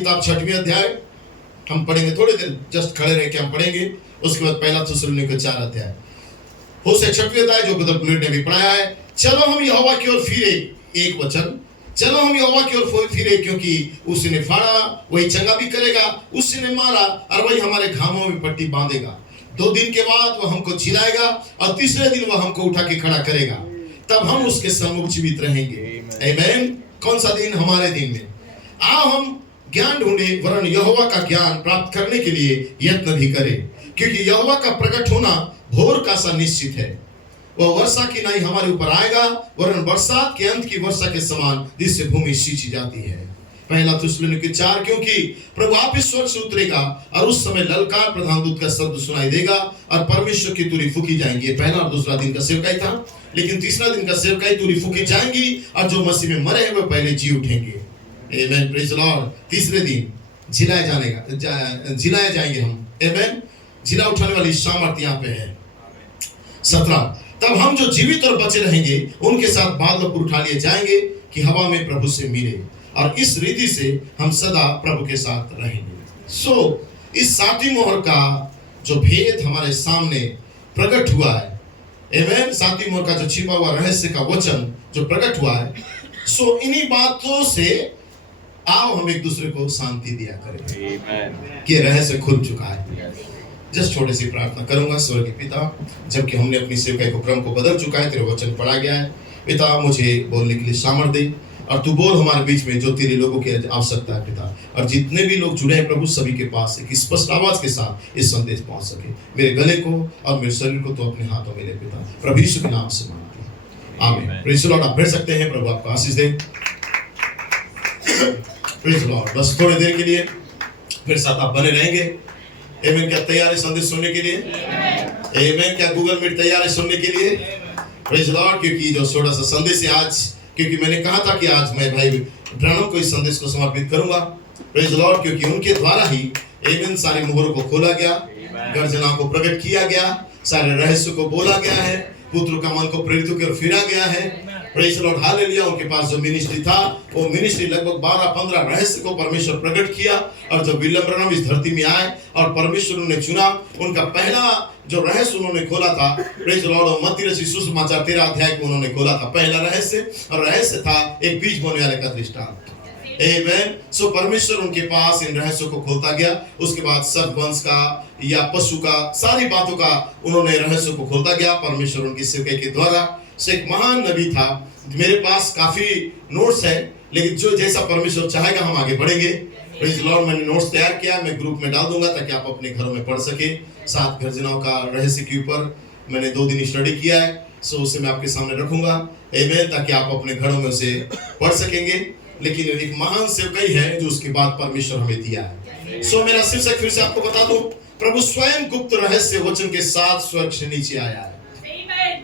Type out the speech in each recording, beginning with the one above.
किताब 6वें अध्याय हम पढ़ेंगे, थोड़ी देर जस्ट खड़े रह के हम पढ़ेंगे, उसके बाद पहला थिस्सलुनीके 4 अध्याय। होशे 6वें अध्याय जो ब्रदर पुलेट ने भी पढ़ाया है। चलो हम यहोवा की ओर फिरे, एक वचन, चलो हम यहोवा की ओर फिरे, क्योंकि उसने फाड़ा वही चंगा भी करेगा, उसने मारा और वही हमारे घावों में पट्टी बांधेगा। 2 दिन के बाद वह हमको जिलाएगा और तीसरे दिन वह हमको उठा के खड़ा करेगा, तब हम उसके सम्मुख जीवित रहेंगे। आमीन। कौन सा दिन? हमारे दिन में। आओ हम ज्ञान ढूंढे, वरन यहोवा का ज्ञान प्राप्त करने के लिए यत्न भी करें, क्योंकि यहोवा का प्रकट होना भोर का सा निश्चित है। वह वर्षा की नाई हमारे ऊपर आएगा, वरन बरसात के अंत की वर्षा के समान, जिससे भूमि सींची जाती है। पहला थिस्सलुनीके 4, क्योंकि प्रभु आप ईश्वर से उतरेगा और उस समय ललकार प्रधान दूत का शब्द सुनाई देगा और परमेश्वर की तुरही फूकी जाएंगी। पहला और दूसरा दिन का सेवकाई था, लेकिन तीसरा दिन का सेवकाई तुरही फूकी जाएंगी और जो मसीह में मरे हैं वे पहले जी उठेंगे। आमीन, प्रेज द लॉर्ड। तीसरे दिन जिलाए जाएंगे हम। आमीन। जिला उठाने वाली सामर्थ यहाँ पे है। 17, तब हम जो जीवित और बचे रहेंगे उनके साथ बादलों पर उठा लिए जाएंगे कि हवा में प्रभु से मिले, और इस रीति से हम सदा प्रभु के साथ रहेंगे। इस 7वीं मोहर का जो भेद हमारे सामने प्रकट हुआ है, आमीन, 7वीं मोहर का जो छिपा हुआ रहस्य का वचन जो प्रकट हुआ है, इन्हीं बातों से आओ हम एक दूसरे को शांति दिया करें कि रहस्य खुल चुका है। जस्ट छोटी सी प्रार्थना करूंगा। स्वर्गीय पिता, जबकि हमने अपनी सेवकाई को क्रम को बदल चुका है, तेरे वचन पढ़ा गया है पिता, मुझे बोलने के लिए सामर्थ दे और तू बोल हमारे बीच में जो तेरे लोगों की आवश्यकता है पिता, और जितने भी लोग जुड़े हैं प्रभु, सभी के पास एक स्पष्ट आवाज के साथ इस संदेश पहुंच सके। मेरे गले को और मेरे शरीर को तो अपने हाथों में ले पिता, प्रभु यीशु के नाम से मांगते हैं, आमीन। Praise the lord. आप बैठ सकते हैं। प्रभु आपको आशीष दे। Praise the lord. बस थोड़ी देर के लिए मेरे साथ आप बने रहेंगे। आमीन। क्या तैयार है संदेश सुनने के लिए? आमीन। क्या गूगल मीट तैयार है सुनने के लिए? Praise the Lord. क्योंकि जो थोड़ा सा संदेश है आज, क्योंकि मैंने कहा था कि आज मैं भाई ब्रैनम को इस संदेश को समर्पित करूंगा। Praise the Lord. क्योंकि उनके द्वारा ही आमीन सारे मोहरों को खोला गया, गर्जना को प्रकट किया गया, सारे रहस्य को बोला गया है, पुत्र का मन को प्रेरितों की ओर फिरा गया है। Praise the lord, hallelujah. उनके पास जो मिनिस्ट्री था, वो मिनिस्ट्री लगभग 12-15 रहस्य को परमेश्वर प्रकट किया, और जब विलियम ब्रैनम इस धरती में आए और परमेश्वर उन्हें चुना, उनका पहला जो रहस्य उन्होंने खोला था, प्रेज़ द लॉर्ड, मत्ती रचित सुसमाचार 13 अध्याय को उन्होंने खोला था पहला रहस्य, और रहस्य था एक बीज बोने वाले का दृष्टांत। आमीन। परमेश्वर उनके पास इन रहस्यों को खोलता गया। उसके बाद सर्पवंश का या पशु का, सारी बातों का उन्होंने रहस्यों को खोलता गया परमेश्वर उनकी सेवकाई के द्वारा। से एक महान नबी था। मेरे पास काफी नोट्स है, लेकिन जो जैसा परमेश्वर चाहेगा हम आगे बढ़ेंगे। Praise the Lord. मैंने नोट्स तैयार किया, मैं ग्रुप में डाल दूंगा ताकि आप अपने घरों में पढ़ सके। 7 गर्जनाओं का रहस्य के ऊपर मैंने 2 दिन स्टडी किया है, उसे मैं आपके सामने रखूंगा, आमीन, ताकि आप अपने घरों में उसे पढ़ सकेंगे। लेकिन एक महान सेवकाई है जो उसके बाद परमेश्वर हमें दिया है। मेरा शीर्षक फिर से आपको बता दूं, प्रभु स्वयं गुप्त रहस्य वचन के साथ स्वर्ग से नीचे आया है।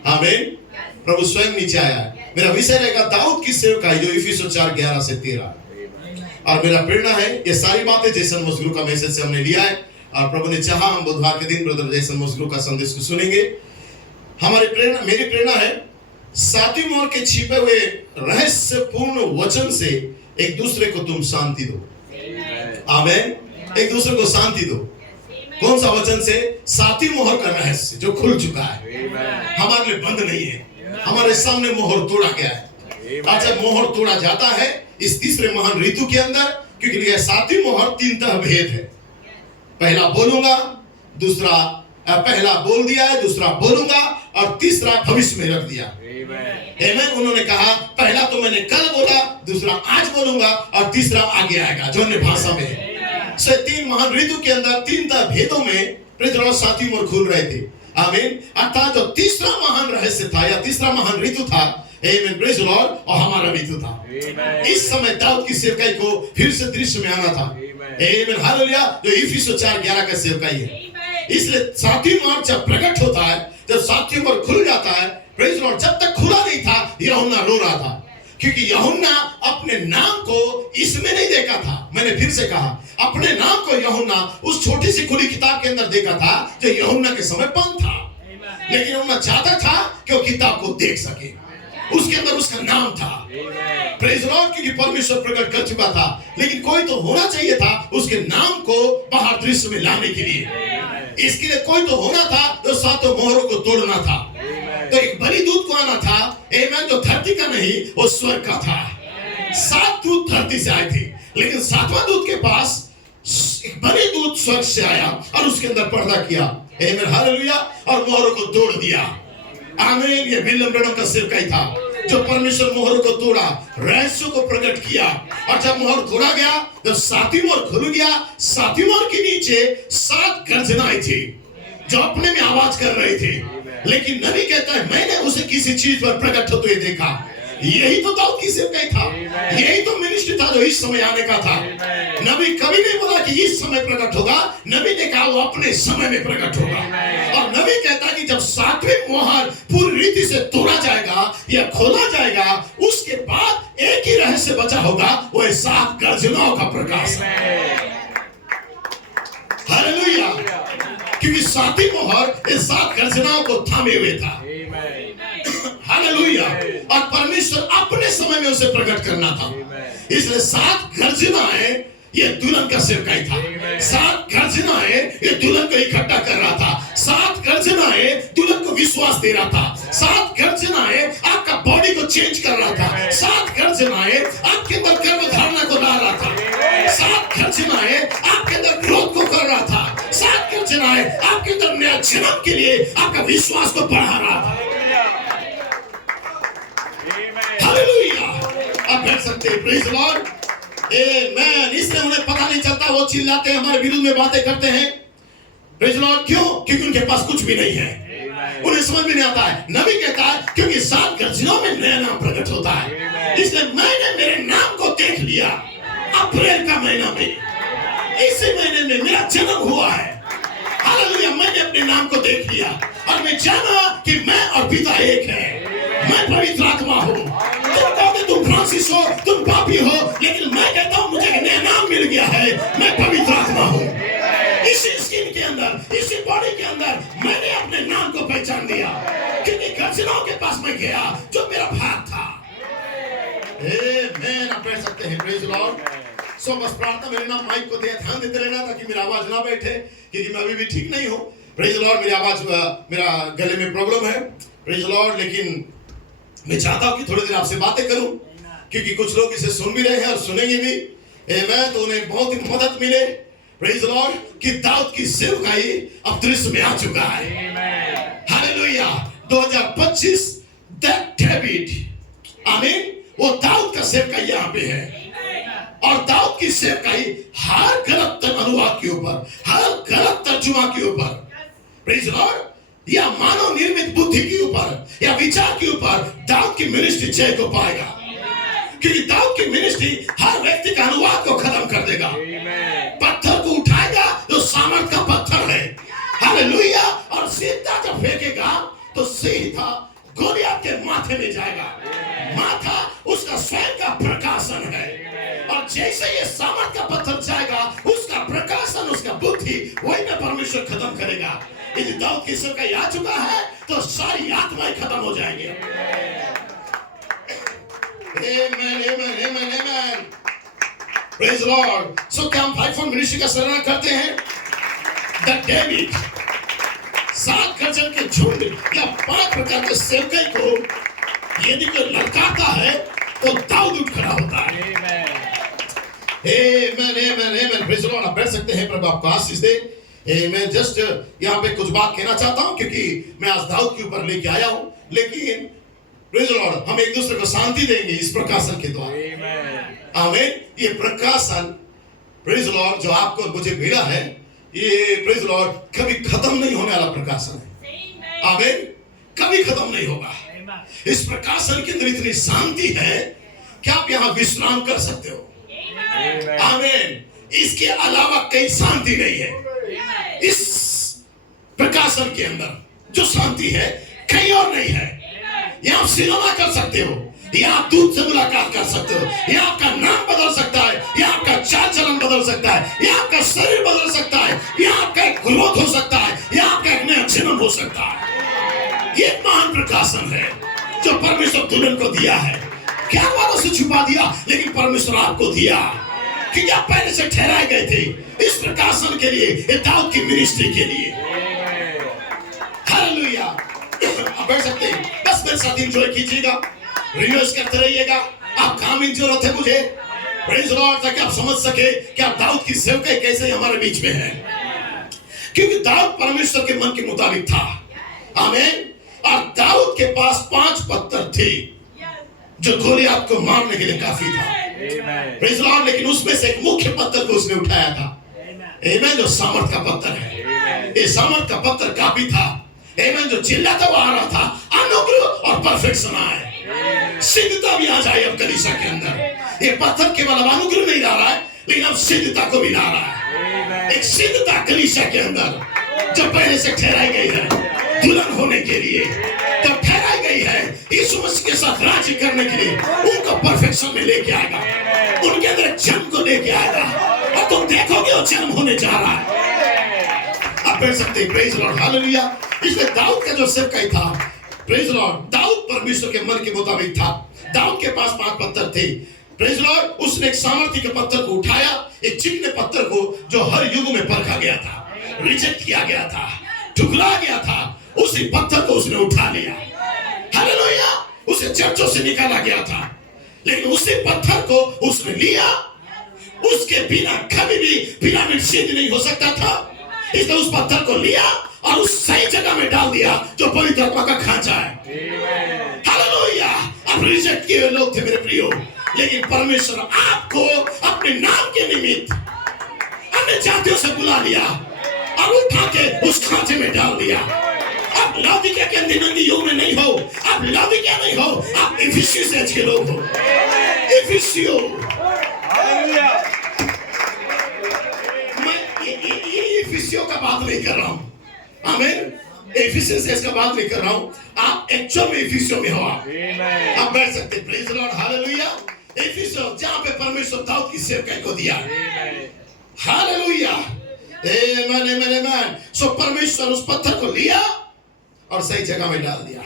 आमीन। प्रभु स्वयं नीचे आया है। मेरा विषय रहेगा दाऊद की सेवकाई, जो इफिसियों 4:11 से 13। और मेरा प्रेरणा है, ये सारी बातें जैसन मसगुरु का मैसेज से हमने लिया है, और प्रभु ने चाहा हम बुधवार के दिन ब्रदर जैसन मसगुरु का संदेश को सुनेंगे। हमारी प्रेरणा, मेरी प्रेरणा है, 7वीं मोहर के छिपे हुए रहस्यपूर्ण वचन से एक दूसरे को तुम शांति दो। आमीन। एक दूसरे को शांति दो। कौन सा वचन से? 7वीं मोहर का रहस्य जो खुल चुका है, हमारे लिए बंद नहीं है, हमारे सामने मोहर तोड़ा गया है। आज जब मोहर तोड़ा जाता है इस तीसरे महान ऋतु के अंदर, क्योंकि 7वीं मोहर 3 तरह भेद है। पहला बोलूंगा, दूसरा पहला बोल दिया है, दूसरा बोलूंगा, और तीसरा भविष्य में रख दिया। आमीन। उन्होंने कहा पहला तो मैंने कल बोला, दूसरा आज बोलूंगा, और तीसरा आगे आएगा जो अन्य भाषा में है। 3 महान ऋतु के अंदर 3 तरह भेदों में प्रेज़ द लॉर्ड 7वीं मोहर खुल रहे थे। आमीन। अर्थात जो तीसरा महान रहस्य था या तीसरा महान ऋतु था, आमीन, प्रेज़ द लॉर्ड, और हमारा ऋतु था। इस समय दाऊद की सेवकाई को फिर से दृश्य में आना था। आमीन, हालेलुया। जो इफिसियों 4:11 का सेवकाई है। इसलिए 7वीं मोहर जब प्रकट होता है, जब 7वीं मोहर खुल जाता है, प्रेज़ द लॉर्ड, जब तक खुला नहीं था यूहन्ना रो रहा था, क्योंकि यूहन्ना अपने नाम को इसमें नहीं देखा था। मैंने फिर से कहा, अपने नाम को यूहन्ना उस छोटी सी खुली किताब के अंदर देखा था जो यूहन्ना के समय बंद था। लेकिन यूहन्ना चाहता था कि वो किताब को देख सके, उसके अंदर उसका नाम था। प्रेज लॉर्ड, क्योंकि परमेश्वर प्रकट कर चुका था, लेकिन कोई तो होना चाहिए था उसके नाम को बाहर दृश्य में लाने के लिए। इसके लिए कोई तो होना था जो सातों मोहरों को तोड़ना था। तो एक बलि दूत को आना था, आमेन, जो धरती का नहीं वो स्वर्ग का था। 7 दूत धरती से आए थे, लेकिन 7वां दूत के पास एक बलि दूत स्वर्ग से आया और उसके अंदर पर्दा किया, आमेन, हालेलुया, और मोहरों को तोड़ दिया। आमीन। ये विलियम ब्रैनम का सेवकाई था जो परमेश्वर मोहरों को तोड़ा, रहस्यों को प्रकट किया। और जब मोहर तोड़ा गया, जब 7वीं मोहर खुल गया, 7वीं मोहर के नीचे 7 गर्जनाएं थी जो अपने में आवाज कर रहे थे। लेकिन नबी कहता है मैंने उसे किसी चीज पर प्रकट होते हुए देखा। यही तो दाऊद की सेवकाई था, यही तो मिनिस्ट्री था जो इस समय आने का था। नबी कभी नहीं बोला कि इस समय प्रकट होगा, नबी ने कहा वो अपने समय में प्रकट होगा। और नबी कहता कि जब 7वीं मोहर पूरी रीति से तोड़ा जाएगा या खोला जाएगा, उसके बाद एक ही रहस्य बचा होगा, वो है 7 गर्जनाओं का प्रकाश। हालेलुया। क्योंकि 7वीं मोहर इस 7 गर्जनाओं को थामे हुए था। हालेलुया। और परमेश्वर अपने समय में उसे प्रकट करना था, इसलिए 7 गर्जनाएं ये दुल्हन का सेवकाई था। 7 गर्जनाएं ये दुल्हन को इकट्ठा कर रहा था। 7 गर्जनाएं दुल्हन को विश्वास दे रहा था। 7 गर्जनाएं आपका बॉडी को चेंज कर रहा था। 7 गर्जनाएं आपके अंदर गर्भधारणा को ला रहा था। 7 गर्जनाएं आपके अंदर ग्रोथ को कर रहा था। 7 गर्जनाएं आपके अंदर नया जन्म के लिए आपका विश्वास को बढ़ा रहा था। हालेलुया। आप कह सकते हैं प्रेज लॉर्ड, आमेन। इसलिए उन्हें पता नहीं चलता, वो चिल्लाते हैं, हमारे विरुद्ध में बातें करते हैं। प्रेज लॉर्ड, क्यों? क्योंकि उनके पास कुछ भी नहीं है, उन्हें समझ में नहीं आता है। नबी कहता है क्योंकि 7 गर्जनों में नया नाम प्रकट होता है, इसलिए मैंने मेरे नाम को देख लिया। अप्रैल का महीना में, इसी महीने में मेरा जन्म हुआ है। हालेलुया। मैंने अपने नाम को देख लिया और मैं जाना कि मैं और पिता एक है। मैं पवित्र आत्मा हूँ। तुम कहोगे तुम फ्रांसिस हो, तुम पापी हो, लेकिन मैं कहता हूँ मुझे नया नाम मिल गया है, मैं पवित्र आत्मा हूँ। इसी स्किन के अंदर, इसी बॉडी के अंदर मैंने अपने नाम को पहचान दिया, क्योंकि गर्जनाओं के पास मैं गया जो मेरा भाग था। आमेन। आप कह सकते हैं प्रेज लॉर्ड। सो बस प्रार्थना मेरे नाम माइक को ध्यान देते रहना ताकि मेरा आवाज ना बैठे, क्योंकि मैं अभी भी ठीक नहीं हूँ। प्रेज लॉर्ड, मेरी आवाज, मेरा गले में प्रॉब्लम है। प्रेज लॉर्ड, लेकिन मैं चाहता हूं कि थोड़ी देर आपसे बातें करूं, क्योंकि कुछ लोग इसे सुन भी रहे हैं और सुनेंगे भी। आमेन। तो उन्हें बहुत ही मदद मिले। प्रेज लॉर्ड, कि दाऊद की सेवकाई अब दृश्य में आ चुका है। हालेलुया। 2025 डेविड, आमीन, वो दाऊद का सेवकाई यहाँ पे है। और दाऊद की सेवकाई हर गलत अनुवाद के ऊपर, हर गलत तर्जुमा के ऊपर, प्रेज लॉर्ड, या मानव निर्मित बुद्धि के ऊपर या विचार के ऊपर दाऊद की मिनिस्ट्री जय को पाएगा, क्योंकि दाऊद की मिनिस्ट्री हर व्यक्ति का अनुवाद को खत्म कर देगा। पत्थर को उठाएगा जो सामर्थ का पत्थर है। हालेलुया। और सीधा जब फेंकेगा तो सीधा गोलियत के माथे में जाएगा। माथा उसका स्वयं का प्रकाशन है, और जैसे ये सामर्थ का पत्थर जाएगा, उसका प्रकाशन, उसका बुद्धि वही में परमेश्वर खत्म करेगा। यदि दाऊद की सेवकाई आ चुका है तो सारी आत्माएं खत्म हो जाएंगी। आमेन, आमेन, आमेन, आमेन। Praise Lord. सो क्या हम 5 मिनिस्ट्री का सराहना करते हैं? द डेविड, 7 गर्जन के झुंड या 5 प्रकार के सेवकाई को यदि कोई लड़काता है तो दाऊद उठ खड़ा होता है। आमेन, आमेन, आमेन। Praise lord. आप बैठ सकते हैं, प्रभु आपको आशीष दे। मैं जस्ट यहाँ पे कुछ बात कहना चाहता हूँ, क्योंकि मैं आज दाऊद के ऊपर लेके आया हूँ, लेकिन प्रेज लॉर्ड, हम एक दूसरे को शांति देंगे इस प्रकाशन के द्वारा। आमीन। ये प्रकाशन, प्रेज लॉर्ड, जो आपको मुझे मिला है, ये प्रेज लॉर्ड कभी खत्म नहीं होने वाला प्रकाशन है। आमीन। कभी खत्म नहीं होगा। इस प्रकाशन के अंदर इतनी शांति है कि आप यहाँ विश्राम कर सकते हो। आमीन। इसके अलावा कहीं शांति नहीं है। इस प्रकाशन के अंदर जो शांति है कहीं और नहीं है। यहाँ आप सिनेमा कर सकते हो, यहाँ आप दूध से मुलाकात कर सकते हो, यहाँ आपका नाम बदल सकता है, यहाँ आपका चाल चलन बदल सकता है, यहाँ आपका शरीर बदल सकता है, यहाँ आपका एक ग्रोथ हो सकता है, यहाँ आपका एक नया जन्म हो सकता है। ये महान प्रकाशन है जो परमेश्वर दुल्हन को दिया है। ज्ञान वालों से छुपा दिया, लेकिन परमेश्वर आपको दिया, क्योंकि आप पहले से ठहराए गए थे इस प्रकाशन के लिए, दाऊद की मिनिस्ट्री के लिए। हालेलुया। आप बैठ सकते हैं, बस मेरे साथ एंजॉय कीजिएगा, रिवर्स करते रहिएगा। आप काम की जरूरत है मुझे, प्रेज़ लॉर्ड, ताकि आप समझ सके कि आप दाऊद की सेवकाई कैसे हमारे बीच में है, क्योंकि दाऊद परमेश्वर के मन के मुताबिक था। आमीन। और दाऊद के पास 5 पत्थर थे जो गोलियत को मारने के लिए काफी था, प्रेज़ लॉर्ड, लेकिन उसमें से एक मुख्य पत्थर को उसने उठाया था, आमीन, जो सामर्थ का पत्थर है। ये सामर्थ का पत्थर काफी था, आमीन, जो चिल्लाता हुआ आ रहा था, अनुग्रह और परफेक्शन आए, सिद्धता भी आ जाए अब कलीसिया के अंदर। ये पत्थर केवल अब अनुग्रह नहीं ला रहा है, लेकिन अब सिद्धता को भी ला रहा है। एक सिद्धता कलीसिया के अंदर जो पहले से ठहराई गई है दुल्हन होने के लिए, तो ठहराई गई है यीशु मसीह के साथ राज्य करने के लिए, उनको परफेक्शन में लेके आएगा, उनके अंदर जन्म को लेके आएगा, और तुम देखोगे वो जन्म होने जा रहा है। आप बैठ सकते हैं, प्रेज़ लॉर्ड, हालेलुया। इसलिए दाऊद का जो सेवकाई था, प्रेज़ लॉर्ड, दाऊद परमेश्वर के मन के मुताबिक था। दाऊद के पास 5 पत्थर थे, प्रेज़ लॉर्ड। उसने एक सामर्थ्य के पत्थर को उठाया, एक चिकने पत्थर को जो हर युग में परखा गया था, रिजेक्ट किया गया था, ठुकरा गया था, उसी पत्थर को उसने उठा लिया। हालेलुया। उसे चर्चों से निकाला गया था, लेकिन उसी पत्थर को उसने लिया। उसके बिना कभी भी पिरामिड सिद्ध नहीं हो सकता था, इसने उस पत्थर को लिया और उस सही जगह में डाल दिया जो पवित्र आत्मा का खांचा है। हालेलुया। आप रिजेक्ट किए लोग थे मेरे प्रियो, लेकिन परमेश्वर आपको अपने नाम के निमित्त अन्य जातियों से बुला लिया और उठा के उस खांचे में डाल दिया। आप लौदीकिया के अंदर युग में नहीं हो, आप लौदीकिया नहीं हो, आप इफिसियों से के लोग हो। इफिसियो, मैं ये इफिसियों का बात नहीं कर रहा हूँ, आमीन, एफिशिएंसी का बात नहीं कर रहा हूँ, आप एक्चुअल में इफिसियों में हो। आप बैठ सकते, प्रेज़ लॉर्ड, हालेलुया। इफिसियों, जहाँ पे परमेश्वर दाऊद की सेवकाई को दिया, हालेलुया, आमीन, आमीन, आमीन। सो परमेश्वर उस पत्थर को लिया और सही जगह में डाल दिया।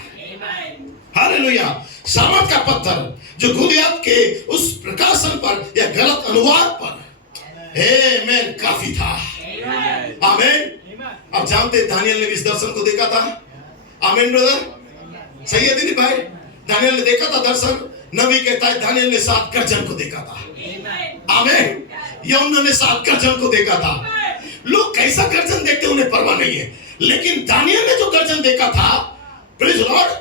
हालेलुया। सामर्थ का पत्थर जो गोलियत के उस प्रकाशन पर या गलत अनुवाद पर, आमीन, काफी था। आमीन। आप जानते दानियल ने इस दर्शन को देखा था, आमीन ब्रदर, सही है दिलीप भाई? दानियल ने देखा था दर्शन, नबी कहता है दानियल ने 7 गर्जन को देखा था, आमीन, यूहन्ना ने 7 गर्जन को देखा था। लोग कैसा गर्जन देखते उन्हें परवाह नहीं है, लेकिन दानियल ने जो गर्जन देखा था, प्रेज़ लॉर्ड,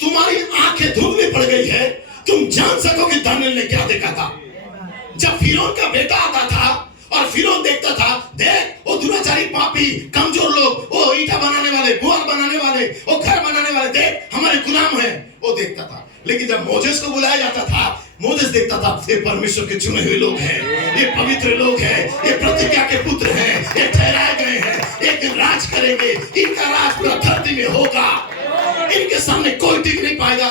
तुम्हारी आंखें धुंधली पड़ गई है, तुम जान सको कि दानियल ने क्या देखा था। जब फिरौन का बेटा आता था और फिरौन देखता था, देख वो दुराचारी पापी कमजोर लोग, वो ईटा बनाने वाले, बुआर बनाने वाले, वो घर बनाने वाले, देख हमारे गुलाम हैं, वो देखता था। लेकिन जब मोजेस को बुलाया जाता था, मोजेस देखता था ये परमेश्वर के चुने हुए लोग हैं, ये पवित्र लोग हैं, ये प्रतिज्ञा के पुत्र हैं, ये ठहराए गए हैं, एक दिन राज करेंगे, इनका राज पूरा धरती में होगा, इनके सामने कोई टिक नहीं पाएगा।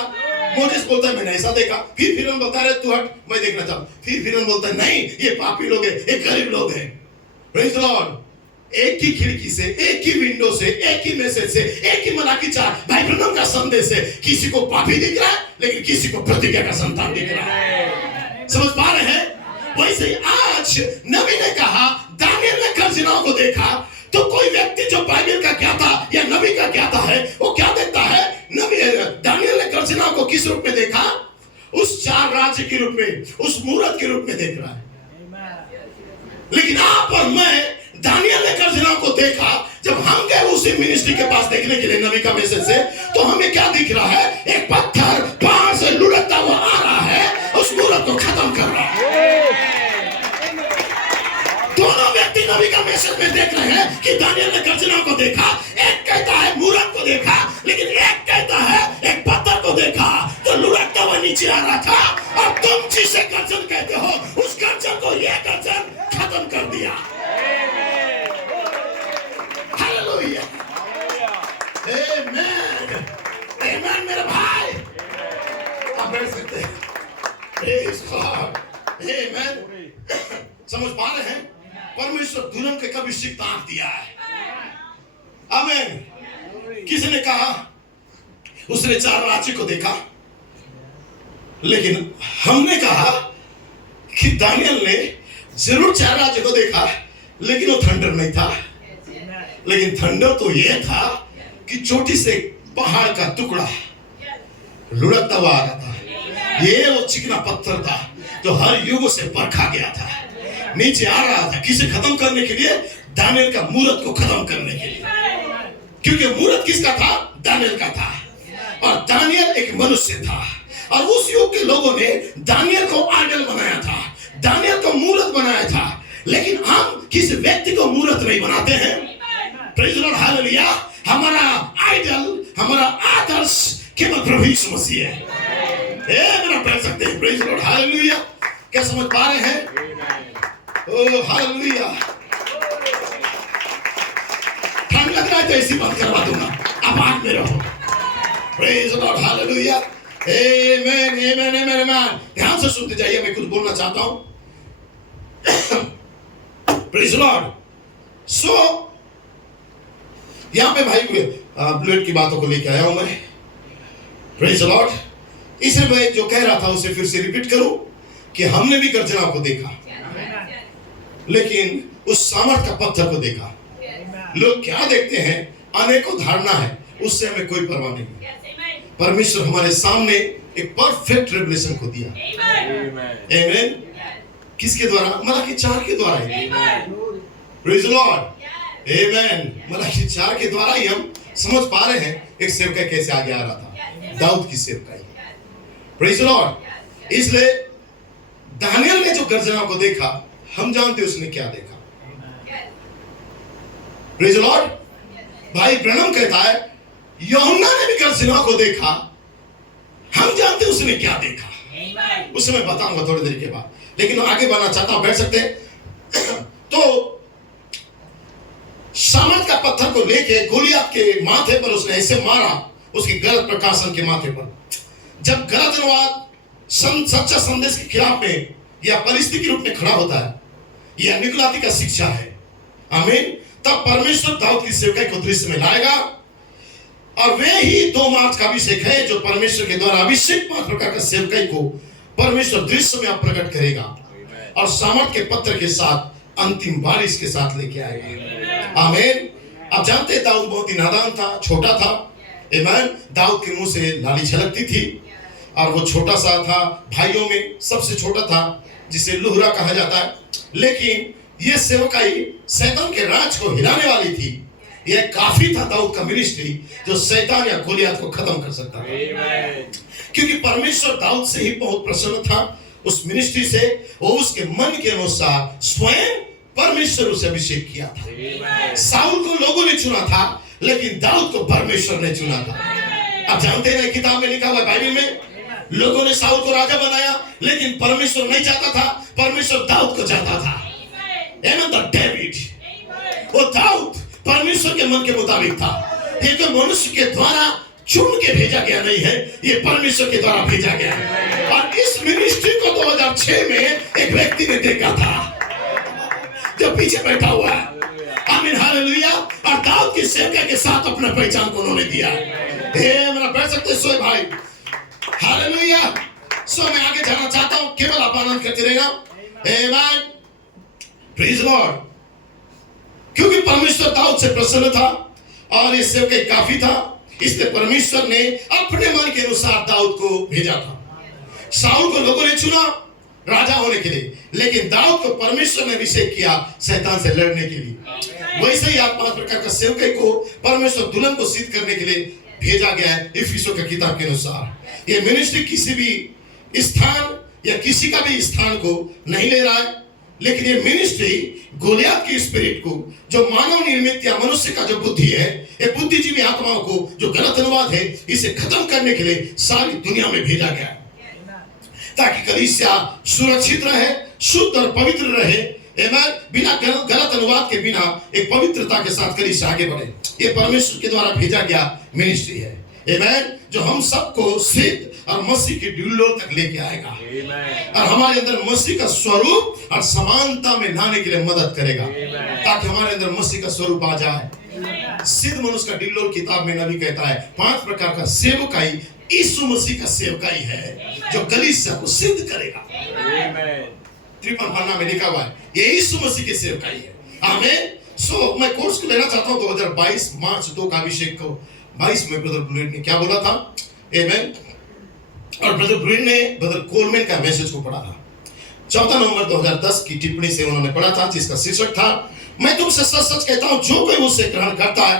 मोजेस बोलता है मैंने ऐसा देखा, फिर फिरौन बोलता है तू हट, मैं देखना चाहूं, फिर फिरौन बोलता है नहीं ये पापी लोग हैं, ये गरीब लोग हैं। Praise Lord. एक ही खिड़की से, एक ही विंडो से, एक ही मैसेज से, एक ही मलाकी 4 भाई ब्रनम का संदेश से किसी को पापी दिख रहा है, लेकिन किसी को प्रतिज्ञा का संतान दिख रहा है। समझ पा रहे हैं? वैसे ही आज नबी ने कहा, दानियल ने कर्जनाओं को देखा, तो कोई व्यक्ति जो बाइबल का ज्ञाता या नबी का ज्ञाता है, वो क्या देखता है? नबी दानियल ने कर्जनाओं को किस रूप में देखा? उस 4 राज्य के रूप में, उस मूरत के रूप में देख रहा है। लेकिन आप और मैं दानियल ने कर्जनाओं को देखा, जब हम गए उसी मिनिस्ट्री के पास देखने के लिए नबी का मैसेज से, तो हमें क्या दिख रहा है? एक पत्थर बाहर से लुढ़कता हुआ आ रहा है, उस मूरत को खत्म कर रहा है। दोनों व्यक्ति नबी का मैसेज में देख रहे हैं कि दानियल ने गर्जनाओं को देखा, एक कहता है मूरत को देखा, लेकिन एक कहता है एक पत्थर को देखा जो लुढ़कता हुआ नीचे आ रहा था, और तुम जिसे गर्जन कहते हो उस गर्जन को यह गर्जन खत्म कर दिया। हालेलुया, आमेन, आमेन मेरे भाई, आप बैठ सकते हैं। प्रेज़ गॉड, आमेन। समझ पा रहे हैं? परमेश्वर दुल्हन के कभी सिकता आंख दिया है, आमीन। किसी ने कहा उसने 4 राज्य को देखा, लेकिन हमने कहा कि दानियल ने जरूर 4 राज्य को देखा, लेकिन वो थंडर नहीं था। लेकिन थंडर तो यह था कि चोटी से पहाड़ का टुकड़ा लुढ़कता हुआ आ रहा था। ये वो चिकना पत्थर था जो हर युग से परखा गया था, नीचे आ रहा था किसे खत्म करने के लिए, दानियल का मूरत को खत्म करने के लिए। क्योंकि मूरत किसका था? दानियल का था। और दानियल एक मनुष्य था, और उस युग के लोगों ने दानियल को आइडल बनाया था, दानियल को मूरत बनाया था। लेकिन हम किसी व्यक्ति को मूरत नहीं बनाते हैं। Praise the lord, hallelujah. हमारा आइडल, हमारा आदर्श केवल प्रभु यीशु मसीह है। मेरा पढ़ सकते हैं। Praise the lord, hallelujah. क्या समझ पा रहे हैं? Oh hallelujah. ठंड लग रहा है तो ऐसी बात करवा दूंगा, अब आग में रहो। Praise the lord, hallelujah. आमेन, आमेन, आमेन, आमेन। ध्यान से सुनते जाइए, मैं कुछ बोलना चाहता हूं। Praise the Lord. सो यहां पे भाई ब्लड की बातों को लेके आया हूं मैं। Praise the Lord. इसलिए मैं जो कह रहा था उसे फिर से रिपीट करूं कि हमने भी गर्जना को देखा, लेकिन उस सामर्थ का पत्थर को देखा। लोग क्या देखते हैं? अनेकों धारणा है, उससे हमें कोई परवाह नहीं। परमेश्वर हमारे सामने एक परफेक्ट रेवलेशन को दिया। आमेन। किसके द्वारा? मलाकी 4 के द्वारा। प्रेज़ द लॉर्ड, आमेन। मलाकी 4 के द्वारा ही हम समझ पा रहे हैं एक सेवकाई कैसे आगे आ रहा था, दाऊद की सेवकाई। Praise the Lord. इसलिए दानियल ने जो गर्जना को देखा, हम जानते उसने क्या देखा। Praise the Lord. भाई ब्रनम कहता है यूहन्ना ने भी गर्जना को देखा, हम जानते उसने क्या देखा। उसे मैं बताऊंगा थोड़ी देर के बाद, लेकिन आगे बढ़ना चाहता हूं, बैठ सकते हैं। तो सामर्थ का पत्थर को लेके गोलियत के माथे पर उसने ऐसे मारा, उसकी गलत प्रकाशन के माथे पर। जब गलत अनुवाद सच्चा संदेश के खिलाफ में या परिस्थिति के रूप में खड़ा होता है, यह निकुलाती का शिक्षा है। आमीन। तब परमेश्वर दाऊद की सेवकाई को दृश्य में लाएगा, और वे ही 2 मार्च का अभिषेक है जो परमेश्वर के द्वारा अभिषेक 5 प्रकार का सेवकाई को परमेश्वर दृश्य में प्रकट करेगा, और सामर्थ के पत्र के साथ अंतिम बारिश के साथ लेके आएगा। आमीन। आप जानते हैं दाऊद बहुत ही नादान था, छोटा था। आमीन। दाऊद के मुंह से लाली छलकती थी, और वो छोटा सा था, भाइयों में सबसे छोटा था, जिसे लुहरा कहा जाता है। लेकिन ये सेवकाई शैतान के राज को हिलाने वाली थी। यह काफी था दाऊद का मिनिस्ट्री, जो शैतान या गोलियत को खत्म कर सकता था। क्योंकि परमेश्वर दाऊद से ही बहुत प्रसन्न था, उस मिनिस्ट्री से। वो उसके मन के अनुसार स्वयं परमेश्वर उसे अभिषेक किया था। साउल को लोगों ने चुना था, लेकिन दाऊद को परमेश्वर ने चुना था। आप जानते हैं किताब में लिखा हुआ है, बाइबल में, लोगों ने साउल को राजा बनाया, लेकिन परमेश्वर नहीं चाहता था, परमेश्वर दाऊद को चाहता था। डेविड, वो दाऊद परमेश्वर के मन के मुताबिक था। ये तो मनुष्य के द्वारा चुन के भेजा गया नहीं है, ये परमेश्वर के द्वारा भेजा गया है। और इस मिनिस्ट्री को 2006 में एक व्यक्ति ने देखा था जो पीछे बैठा हुआ है। आमीन, हालेलुया। और दाऊद की सेवकाई के साथ अपना पहचान को उन्होंने दिया। मेरा बैठ सकते सोए भाई, हालेलुया। सो मैं आगे जाना चाहता हूं, केवल आप आनंद करते रहेगा। आमीन, प्रेज़ द लॉर्ड। क्योंकि परमेश्वर दाऊद से प्रसन्न था, और ये सेवकाई काफी था, इसलिए परमेश्वर ने अपने मन के अनुसार दाऊद को भेजा था। साउल को लोगों ने चुना राजा होने के लिए, लेकिन दाऊद को परमेश्वर ने अभिषेक किया शैतान से लड़ने के लिए। वैसे ही आप 5 प्रकार का सेवकाई को परमेश्वर दुल्हन को सिद्ध करने के लिए भेजा गया है, इफिसियों की किताब के अनुसार। ये मिनिस्ट्री किसी भी स्थान या किसी का भी स्थान को नहीं ले रहा है, लेकिन ये मिनिस्ट्री गोलियत की स्पिरिट को, जो मानव निर्मित या मनुष्य का जो बुद्धि है, ये बुद्धिजीवी आत्माओं को जो गलत अनुवाद है, इसे खत्म करने के लिए सारी दुनिया में भेजा गया है, ताकि कलीसिया सुरक्षित रहे, शुद्ध और पवित्र रहे। बिना गलत अनुवाद के बिना एक पवित्रता के साथ कलीसिया आगे बढ़े। ये परमेश्वर के द्वारा भेजा गया मिनिस्ट्री है। आमीन। जो हम सबको सिद्ध और मसीह की ड्यूलो तक लेके आएगा, और हमारे अंदर मसीह का स्वरूप और समानता में लाने के लिए मदद करेगा, ताकि हमारे अंदर मसीह का स्वरूप आ जाए। सिद्ध मनुष्य का डिल्लोल किताब में नबी कहता है 5 प्रकार का सेवकाई यीशु मसीह का सेवकाई है जो कलीसिया को सिद्ध करेगा। त्रिपन पन्ना में लिखा हुआ है ये यीशु मसीह की सेवकाई है। आमीन। सो मैं कोर्स को लेना चाहता हूं 2022 मार्च 2 का अभिषेक को 22 में ब्रदर ब्रुइन ने क्या बोला था। आमीन। और ब्रदर ब्रुइन ने ब्रदर कोलमैन का मैसेज को पढ़ा था। 14 नवंबर 2010 की टिप्पणी से उन्होंने पढ़ा था जिसका शीर्षक था मैं तुमसे सच सच कहता हूं जो कोई मुझसे ग्रहण करता है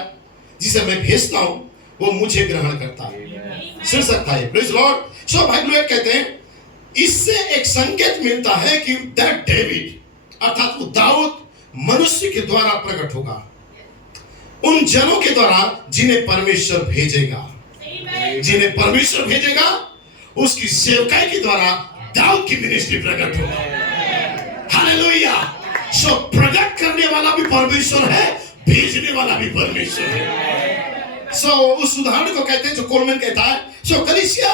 जिसे मैं भेजता हूं वो मुझे ग्रहण करता है। शीर्षक था ये। Praise Lord. सो भाई लोग कहते हैं इससे एक संकेत मिलता है कि दैट डेविड अर्थात वो दाऊद मनुष्य के द्वारा प्रकट होगा उन जनों के द्वारा जिन्हें परमेश्वर भेजेगा। जिन्हें परमेश्वर भेजेगा उसकी सेवकाई के द्वारा दाऊद की मिनिस्ट्री प्रकट होगा। हालेलुया। सो प्रकट करने वाला भी परमेश्वर है भेजने वाला भी परमेश्वर है। सो उस उदाहरण को कहते हैं जो कोलमैन कहता है। सो कलीसिया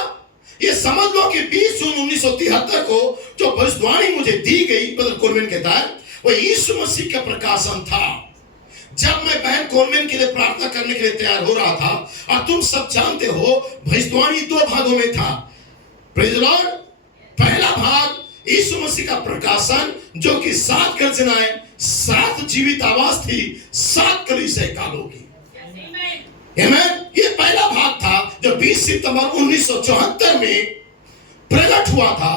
ये समझ लो कि 20 जून 1973 को जो भविष्यवाणी मुझे दी गई ब्रदर कोलमैन कहता है वो यीशु मसीह का प्रकाशन था। जब मैं बहन कोलमैन के लिए प्रार्थना करने के लिए तैयार हो रहा था और तुम सब जानते हो भविष्यवाणी 2 भागों में था। Praise Lord. पहला भाग यीशु मसीह का प्रकाशन जो कि 7 गर्जनाएं 7 जीवित आवाज थी 7 कलीसिया कालों की। आमीन। ये पहला भाग था जो 20 सितंबर 1974 में प्रकट हुआ था।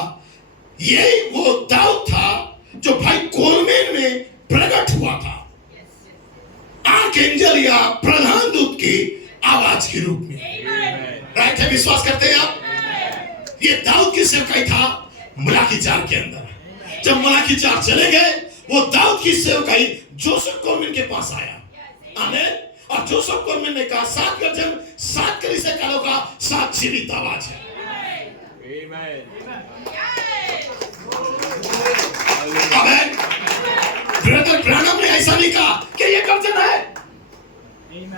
यही वो दाऊद था जो भाई कोलमैन में प्रकट हुआ था आर्कएंजल या प्रधान दूत की आवाज के रूप में। राइट है। विश्वास करते हैं आप। ये दाऊद की सेवकाई था मलाकी 4 के अंदर। जब मलाकी 4 चले गए वो दाऊद की सेवकाई जोसेफ कोलमैन के पास आया। आमीन। और जोसेफ कोलमैन ने कहा 7 गर्जन 7 कलीसिया कालों का 7 जीवित आवाज है। आमीन। ब्रदर ब्रानम ने ऐसा नहीं कहा कि ये गर्जना है।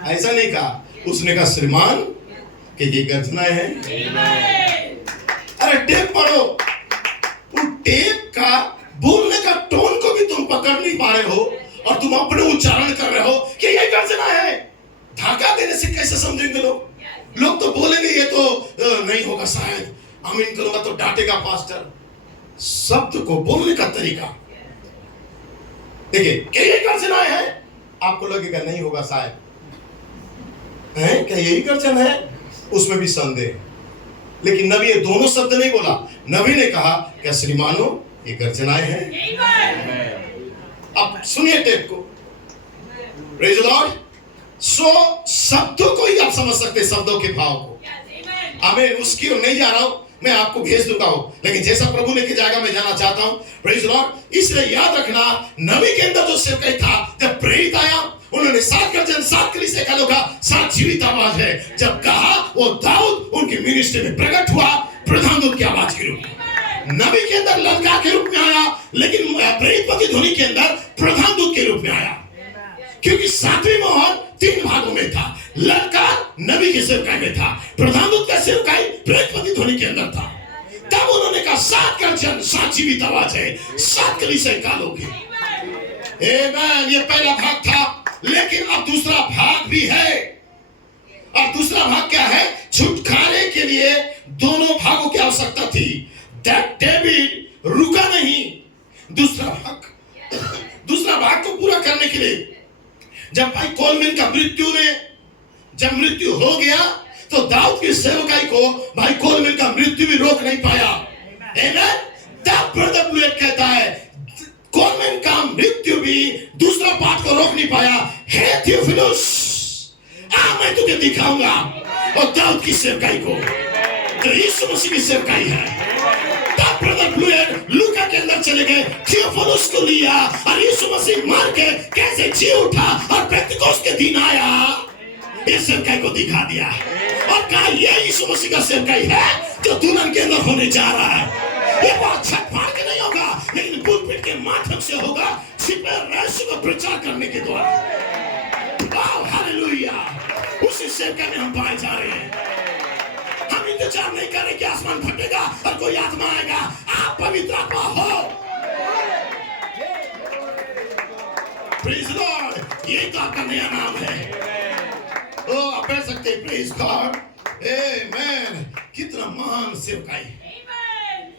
ऐसा नहीं कहा। उसने कहा श्रीमान कि ये गर्जनाएं हैं। अरे टेप पढ़ो। उन टेप का बोलने का टोन को भी तुम पकड़ नहीं पा रहे हो और तुम अपने उच्चारण कर रहे हो कि ये गर्जना है। धागा देने से कैसे समझेंगे लोग। लोग तो बोलेंगे ये तो नहीं होगा शायद। आमीन करूंगा तो डांटेगा पास्टर। शब्द को बोलने का तरीका देखिए क्या ये गर्जना है। आपको लगेगा नहीं होगा शायद है क्या यही गर्जन है उसमें भी संदेह। लेकिन नबी ये दोनों शब्द नहीं बोला। नबी ने कहा क्या श्रीमानो ये गर्जनाएं हैं। अब सुनिए टेप को। Praise the Lord. सो शब्दों को ही आप समझ सकते हैं शब्दों के भाव को। आमीन। उसकी ओर नहीं जा रहा हूं मैं आपको भेज दूंगा हो लेकिन जैसा प्रभु लेके जाएगा मैं जाना चाहता हूं। Praise the Lord. इसलिए याद रखना नबी के अंदर जो सेवकाई था जब प्रेरित आया उन्होंने 7 गर्जन 7 कलीसिया कालों का 7 जीवित आवाज है। जब कहा वो दाऊद उनकी मिनिस्ट्री में प्रकट हुआ प्रधान दूत की आवाज के रूप में। नबी के अंदर ललकार के रूप में आया लेकिन प्रेरित की ध्वनि के अंदर प्रधान दूत के रूप में आया क्योंकि 7वीं मोहर 3 भागों में था। ललकार नबी की सेवकाई में था। प्रधान दूत का सेवकाई प्रेरित की ध्वनि के अंदर था। तब उन्होंने कहा 7 गर्जन 7 जीवित आवाज है 7 कलीसिया कालों की। आमीन। ये पहला भाग था लेकिन अब दूसरा भाग भी है। और दूसरा भाग क्या है। छुटकारे के लिए दोनों भागों की आवश्यकता थी। दैट डेविड रुका नहीं। दूसरा भाग को पूरा करने के लिए जब भाई कोलमैन का जब मृत्यु हो गया तो दाऊद की सेवकाई को भाई कोलमैन का मृत्यु भी रोक नहीं पाया। आमीन। तब ब्रदर ब्लूएट कहता है कोलमैन का मृत्यु भी दूसरा पार्ट को रोक नहीं पाया। हे थियोफिलुस मैं तुझे दिखाऊंगा और दाऊद की सेवकाई को तो यीशु मसीह की सेवकाई है। तब ब्रदर ब्लूएट लूका के अंदर चले गए थियोफिलुस को लिया और यीशु मसीह मार के कैसे जी उठा और पेंतिकोस्त के दिन आया इस सेवकाई को दिखा दिया और कहा ये यीशु मसीह का सेवकाई है जो दुल्हन के अंदर होने जा रहा है। ये बात छत फाड़ के नहीं होगा लेकिन पुलपिट के माध्यम से होगा छिपे रहस्य को प्रचार करने के द्वारा। हालेलुया। उसी सेवकाई में हम पाए जा रहे हैं। हम इंतजार नहीं कर रहे कि आसमान फटेगा और कोई आत्मा आएगा। आप पवित्र आत्मा हो। Praise Lord. यही तो आपका नया नाम है। आप कह सकते हैं प्रेज गॉड। आमेन। कितना महान सेवकाई।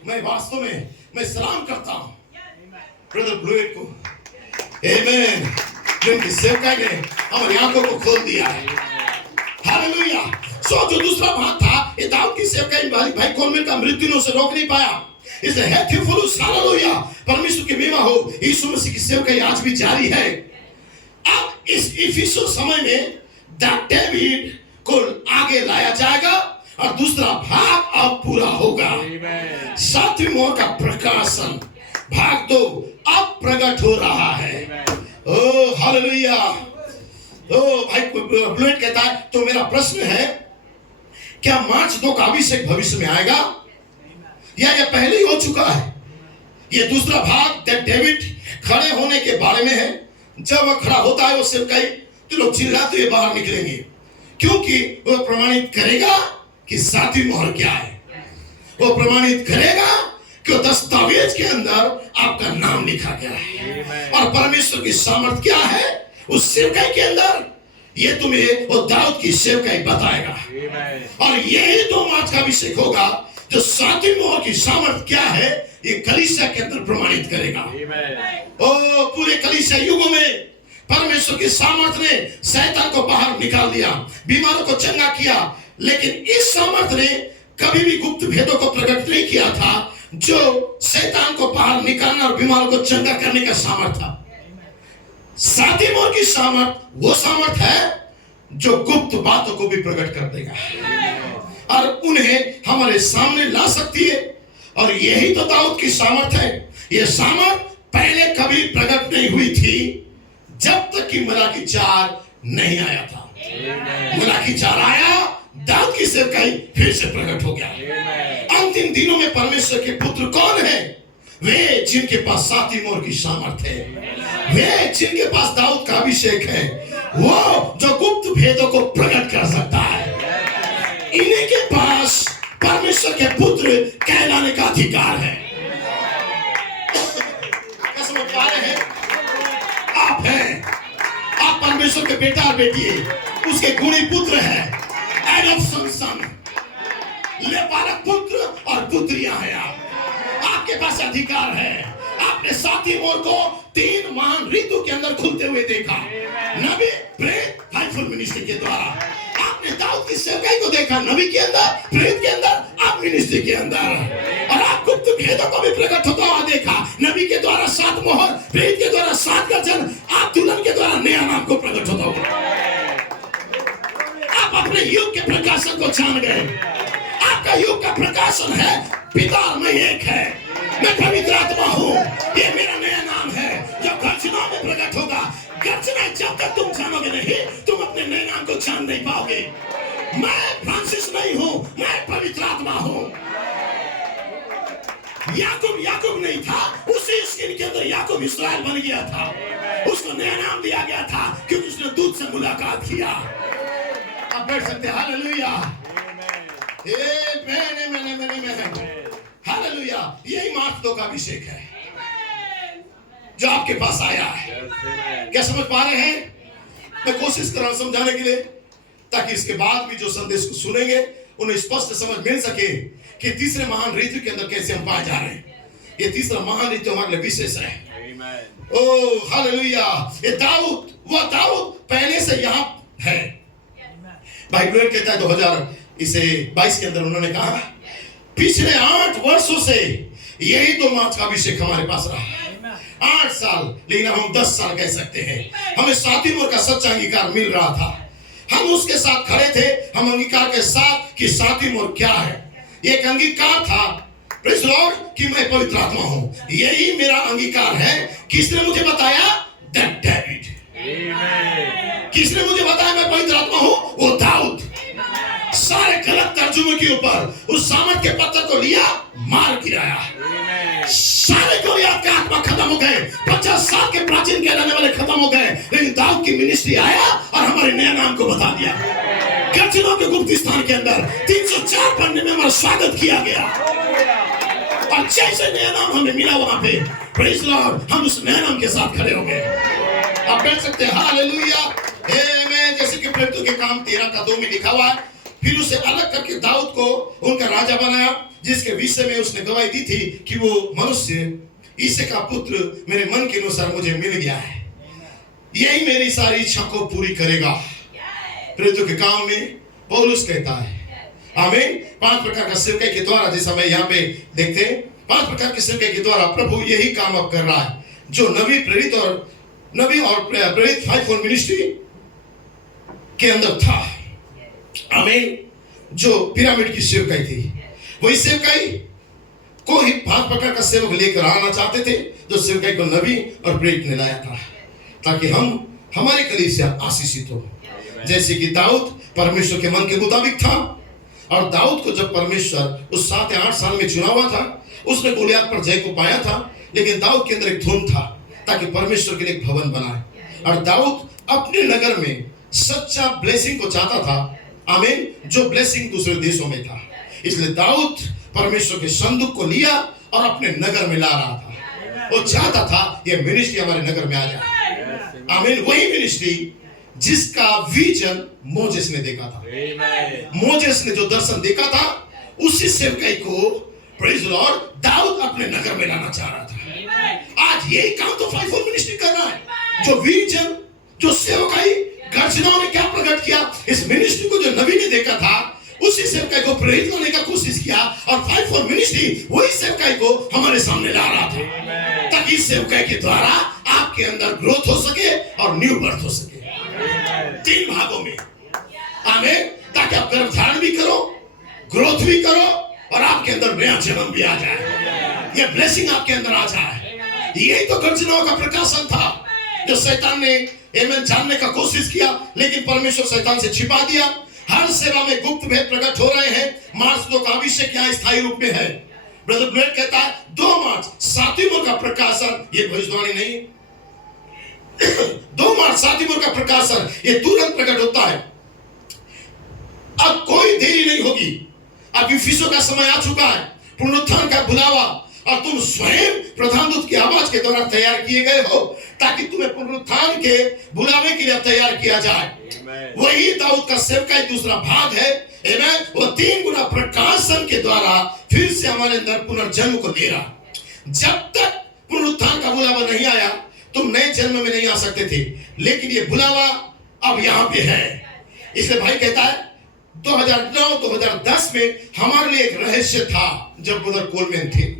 मैं वास्तव में मैं सलाम करता हूं ब्रदर ब्लूएट को। आमीन। जिनकी सेवकाई ने हमारी आंखों को खोल दिया है। हालेलुया। सो जो दूसरा भाग था, ये दाऊद की सेवकाई भाई कोलमैन का मृत्यु ने उसे रोक नहीं पाया, इसलिए हैथफुल हालेलुया। परमेश्वर की महिमा हो। यीशु मसीह की सेवकाई आज भी जारी है। अब इस इफिसुस समय में डेविड को आगे लाया जाएगा और दूसरा भाग अब पूरा होगा। सातवीं मोहर का प्रकाशन भाग 2 अब प्रकट हो रहा है। ओ हालेलुया। ओ भाई ब्लूएट कहता है, तो मेरा प्रश्न है, क्या मार्च 2 का अभिषेक भविष्य में आएगा या ये पहले ही हो चुका है? ये दूसरा भाग डेविड खड़े होने के बारे में है। जब वह खड़ा होता है वो सेवकाई, तो लोग चिल्लाते हुए बाहर निकलेंगे, क्योंकि वह प्रमाणित करेगा कि सातवीं मोहर क्या है। वो प्रमाणित करेगा कि दस्तावेज के अंदर आपका नाम लिखा गया है और परमेश्वर की सामर्थ क्या है उस सेवकाई के अंदर, ये तुम्हें वो दाऊद की सेवकाई बताएगा। और यही 2 मार्च का अभिषेक होगा जो सातवीं मोहर की सामर्थ क्या है ये कलीसिया के अंदर प्रमाणित करेगा। ओ पूरे कलीसिया युगों में परमेश्वर की सामर्थ ने शैतान को बाहर निकाल दिया, बीमारों को चंगा किया, लेकिन इस सामर्थ ने कभी भी गुप्त भेदों को प्रकट नहीं किया था जो शैतान को बाहर निकालना और बीमारों को चंगा करने का सामर्थ था। सातवीं मोहर की सामर्थ वो सामर्थ है जो गुप्त बातों को भी प्रकट कर देगा और उन्हें हमारे सामने ला सकती है। और यही तो दाऊद की सामर्थ है। यह सामर्थ पहले कभी प्रकट नहीं हुई थी जब तक कि मलाकी 4 नहीं आया था। मलाकी 4 आया, दाऊद की सेवकाई फिर से प्रकट हो गया। अंतिम दिनों में परमेश्वर के पुत्र कौन है? वे जिनके पास सातवीं मोहर की सामर्थ है, वे जिनके पास दाऊद का अभिषेक है, वो जो गुप्त भेदों को प्रकट कर सकता है। इन्हीं के पास परमेश्वर के पुत्र कहलाने का अधिकार है। क्या समझ पा रहे हैं? आप हैं, आप परमेश्वर के बेटा और बेटी है, उसके गुणी पुत्र है, एडॉप्शन सन, लेपारक पुत्र और पुत्रियां हैं। आपके पास अधिकार है। आपने सातवीं मोहर को 3 महान ऋतु के अंदर खुलते हुए देखा, नबी, प्रेरित, फाइवफुल मिनिस्ट्री के द्वारा। आपने दाऊद की सेवकाई को देखा, नबी के अंदर, प्रेरित के अंदर, आप मिनिस्ट्री के अंदर। और आप गुप्त भेदों को भी प्रकट होता हुआ देखा, नबी के द्वारा 7 मोहर, प्रेरित के द्वारा 7 गर्जन, आप दुल्हन के द्वारा नया नाम को प्रकट होता हुआ। आप अपने युग के प्रकाशन को जान गए। आपका युग का प्रकाशन है, पिता और मैं एक है, मैं पवित्र आत्मा हूँ, ये मेरा नया नाम है जो गर्जनाओं में प्रकट होगा। गर्जना जब तक तुम जानोगे नहीं, तुम अपने नए नाम को जान नहीं पाओगे। मैं फ्रांसिस नहीं हूँ, मैं पवित्र आत्मा हूँ। याकूब नहीं था, उसी स्किन के अंदर याकूब इस्राएल बन गया था। उसको नया नाम दिया गया था क्योंकि उसने दूध से मुलाकात किया। आप बैठ सकते हैं। Hallelujah, hallelujah. यही मार्च 2 का अभिषेक है जो आपके पास आया है। क्या समझ पा रहे हैं? मैं कोशिश कर रहा हूं समझाने के लिए, ताकि इसके बाद भी जो संदेश को सुनेंगे उन्हें स्पष्ट समझ मिल सके कि तीसरे महान ऋतु के अंदर कैसे हम पाए जा रहे हैं। ये तीसरा महान ऋतु हमारे लिए विशेष है। ओ हालेलुया। ये दाऊद, वह दाऊद पहले से यहाँ है। भाई ब्लूएट कहता है 2022 के अंदर उन्होंने कहा, पिछले 8 वर्षों से यही 2 मार्च का अभिषेक हमारे पास रहा। 8 साल, लेकिन हम 10 साल कह सकते हैं। हमें सातवीं मोहर का सच्चा अंगीकार मिल रहा था। हम उसके साथ खड़े थे, हम अंगीकार के साथ कि सातवीं मोहर क्या है। एक अंगीकार था, प्रेज़ लॉर्ड, कि मैं पवित्र आत्मा हूं। यही मेरा अंगीकार है। किसने मुझे बताया? डेविड। किसने मुझे बताया मैं पवित्र आत्मा हूं? वो दाऊद। सारे गलत तर्जुमे के ऊपर उस सामर्थ के पत्थर को लिया, मार गिराया। सारे गोलियत के आत्मा खत्म हो गए। 50 साल के प्राचीन कहलाने वाले खत्म हो गए। लेकिन दाऊद की मिनिस्ट्री आया और हमारे नए नाम को बता दिया। गर्जनों के गुप्त स्थान के अंदर 304 पन्ने में हमारा स्वागत किया गया और जैसे नया नाम हमें मिला वहां पे, प्रेज़ लॉर्ड, हम उस नए नाम के साथ खड़े हो गए। आप बैठ सकते हैं। हालेलुया, आमेन। जैसे कि प्रेरितों के काम 13 का 2 में लिखा हुआ है, फिर उसे अलग करके दाऊद को उनका राजा बनाया, जिसके विषय में उसने गवाही दी थी कि वो मनुष्य ईसे का पुत्र मेरे मन के अनुसार मुझे मिल गया है, यही मेरी सारी इच्छा को पूरी करेगा। प्रेरितों के काम में पौलुस कहता है आमीन। 5 प्रकार का सेवकाई के द्वारा, जैसा मैं यहाँ पे देखते हैं, 5 प्रकार के सेवकाई के द्वारा प्रभु यही काम अब कर रहा है जो नबी और प्रेरित 5 मिनिस्ट्री के अंदर था। आमीन। जो पिरामिड की सेवकाई थी, वही सेवकाई को ही 5 प्रकार का सेवक लेकर आना चाहते थे, जो सेवकाई को नबी और प्रेरित ने लाया था, ताकि हमारे कलीसिया आशीषित हो। जैसे कि दाऊद परमेश्वर के मन के मुताबिक था, और दाऊद को जब परमेश्वर उस 7 या 8 साल में चुना हुआ था, उसने गोलियत पर जय को पाया था, लेकिन दाऊद के अंदर एक धुन था ताकि परमेश्वर के लिए एक भवन बनाए। और दाऊद अपने नगर में सच्चा ब्लेसिंग को चाहता था, आमीन, जो ब्लेसिंग दूसरे देशों में था। इसलिए दाऊद परमेश्वर के संदूक को लिया और अपने नगर में ला रहा था। वो चाहता था ये मिनिस्ट्री हमारे नगर में आ जाए। आमीन। वही मिनिस्ट्री जिसका विजन मोजेस ने देखा था। मोजेस ने जो दर्शन देखा था, उसी सेवकाई को प्रेज द लॉर्ड दाऊद अपने नगर में लाना चाह रहा था। आज यही काम तो 5 मिनिस्ट्री कर रहा है। जो विजन, जो सेवकाई गर्जनाओं ने क्या प्रकट किया, इस मिनिस्ट्री को जो नबी ने देखा था, उसी सेवकाई को प्रेरित करने का कोशिश किया, और 5 मिनिस्ट्री वही सेवकाई को हमारे सामने ला रहा था, ताकि इस सेवकाई के द्वारा आपके अंदर ग्रोथ हो सके और न्यू बर्थ हो सके। 3 भागों में, आमीन, ताकि आप गर्भ धारण भी करो, ग्रोथ भी करो, और आपके अंदर नया जन्म भी आ जाए, ये ब्लेसिंग आपके अंदर आ जाए। यही तो गर्जनाओं का प्रकाशन था, जो शैतान ने आमीन जानने का कोशिश किया, लेकिन परमेश्वर शैतान से छिपा दिया। हर सेवा में गुप्त भेद प्रकट हो रहे हैं। मार्च 2 का अभिषेक यहाँ स्थायी रूप में है। ब्रदर ब्लेड कहता है 2 मार्च 7वीं मोहर का प्रकाशन, ये भविष्यवाणी नहीं, 2 मार्च 7वीं मोहर का प्रकाशन ये तुरंत प्रकट होता है। अब कोई देरी नहीं होगी, अब इफिसों का समय आ चुका है, पुनरुत्थान का बुलावा, और तुम स्वयं प्रधान दूत की आवाज के द्वारा तैयार किए गए हो, ताकि तुम्हें पुनरुत्थान के बुलावे के लिए तैयार किया जाए। वही दाऊद का सेवकाई दूसरा भाग है। आमीन। वो 3 गुना प्रकाशन के द्वारा फिर से हमारे अंदर पुनर्जन्म को ले रहा। जब तक पुनरुत्थान का बुलावा नहीं आया, तुम नए जन्म में नहीं आ सकते थे, लेकिन ये बुलावा अब यहाँ पे है। इसलिए भाई कहता है 2009-2010 में हमारे लिए एक रहस्य था, जब ब्रदर कोलमैन थे,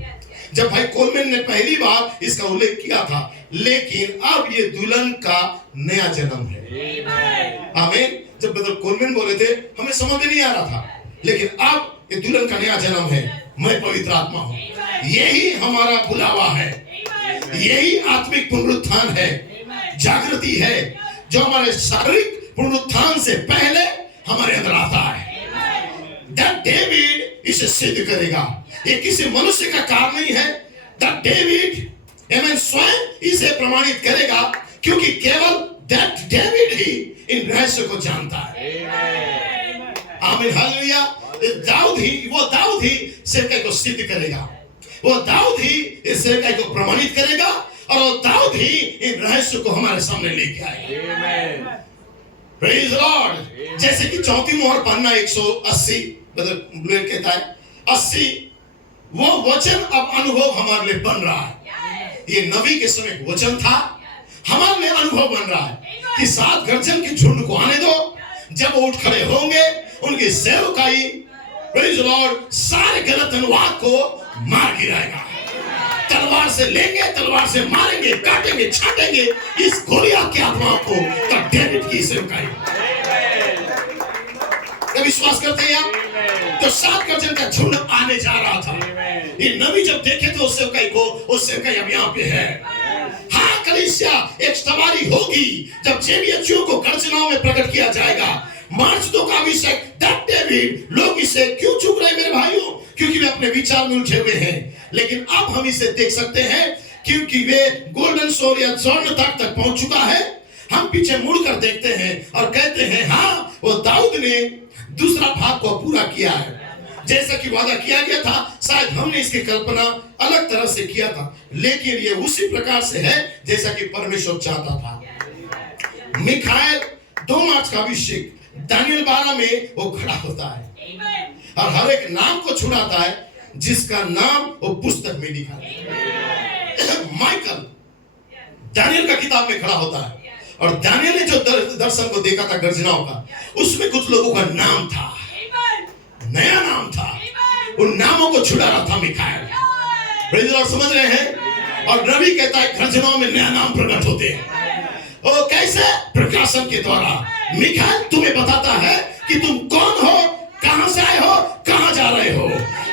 जब भाई कोलमैन ने पहली बार इसका उल्लेख किया था, लेकिन अब ये दुल्हन का नया जन्म है। आमीन। जब ब्रदर कोलमैन बोले थे, हमें समझ में नहीं आ रहा था, लेकिन अब ये दुल्हन का नया जन्म है। मैं पवित्र आत्मा हूं, यही हमारा बुलावा है, यही आत्मिक पुनरुत्थान है, जागृति है, जो हमारे शारीरिक पुनरुत्थान से पहले हमारे अंदर आता है। दैट डेविड इसे सिद्ध करेगा, ये किसी मनुष्य का काम नहीं है। दैट डेविड आमीन स्वयं इसे प्रमाणित करेगा, क्योंकि केवल दैट डेविड ही इन रहस्य को जानता है। आमीन, हालेलुया। वो दाऊद ही सेवकाई को सिद्ध करेगा, वो दाऊद ही इस सेवकाई को प्रमाणित करेगा, और वो दाऊद ही इन रहस्य को हमारे सामने लेके आएगा। Praise Lord. जैसे कि 4थी मोहर पन्ना 180, ब्लेड कहता है 80, वो वचन अब अनुभव हमारे लिए बन रहा है। ये नबी के समय वचन था, हमारे लिए अनुभव बन रहा है कि 7 गर्जन के झुंड को आने दो, जब वो उठ खड़े होंगे, उनकी सेवकाई प्रेज लॉर्ड सारे गलत अनुवाद को मार गिराएगा। तलवार से लेंगे, तलवार से मारेंगे, काटेंगे, छाटेंगे इस गोलियत की आत्माओं को। तब डेविड की सेवकाई, क्या विश्वास करते हैं आप? तो 7 गर्जन का झुंड आने जा रहा था। ये नबी जब देखे तो उस सेवकाई को, उस सेवकाई अब यहाँ पे है। हाँ, कलीसिया एक सवारी होगी जब जेबीएचओ को गर्जनाओं में प्रकट किया जाएगा। मार्च 2 का अभिषेक, दैट डेविड, लोग इसे क्यों चूक रहे मेरे भाइयों? क्योंकि वे अपने विचार में उलझे हुए हैं। लेकिन अब हम इसे देख सकते हैं, क्योंकि वे गोल्डन सोर या स्वर्ण तक पहुंच चुका है। हम पीछे मुड़कर देखते हैं और कहते हैं, हाँ, वो दाऊद ने दूसरा भाग को पूरा किया है, जैसा कि वादा किया गया था। शायद हमने इसकी कल्पना अलग तरह से किया था, लेकिन ये उसी प्रकार से है जैसा कि परमेश्वर चाहता था। मिखाएल 2 मार्च का अभिषेक, दानियल 12 में वो खड़ा होता है। और हर एक नाम को छुड़ाता है जिसका नाम वो पुस्तक में लिखा है। माइकल दानियल का किताब में खड़ा होता है और दानियल ने जो दर्शन को देखा था गर्जनाओं का, उसमें कुछ लोगों का नाम था, नया नाम था, उन नामों को छुड़ा रहा था मिखाएल। प्रेज़ द लॉर्ड, समझ रहे हैं? और नबी कहता है गर्जनाओं में नया नाम प्रकट होते हैं। और कैसे? प्रकाशन के द्वारा। मिखाएल तुम्हें बताता है कि तुम कौन हो, कहां से आए हो, कहां जा रहे हो,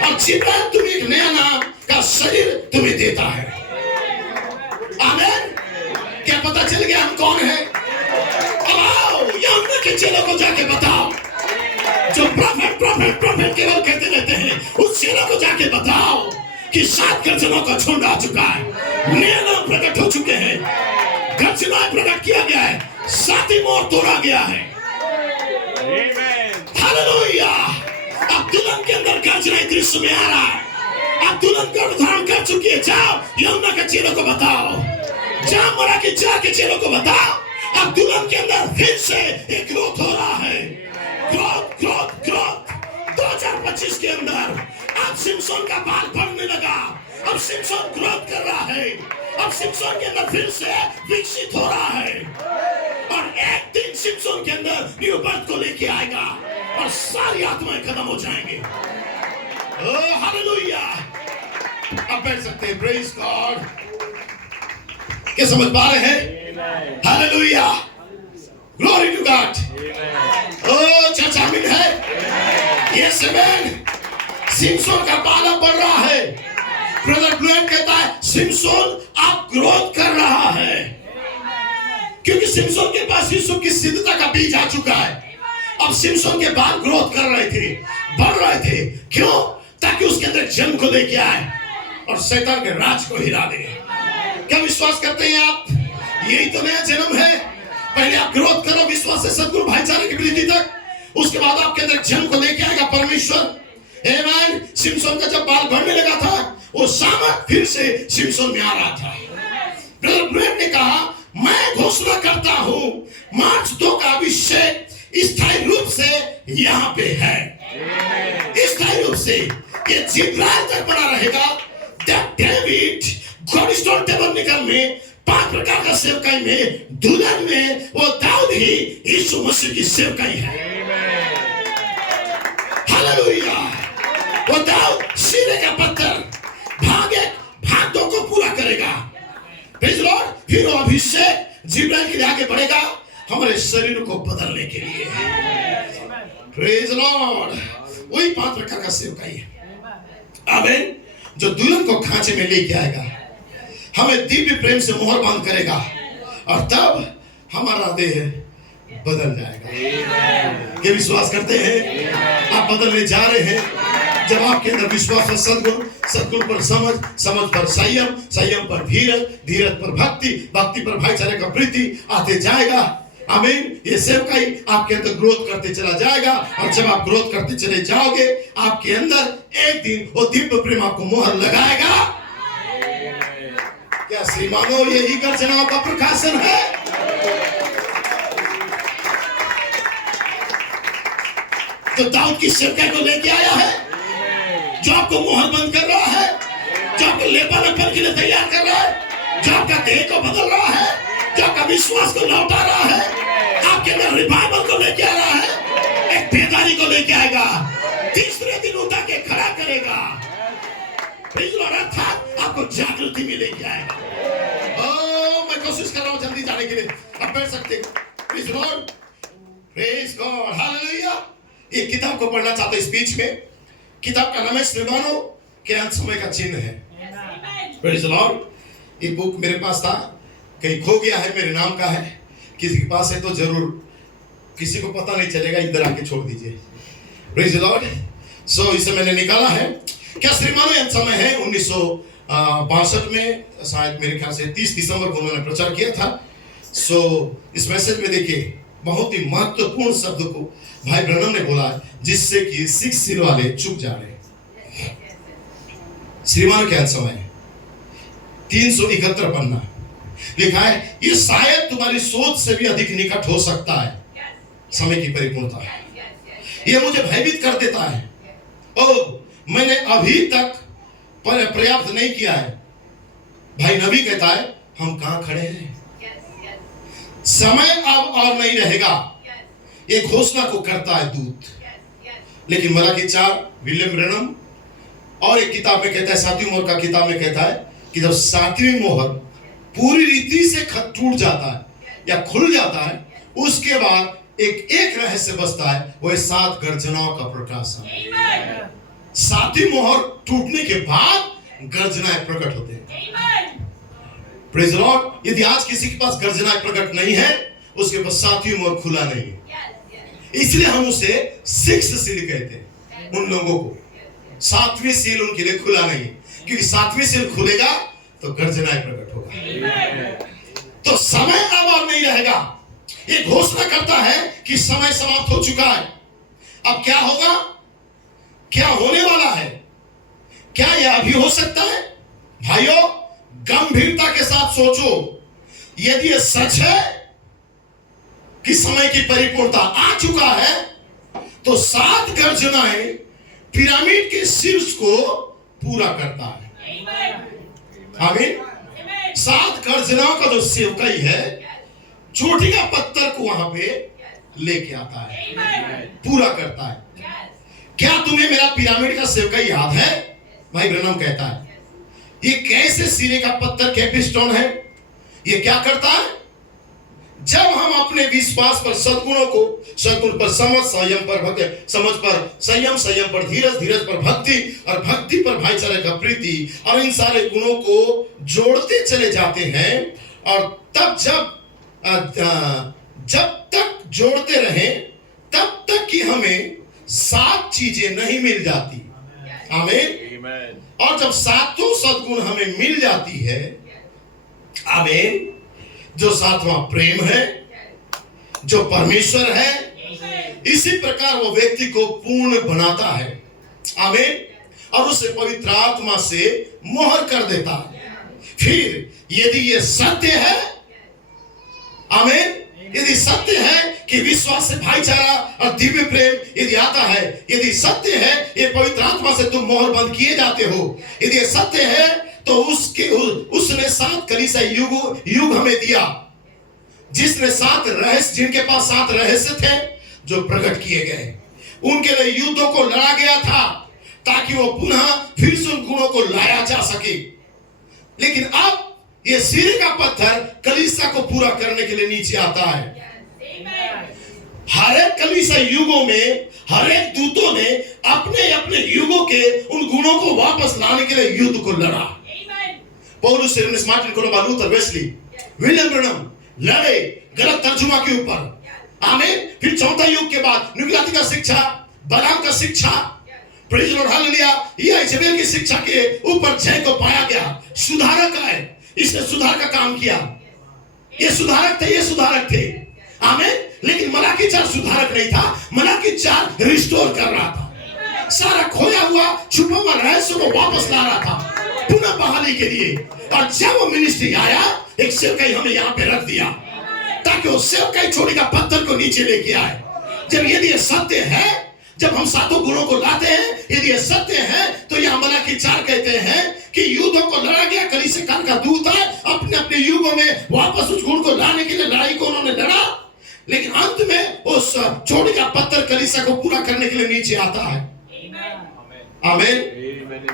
और जिब्राइल तुम्हें एक नया नाम का शरीर तुम्हें देता है। आमीन। क्या पता चल गया हम कौन है? अब आओ यूहन्ना के चेलों को जाके बताओ, जो प्रोफेट प्रोफेट प्रोफेट केवल कहते रहते हैं, उस चेलों को जाके बताओ कि 7 गर्जनों का झुंड आ चुका है, नए नाम प्रकट हो चुके हैं, गर्जनाएं प्रकट किया गया है, 7वीं मोहर तोड़ा गया है। हालेलुया। अब दुल्हन के अंदर गर्जनाएं दृश्य में आ रहा है। अब दुल्हन गर्भ धारण कर चुकी है। जाओ यूहन्ना के चेलों को बताओ, जाओ मरा के जा के चेलों को बताओ, अब दुल्हन के अंदर फिर से एक ग्रोथ हो रहा है। ग्रोथ ग्रोथ ग्रोथ 2025 के अंदर अब सिमसोन का बाल बढ़ने लगा। अब सिमसोन ग्रोथ कर रहा है। अब सिमसोन के अंदर फिर से विकसित हो रहा है और एक दिन सिमसोन के अंदर न्यू बर्थ को लेके आएगा और सारी आत्माएं खत्म हो जाएंगे। Oh hallelujah. अब बैठ सकते हैं। Praise God. क्या समझ पा रहे हैं? Hallelujah. Glory to God. Oh church आमीन है। यस आमीन। सिमसोन का पाला बढ़ रहा है। ब्रदर ब्लैक कहता है सिमसोन अब ग्रोथ कर रहा है, क्योंकि सिमसोन के पास यीशु की सिद्धता का बीज आ चुका है। अब सिमसोन के बाल ग्रोथ कर रहे थे, बढ़ रहे थे। क्यों? ताकि उसके अंदर जन्म को लेके आए और शैतान के राज को हिला दे। क्या विश्वास करते हैं आप? यही तो नया जन्म है। पहले आप ग्रोथ करो विश्वास से सद्गुरु भाईचारे की वृद्धि तक, उसके बाद आपके अंदर जन्म को लेके आएगा परमेश्वर। आमीन। सिमसोन का जब बाल बढ़ने लगा था, वो सामर्थ फिर से सिमसोन में आ रहा था। ब्रदर ब्रैड ने कहा मैं घोषणा करता हूं मार्च 2 का अभिषेक स्थायी रूप से यहाँ पे है। स्थायी रूप से ये जिब्राइल तक बना रहेगा। दैट डेविड गॉडस्टोन टेबरनेकल में 5 प्रकार का सेवकाई में, दुल्हन में वो दाऊद ही यीशु मसीह की सेवकाई है। हालेलुया। वो दाऊद सीने का पत्थर भागों को पूरा करेगा। Praise the Lord. फिर वो अभिषेक जिब्राइल के आगे बढ़ेगा हमारे शरीर को बदलने के लिए। Praise the Lord. वही 5 प्रकार का सेवकाई है। आमीन। जो दुल्हन को खांचे में लेके आएगा, हमें दिव्य प्रेम से मोहर बांध करेगा और तब हमारा देह बदल जाएगा। क्या विश्वास करते हैं? आप बदलने जा रहे हैं। जब आपके अंदर विश्वास और सद्गुण पर समझ पर संयम पर धीरज पर भक्ति पर भाईचारे का प्रीति आते जाएगा। आमीन। ये सेवकाई आपके अंदर ग्रोथ करते चला जाएगा और जब आप ग्रोथ करते चले जाओगे, आपके अंदर एक दिन वो दिव्य प्रेम आपको मोहर लगाएगा। क्या श्रीमानों यही गर्जनाओं का प्रकाशन है? तो दाऊद की सेवकाई को लेके आया है, जो आपको मोहर बंद कर रहा है, जो आपको लेपालपन के लिए तैयार कर रहा है, जो आपका देह को बदल रहा है, जो आपका विश्वास को लौटा रहा है, आपके अंदर रिवाइवल को लेके आ रहा है, एक बेदारी को लेके आएगा, तीसरे दिन उठा के खड़ा करेगा। अर्थात आपको जागृति में लेके आएगा। मैं कोशिश कर रहा हूं जल्दी जाने के लिए। अब बैठ सकते हो। Praise Lord. Praise God. Hallelujah. एक किताब को पढ़ना चाहता हूं इस बीच में। किताब का नाम है श्रीमानों के अंत समय का चिन्ह है। Praise Lord. ये बुक मेरे पास था, कहीं खो गया है, मेरे नाम का है। किसी के पास है तो जरूर, किसी को पता नहीं चलेगा, इधर आके छोड़ दीजिए। Praise Lord. सो इसे मैंने निकाला है। क्या श्रीमानों अंत समय है 1962 में, शायद मेरे ख्याल से 30 दिसंबर को उन्होंने प्रचार किया था। सो इस मैसेज में देखिए बहुत ही महत्वपूर्ण शब्द को भाई ब्रनम ने बोला है, जिससे कि सिख सिर वाले चुप जा रहे हैं। श्रीमान के अंत समय 371 पन्ना लिखा है, ये शायद तुम्हारी सोच से भी अधिक निकट हो सकता है समय की परिपूर्णता। ये मुझे भयभीत कर देता है। ओ, मैंने अभी तक पर्याप्त नहीं किया है। भाई नबी कहता है हम कहां खड़े हैं, समय अब और नहीं रहेगा। ये घोषणा को करता है दूत। लेकिन मलाकी 4 विलियम ब्रैनम और एक किताब में कहता है, 7वीं मोहर का किताब में कहता है कि जब 7वीं मोहर पूरी रीति से टूट जाता है या खुल जाता है, उसके बाद एक रहस्य बचता है, वो 7 गर्जनाओं का प्रकाशन। 7वीं मोहर टूटने के बाद गर्जनाएं प्रकट होते हैं। Praise the Lord. यदि आज किसी के पास गर्जनाएं प्रकट नहीं है, उसके पास 7वीं मोहर खुला नहीं है। इसलिए हम उसे 6th सील कहते हैं। उन लोगों को 7वीं सील उनके लिए खुला नहीं है, क्योंकि 7वीं सील खुलेगा तो गर्जनाएं प्रकट होगा। तो समय अब और नहीं रहेगा। ये घोषणा करता है कि समय समाप्त हो चुका है। अब क्या होगा, क्या होने वाला है, क्या यह अभी हो सकता है? भाइयों, गंभीरता के साथ सोचो। यदि यह सच है कि समय की परिपूर्णता आ चुका है, तो 7 गर्जनाएं पिरामिड के शीर्ष को पूरा करता है। आमीन। 7 गर्जनाओं का जो सेवकाई है, चोटी का पत्थर को वहां पे लेके आता है, पूरा करता है। क्या तुम्हें मेरा पिरामिड का सेवकाई याद है? भाई ब्रैनम कहता है ये कैसे सिरे का पत्थर कैपिस्टोन है। ये क्या करता है? जब हम अपने विश्वास पर सद्गुणों को, सद्गुण पर समझ, संयम पर भक्ति, समझ पर संयम, संयम पर धीरज, धीरज पर भक्ति और भक्ति पर भाईचारे का प्रीति, और इन सारे गुणों को जोड़ते चले जाते हैं, और तब जब तक जोड़ते रहें तब तक कि हमें 7 चीजें नहीं मिल जाती। आमीन। और जब 7 सद्गुण हमें मिल जाती है, आमीन, जो 7वां प्रेम है, जो परमेश्वर है, इसी प्रकार वो व्यक्ति को पूर्ण बनाता है। आमीन। और उसे पवित्र आत्मा से मोहर कर देता है। फिर यदि ये सत्य है, आमीन, यदि सत्य है कि विश्वास से भाईचारा और दिव्य प्रेम यदि आता है, यदि सत्य है ये पवित्र आत्मा से तुम मोहर बंद किए जाते हो, यदि ये सत्य है, तो उसने 7 कलीसिया युग हमें दिया, जिसने 7 रहस्य, जिनके पास 7 रहस्य थे जो प्रकट किए गए। उनके लिए युद्धों को लड़ा गया था ताकि वो पुनः फिर से उन गुणों को लाया जा सके। लेकिन अब ये सिरे का पत्थर कलीसिया को पूरा करने के लिए नीचे आता है। हर एक कलीसिया युगों में हर एक दूतों ने अपने अपने युगों के उन गुणों को वापस लाने के लिए युद्ध को लड़ा। पौलुस, Irenaeus, Martin, Columba, Luther, Wesley, William Branham लड़े गलत तर्जुमा के ऊपर। आमीन। फिर 4था युग के बाद न्यूगिलाती का शिक्षा, बलाम का शिक्षा, praise the lord, hallelujah, Jezebel की शिक्षा के ऊपर जय को पाया गया। सुधारक आए, इसने सुधार का काम किया। ये सुधारक थे, ये सुधारक थे। आमीन। लेकिन मलाकी 4 सुधारक नहीं था, मलाकी 4 रिस्टोर कर रहा था। सारा खोया हुआ छुपा हुआ रहस्य को वापस ला रहा था, पुनः बहाली के लिए। और जब वो मिनिस्ट्री आया, एक सेवकाई हमें यहाँ पे रख दिया ताकि वो सेवकाई छोटी का पत्थर को नीचे लेके आए। जब यदि ये सत्य है, जब हम 7 गुणों को लाते हैं, यदि ये सत्य है, तो यहाँ मलाकी 4 कहते हैं कि युद्धों को लड़ा गया। कलीसिया काल का दूत है, अपने अपने युगों में वापस उस गुण को लाने के लिए लड़ाई को उन्होंने लड़ा। लेकिन अंत में उस चोटी का पत्थर कलीसिया को पूरा करने के लिए नीचे आता है। आमीन।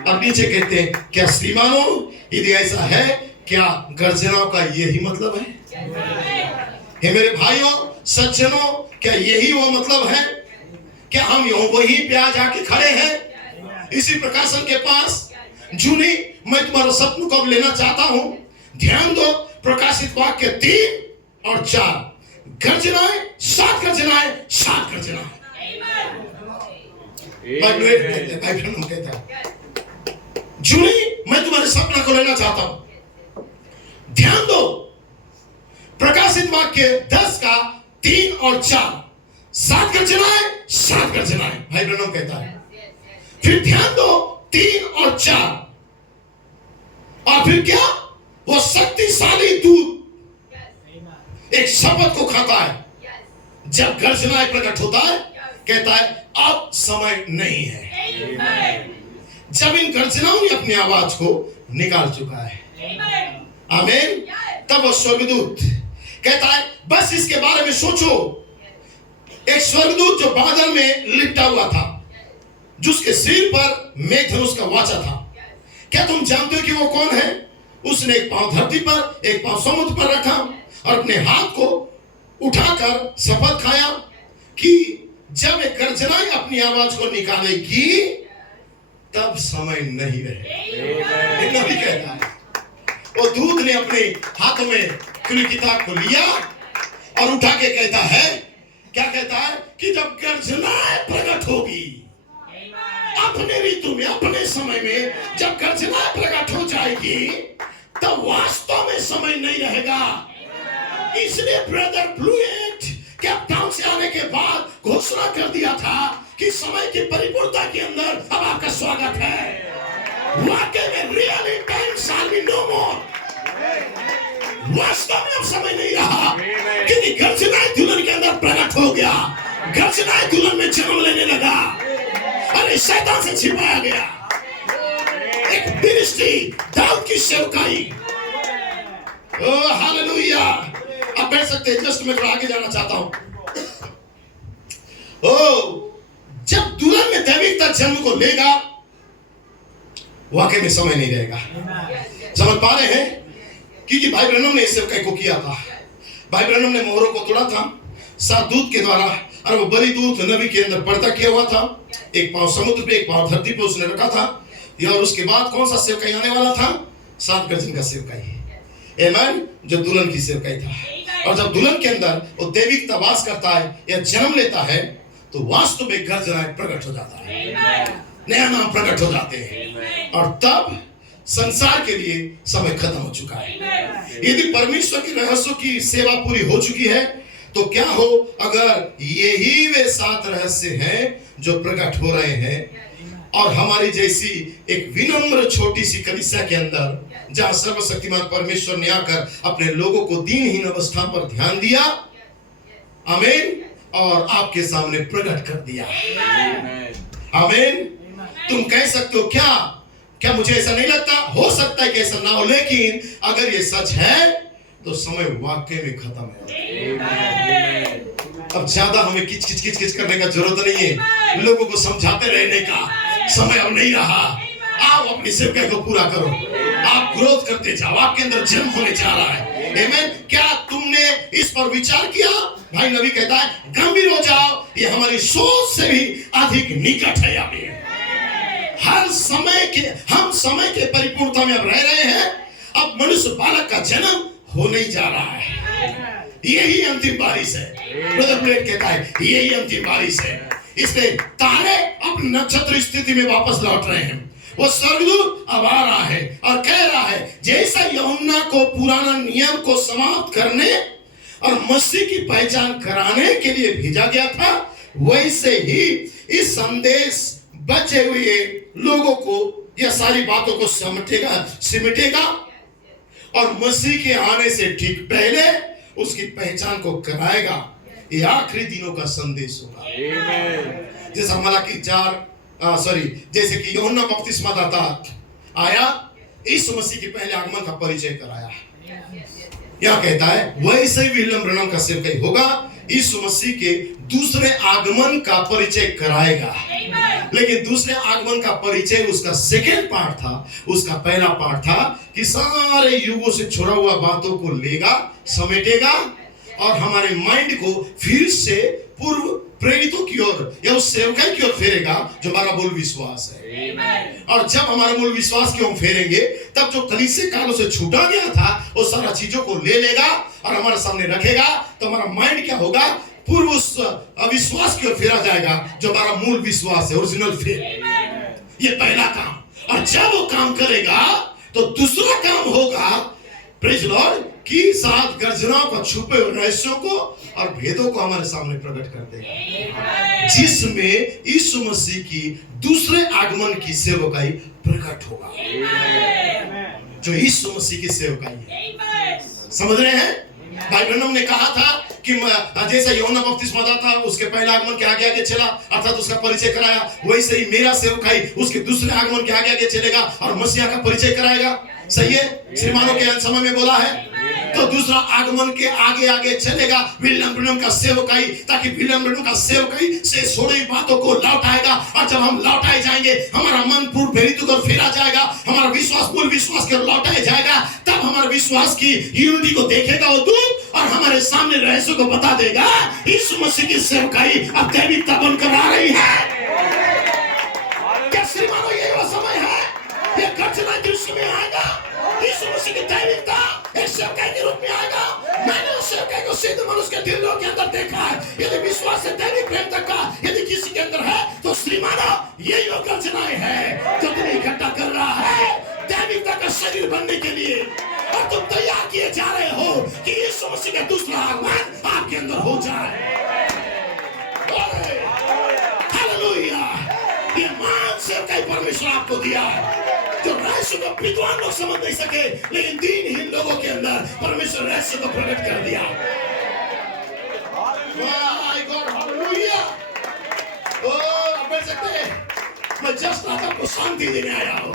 अब नीचे कहते हैं, क्या श्रीमानों, यदि ऐसा है, क्या गर्जनाओं का यही मतलब है? हे मेरे भाइयों, सज्जनों, क्या यही वो मतलब है? क्या हम वहीं पे आ जाके खड़े हैं इसी प्रकाशन के पास? जूनी, मैं तुम्हारा सपनों को अब लेना चाहता हूं। ध्यान दो, प्रकाशित वाक्य 3 और 4 गर्जनाएं, 7 गर्जनाएं, 7 गर्जनाएं। कहता है, जूनी, मैं तुम्हारे सपना को लेना चाहता हूं। ध्यान दो, प्रकाशित वाक्य 10 का 3 और 4, 7 गर्जनाएं, 7 गर्जनाएं। भाई ब्रैनम कहता है। फिर ध्यान दो, 3 और 4, और फिर क्या? वो शक्तिशाली दूत एक शपथ को खाता है। जब गर्जनाएं प्रकट होता है, कहता है अब समय नहीं है। जब इन गर्जनाओं ने अपनी आवाज को निकाल चुका है, आमीन, तब वो स्वर्गदूत कहता है बस इसके बारे में सोचो। एक स्वर्गदूत जो बादल में लिपटा हुआ था, जिसके सिर पर मेघधनुष का वाचा था, क्या तुम जानते हो कि वो कौन है? उसने एक पांव धरती पर, एक पांव समुद्र पर रखा और अपने हाथ को उठाकर शपथ खाया कि जब एक गर्जनाएं अपनी आवाज को निकालेगी तब समय नहीं रहे। नबी कहता है, वो दूत ने अपने हाथों में खुली किताब को लिया और उठा के कहता है, क्या कहता है कि जब गर्जनाएं प्रकट होगी अपने ऋतु में, अपने समय में, जब गर्जनाएं प्रकट हो जाएगी तब वास्तव में समय नहीं रहेगा। इसलिए ब्रदर ब्लूएट कैप टाउन से आने के बाद घोषणा कर दिया था कि समय की परिपूर्णता के अंदर अब आपका स्वागत है। वाकई में really time shall be no more. वास्तव में अब समय नहीं रहा, क्योंकि गर्जनाएं दुल्हन के अंदर प्रकट हो गया। गर्जनाएं दुल्हन में जन्म लेने लगा और शैतान से छिपाया गया। एक मिनिस्ट्री, दाऊद की सेवकाई। ओह हालेलुया। अब बैठ सकते हैं, जस्ट मैं थोड़ा आगे जाना चाहता हूं। जब दुल्हन में दैविकता जन्म को लेगा वाकई में समय नहीं रहेगा। समझ पा रहे हैं? क्योंकि भाई ब्रैनम ने इस सेवकाई को किया था। भाई ब्रैनम ने मोहरों को तोड़ा था 7 दूत के द्वारा, और वो बड़ी दूत नबी के अंदर पर्दा किया हुआ था। एक पांव समुद्र पे, एक पांव धरती पे उसने रखा था। और उसके बाद कौन सा सेवकाई आने वाला था? 7 गर्जन का सेवकाई, आमीन, जो दुल्हन की सेवकाई था। और जब दुल्हन के अंदर वो दैविकता वास करता है या जन्म लेता है तो वास्तव में गर्जनाएं प्रकट हो जाता है, नया नाम प्रकट हो जाते हैं, और तब संसार के लिए समय खत्म हो चुका है। यदि परमेश्वर के रहस्यों की सेवा पूरी हो चुकी है तो क्या हो अगर यही वे 7 रहस्य हैं जो प्रकट हो रहे हैं, और हमारी जैसी एक विनम्र छोटी सी कलीसिया के अंदर जहां सर्वशक्तिमान परमेश्वर ने आकर अपने लोगों को दीनहीन अवस्था पर ध्यान दिया, आमीन, और आपके सामने प्रकट कर दिया, आमीन। तुम कह सकते हो क्या मुझे ऐसा नहीं लगता? हो सकता है कि ऐसा ना हो, लेकिन अगर ये सच है तो समय वाकई में खत्म है। अब ज्यादा हमें किच करने का जरूरत नहीं है, लोगों को समझाते रहने का समय अब नहीं रहा। आप अपनी सेवकाई को पूरा करो, आप ग्रोथ करते जाओ, आपके अंदर जन्म होने जा रहा है, आमीन। क्या तुमने इस पर विचार किया? भाई नबी कहता है गंभीर हो जाओ, ये हमारी सोच से भी अधिक निकट है। आमीन। हम समय के परिपूर्णता में अब रह रहे हैं। अब मनुष्य बालक का जन्म होने जा रहा है, यही अंतिम बारिश है। ब्रदर ब्लेड कहता है यही अंतिम बारिश है। इसलिए तारे अपनी नक्षत्र स्थिति में वापस लौट रहे हैं। वो स्वर्गदूत अब आ रहा है और कह रहा है जैसा यूहन्ना को पुराना नियम को समाप्त करने और मसीह की पहचान कराने के लिए भेजा गया था, वैसे ही इस संदेश बचे हुए लोगों को यह सारी बातों को सिमटेगा और मसीह के आने से ठीक पहले उसकी पहचान को कराएगा। ये आखिरी दिनों का संदेश होगा। जैसा मलाकी 4 जैसे कि यूहन्ना बपतिस्मादाता आया, यीशु मसीह के पहले आगमन का परिचय कराया। यह कहता है वैसे ही विलियम ब्रैनम का सेवकाई होगा, यीशु मसीह के दूसरे आगमन का परिचय कराएगा। लेकिन दूसरे आगमन का परिचय उसका सेकेंड पार्ट था। उसका पहला पार्ट था कि सारे युगों से छोड़ा हुआ बातों को लेगा, समेटेगा और हमारे माइंड को फिर से पूर्व प्रेरितों की ओर या उस सेवकाई की ओर फेरेगा जो हमारा मूल विश्वास है। और जब हमारा मूल विश्वास की ओर फेरेंगे तब जो कलीसिया कालों से छूटा गया था वो सारा चीजों को ले लेगा और हमारे सामने रखेगा। तो हमारा माइंड क्या होगा? पूर्व उस अविश्वास की ओर फेरा जाएगा जो हमारा मूल विश्वास है, ओरिजिनल फेथ। ये पहला काम। और जब वो काम करेगा तो दूसरा काम होगा, प्रेज लॉर्ड, कि 7 गर्जनाओं को छुपे हुए रहस्यों को और भेदों को हमारे सामने प्रकट कर देगा, जिसमें यीशु मसीह की दूसरे आगमन की सेवकाई प्रकट होगा, जो यीशु मसीह की सेवकाई है। समझ रहे हैं? भाई ब्रैनम ने कहा था कि जैसा यूहन्ना बपतिस्मा था उसके पहले आगमन के आगे आगे चला अर्थात उसका परिचय कराया, वैसे ही मेरा सेवकाई उसके दूसरे आगमन के आगे आगे चलेगा और मसीहा का परिचय कराएगा। सही है, श्रीमानों के समय में बोला है। तो दूसरा आगमन के आगे आगे चलेगा विलियम ब्रैनम का सेवकाई, ताकि विलियम ब्रैनम का सेवकाई से छोड़ी बातों को लौटाएगा। और जब हम लौटाए जाएंगे, हमारा मन पूर्ण प्रेरित होकर फिरा जाएगा, हमारा विश्वास मूल विश्वास के लौटाया जाएगा, तब हमारे विश्वास की यूनिटी को देखेगा वो दूत और हमारे सामने रहस्य को बता देगा। यीशु मसीह की सेवकाई अब दैविकता बनकर आ रही है। क्या श्रीमानों यही वो समय है? ये गर्जना दृश्य में आएगा, यीशु मसीह की दैविकता एक सेवकाई के रूप में आएगा। मैंने उस सेवकाई को सिद्ध मनुष्य के दिलों के अंदर देखा है। यदि विश्वास से दैविक प्रेम तक का यदि किसी के अंदर है, तो श्रीमानों यही वो गर्जनाएं है जो तुम्हें इकट्ठा कर रहा है दैविकता का शरीर बनने के लिए। और तुम तैयार किए जा रहे हो कि यीशु मसीह का दूसरा आगमन आपके अंदर हो जाए। हालेलुया। ये मान सेवकाई परमेश्वर आपको दिया है, जो रहस्य को विद्वान लोग समझ नहीं सके, लेकिन दीनहीन लोगों के अंदर परमेश्वर रहस्य को प्रकट कर दिया। बैठ सकते हैं। मैं जस्ट आपको शांति देने आया हूँ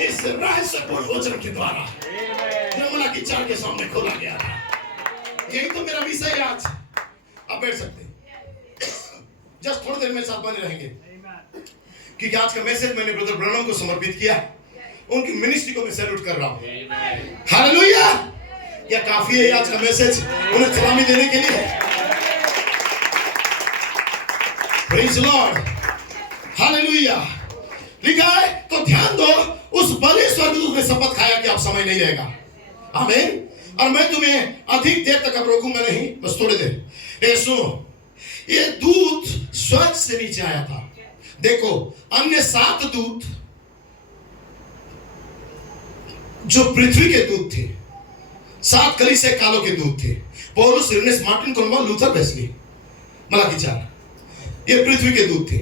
इस रहस्यपूर्ण वचन के द्वारा जो मलाकी 4 के सामने खोला गया था। यही तो मेरा विषय है आज। आप बैठ सकते हैं, जस्ट थोड़ी देर मेरे साथ बने रहेंगे, क्योंकि आज का मैसेज मैंने ब्रदर ब्रैनम को समर्पित किया। उनकी मिनिस्ट्री को मैं सैल्यूट कर रहा हूँ। हालेलुया। क्या काफी है आज का मैसेज उन्हें सलामी देने के लिए? Praise Lord. हालेलुया। लिखा है तो ध्यान दो, उस बड़े स्वर्गदूत ने शपथ खाया कि अब समय नहीं रहेगा। आमीन। और मैं तुम्हें अधिक देर तक अब रोकूंगा नहीं, बस थोड़ी देर। सुनो, ये दूत स्वर्ग से नीचे आया था। देखो, अन्य 7 दूत जो पृथ्वी के दूत थे, 7 कलीसिया कालों के दूत थे। पौलुस, Irenaeus, Martin, Columba, Luther, Wesley, मलाकी 4, ये पृथ्वी के दूत थे।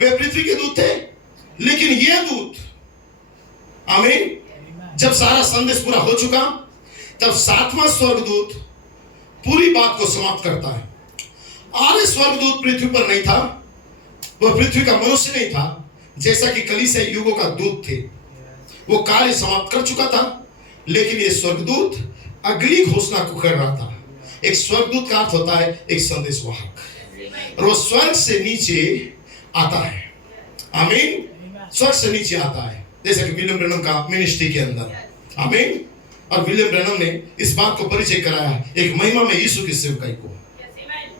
वे पृथ्वी के दूत थे, लेकिन ये दूत, आमीन, जब सारा संदेश पूरा हो चुका, तब 7वां स्वर्गदूत पूरी बात को समाप्त करता है। आर्य स्वर्गदूत पृथ्वी पर नहीं था, वह पृथ्वी का मनुष्य नहीं था, जैसा कि कलीसिया युगों का दूत थे। वो कार्य समाप्त कर चुका था, लेकिन ये स्वर्गदूत अगली घोषणा को कर रहा था। एक स्वर्गदूत का अर्थ होता है एक संदेशवाहक, और वो स्वर्ग से नीचे आता है। आमीन। स्वर्ग से नीचे आता है, जैसा कि विलियम ब्रैनम का मिनिस्ट्री के अंदर। आमीन। और विलियम ब्रैनम ने इस बात को परिचय कराया एक महिमा में यीशु की सेवकाई को,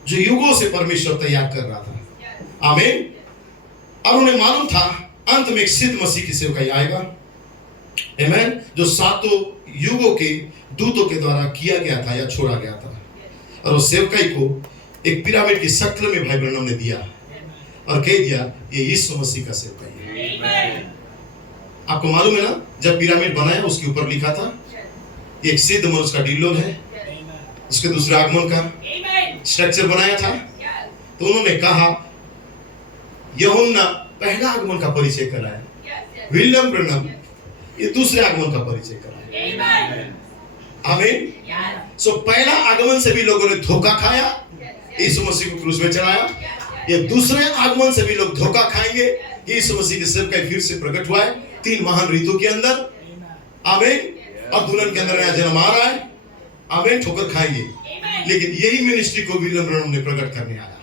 जो युगों से परमेश्वर तैयार कर रहा था। आमीन। और उन्हें मालूम था अंत में एक सिद्ध मसीह की सेवकाई आएगा, आमीन, जो 7 युगों के दूतों के द्वारा किया गया था या छोड़ा गया था। और उस सेवकाई को एक पिरामिड की शक्ल में भाई ब्रैनम ने दिया और कह दिया ये यीशु मसीह का सेवकाई है। आपको मालूम है ना, जब पिरामिड बनाया उसके ऊपर लिखा था एक सिद्ध मनुष्य का डीलोग है, उसके दूसरे आगमन का स्ट्रक्चर बनाया था। तो उन्होंने कहा यूहन्ना पहला आगमन का परिचय कराया, विलियम ब्रैनम ये दूसरे आगमन का परिचय कराया। आमीन। सो पहला आगमन से भी लोगों ने धोखा खाया, यीशु मसीह को क्रूस में चढ़ाया। ये दूसरे आगमन से भी लोग धोखा खाएंगे। यीशु मसीह की सेवकाई फिर से प्रकट हुआ है 3 महान ऋतु के अंदर। आमीन। और दुल्हन के अंदर नया जन्म आ रहा है। आमीन। ठोकर खाएंगे, लेकिन यही मिनिस्ट्री को विलियम ब्रैनम ने प्रकट करने आया।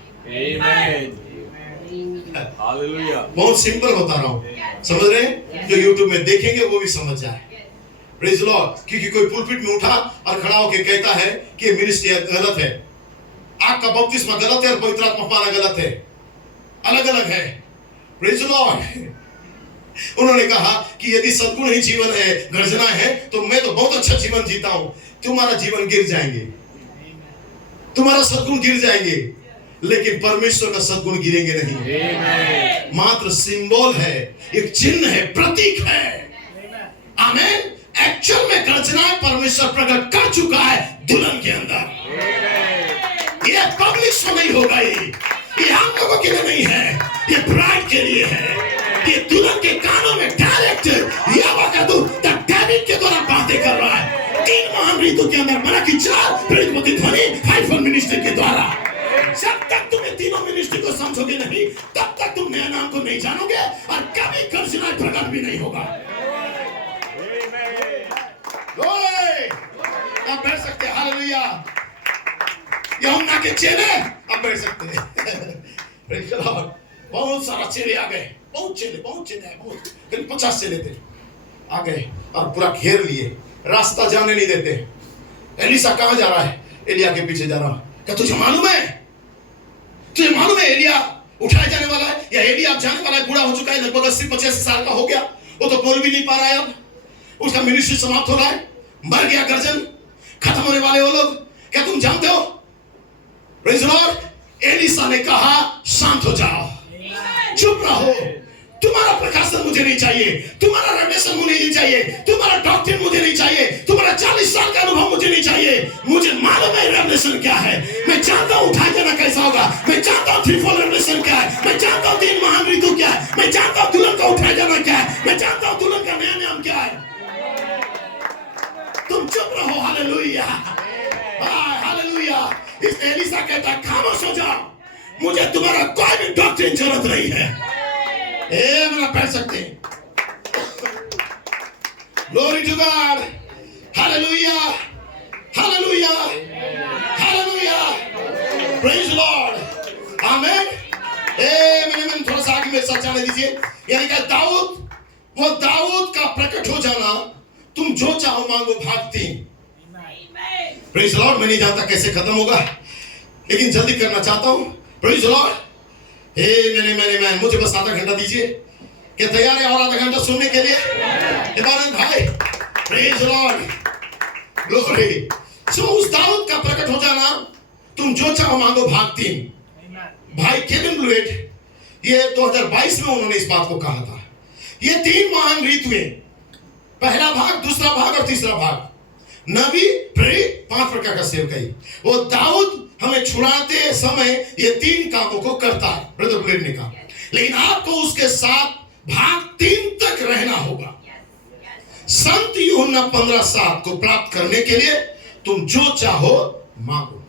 हालेलुया। बहुत सिंपल बता रहा हूं, समझ रहे हैं? जो YouTube में देखेंगे वो भी समझ जाए। Praise Lord. क्योंकि कोई पुलपिट में उठा और खड़ा होकर कहता है कि मिनिस्ट्री गलत है, आग का बपतिस्मा गलत है और पवित्र आत्मा पाना गलत है, अलग अलग है। Praise Lord. उन्होंने कहा कि यदि सद्गुण ही जीवन है, गर्जना है, तो मैं तो बहुत अच्छा जीवन जीता हूं। तुम्हारा जीवन गिर जाएंगे, तुम्हारा सद्गुण गिर जाएंगे, लेकिन परमेश्वर का सद्गुण गिरेंगे नहीं। मात्र सिंबल है, एक चिन्ह है, प्रतीक है। आमीन। एक्चुअल में गर्जनाएं परमेश्वर प्रकट कर चुका है दुल्हन के अंदर। ये पब्लिक शो नहीं होगा, ये आम लोगों के लिए नहीं है, ये ब्राइड के लिए है। ये दुल्हन के कानों में डायरेक्ट यहोवा का दूत डेविड के द्वारा बातें कर रहा है। 3 महान ऋतु के अंदर मलाकी 4, प्रेरित ध्वनि 5 मिनिस्ट्री के द्वारा। जब तक तुम तीनों मिनिस्ट्री को समझोगे नहीं, तब तक तुम नया नाम को नहीं जानोगे और कभी गर्जना प्रकट भी नहीं होगा। आप बैठ सकते हैं। हालेलुया। यूहन्ना के चेले आप बैठ सकते हैं। बहुत सारा चेले आ गए, बहुत चेले बहुत करीब 50 चेले थे, आ गए और पूरा घेर लिए, रास्ता जाने नहीं देते। एलिसा कहां जा रहा है? एलिया के पीछे जा रहा। क्या तुझे मालूम है एलिया उठाया जाने वाला है, या एलिया अब जाने वाला है? बूढ़ा हो चुका है, लगभग 80-85 साल का हो गया, वो तो बोल भी नहीं पा रहा है, अब उसका मिनिस्ट्री समाप्त हो रहा है, मर गया, गर्जन खत्म होने वाले वो लोग। क्या तुम जानते हो? Praise the Lord. एलिसा ने कहा शांत हो जाओ, चुप रहो, तुम्हारा प्रकाशन मुझे नहीं चाहिए, तुम्हारा रेवलेशन मुझे नहीं चाहिए, तुम्हारा डॉक्ट्रिन मुझे नहीं चाहिए, तुम्हारा 40 साल का अनुभव मुझे नहीं चाहिए। मुझे मालूम है रेवलेशन क्या है, मैं जानता हूं उठाया जाना कैसा होगा, मैं जानता हूं थ्रीफोल्ड रेवलेशन क्या है, मैं जानता हूं 3 महान ऋतु क्या है, मैं जानता हूं दुल्हन का उठाया जाना क्या है, मैं जानता हूं दुल्हन का नया नाम क्या है। तुम चुप रहो। Hallelujah, hallelujah. इस एलिसा कहता है खामोश हो जाओ, मुझे तुम्हारा कोई भी डॉक्ट्रिन जरूरत नहीं है। मेरा पैर सकते हैं। Glory to God. Hallelujah. Hallelujah. Hallelujah. Praise the Lord. Amen. मैंने थोड़ा सा आगे मेरे साथ जाने दीजिए। यानी कि दाऊद का प्रकट हो जाना, तुम जो चाहो मांगो, भाग 3। Praise the Lord। मैं नहीं जानता कैसे खत्म होगा, लेकिन जल्दी करना चाहता हूं। Praise the Lord। मैंने मुझे बस आधा घंटा दीजिए। क्या तैयार है और आधा घंटा सुनने के लिए? इबादत भाई, प्रेज लॉर्ड, ग्लोरी। सो उस दाऊद का प्रकट हो जाना, तुम जो चाहो मांगो, भाग 3। भाई केविन ब्लूएट, ये 2022 में उन्होंने इस बात को कहा था। ये 3 महान ऋतुएं, पहला भाग, दूसरा भाग और तीसरा भाग, नबी, प्रेरित, 5 प्रकार का सेवकाई। वो दाऊद हमें छुड़ाते समय ये 3 कामों को करता है, ब्रदर ब्लेड ने कहा। लेकिन आपको उसके साथ भाग 3 तक रहना होगा। संत यूहन्ना 15:7 को प्राप्त करने के लिए तुम जो चाहो मांगो।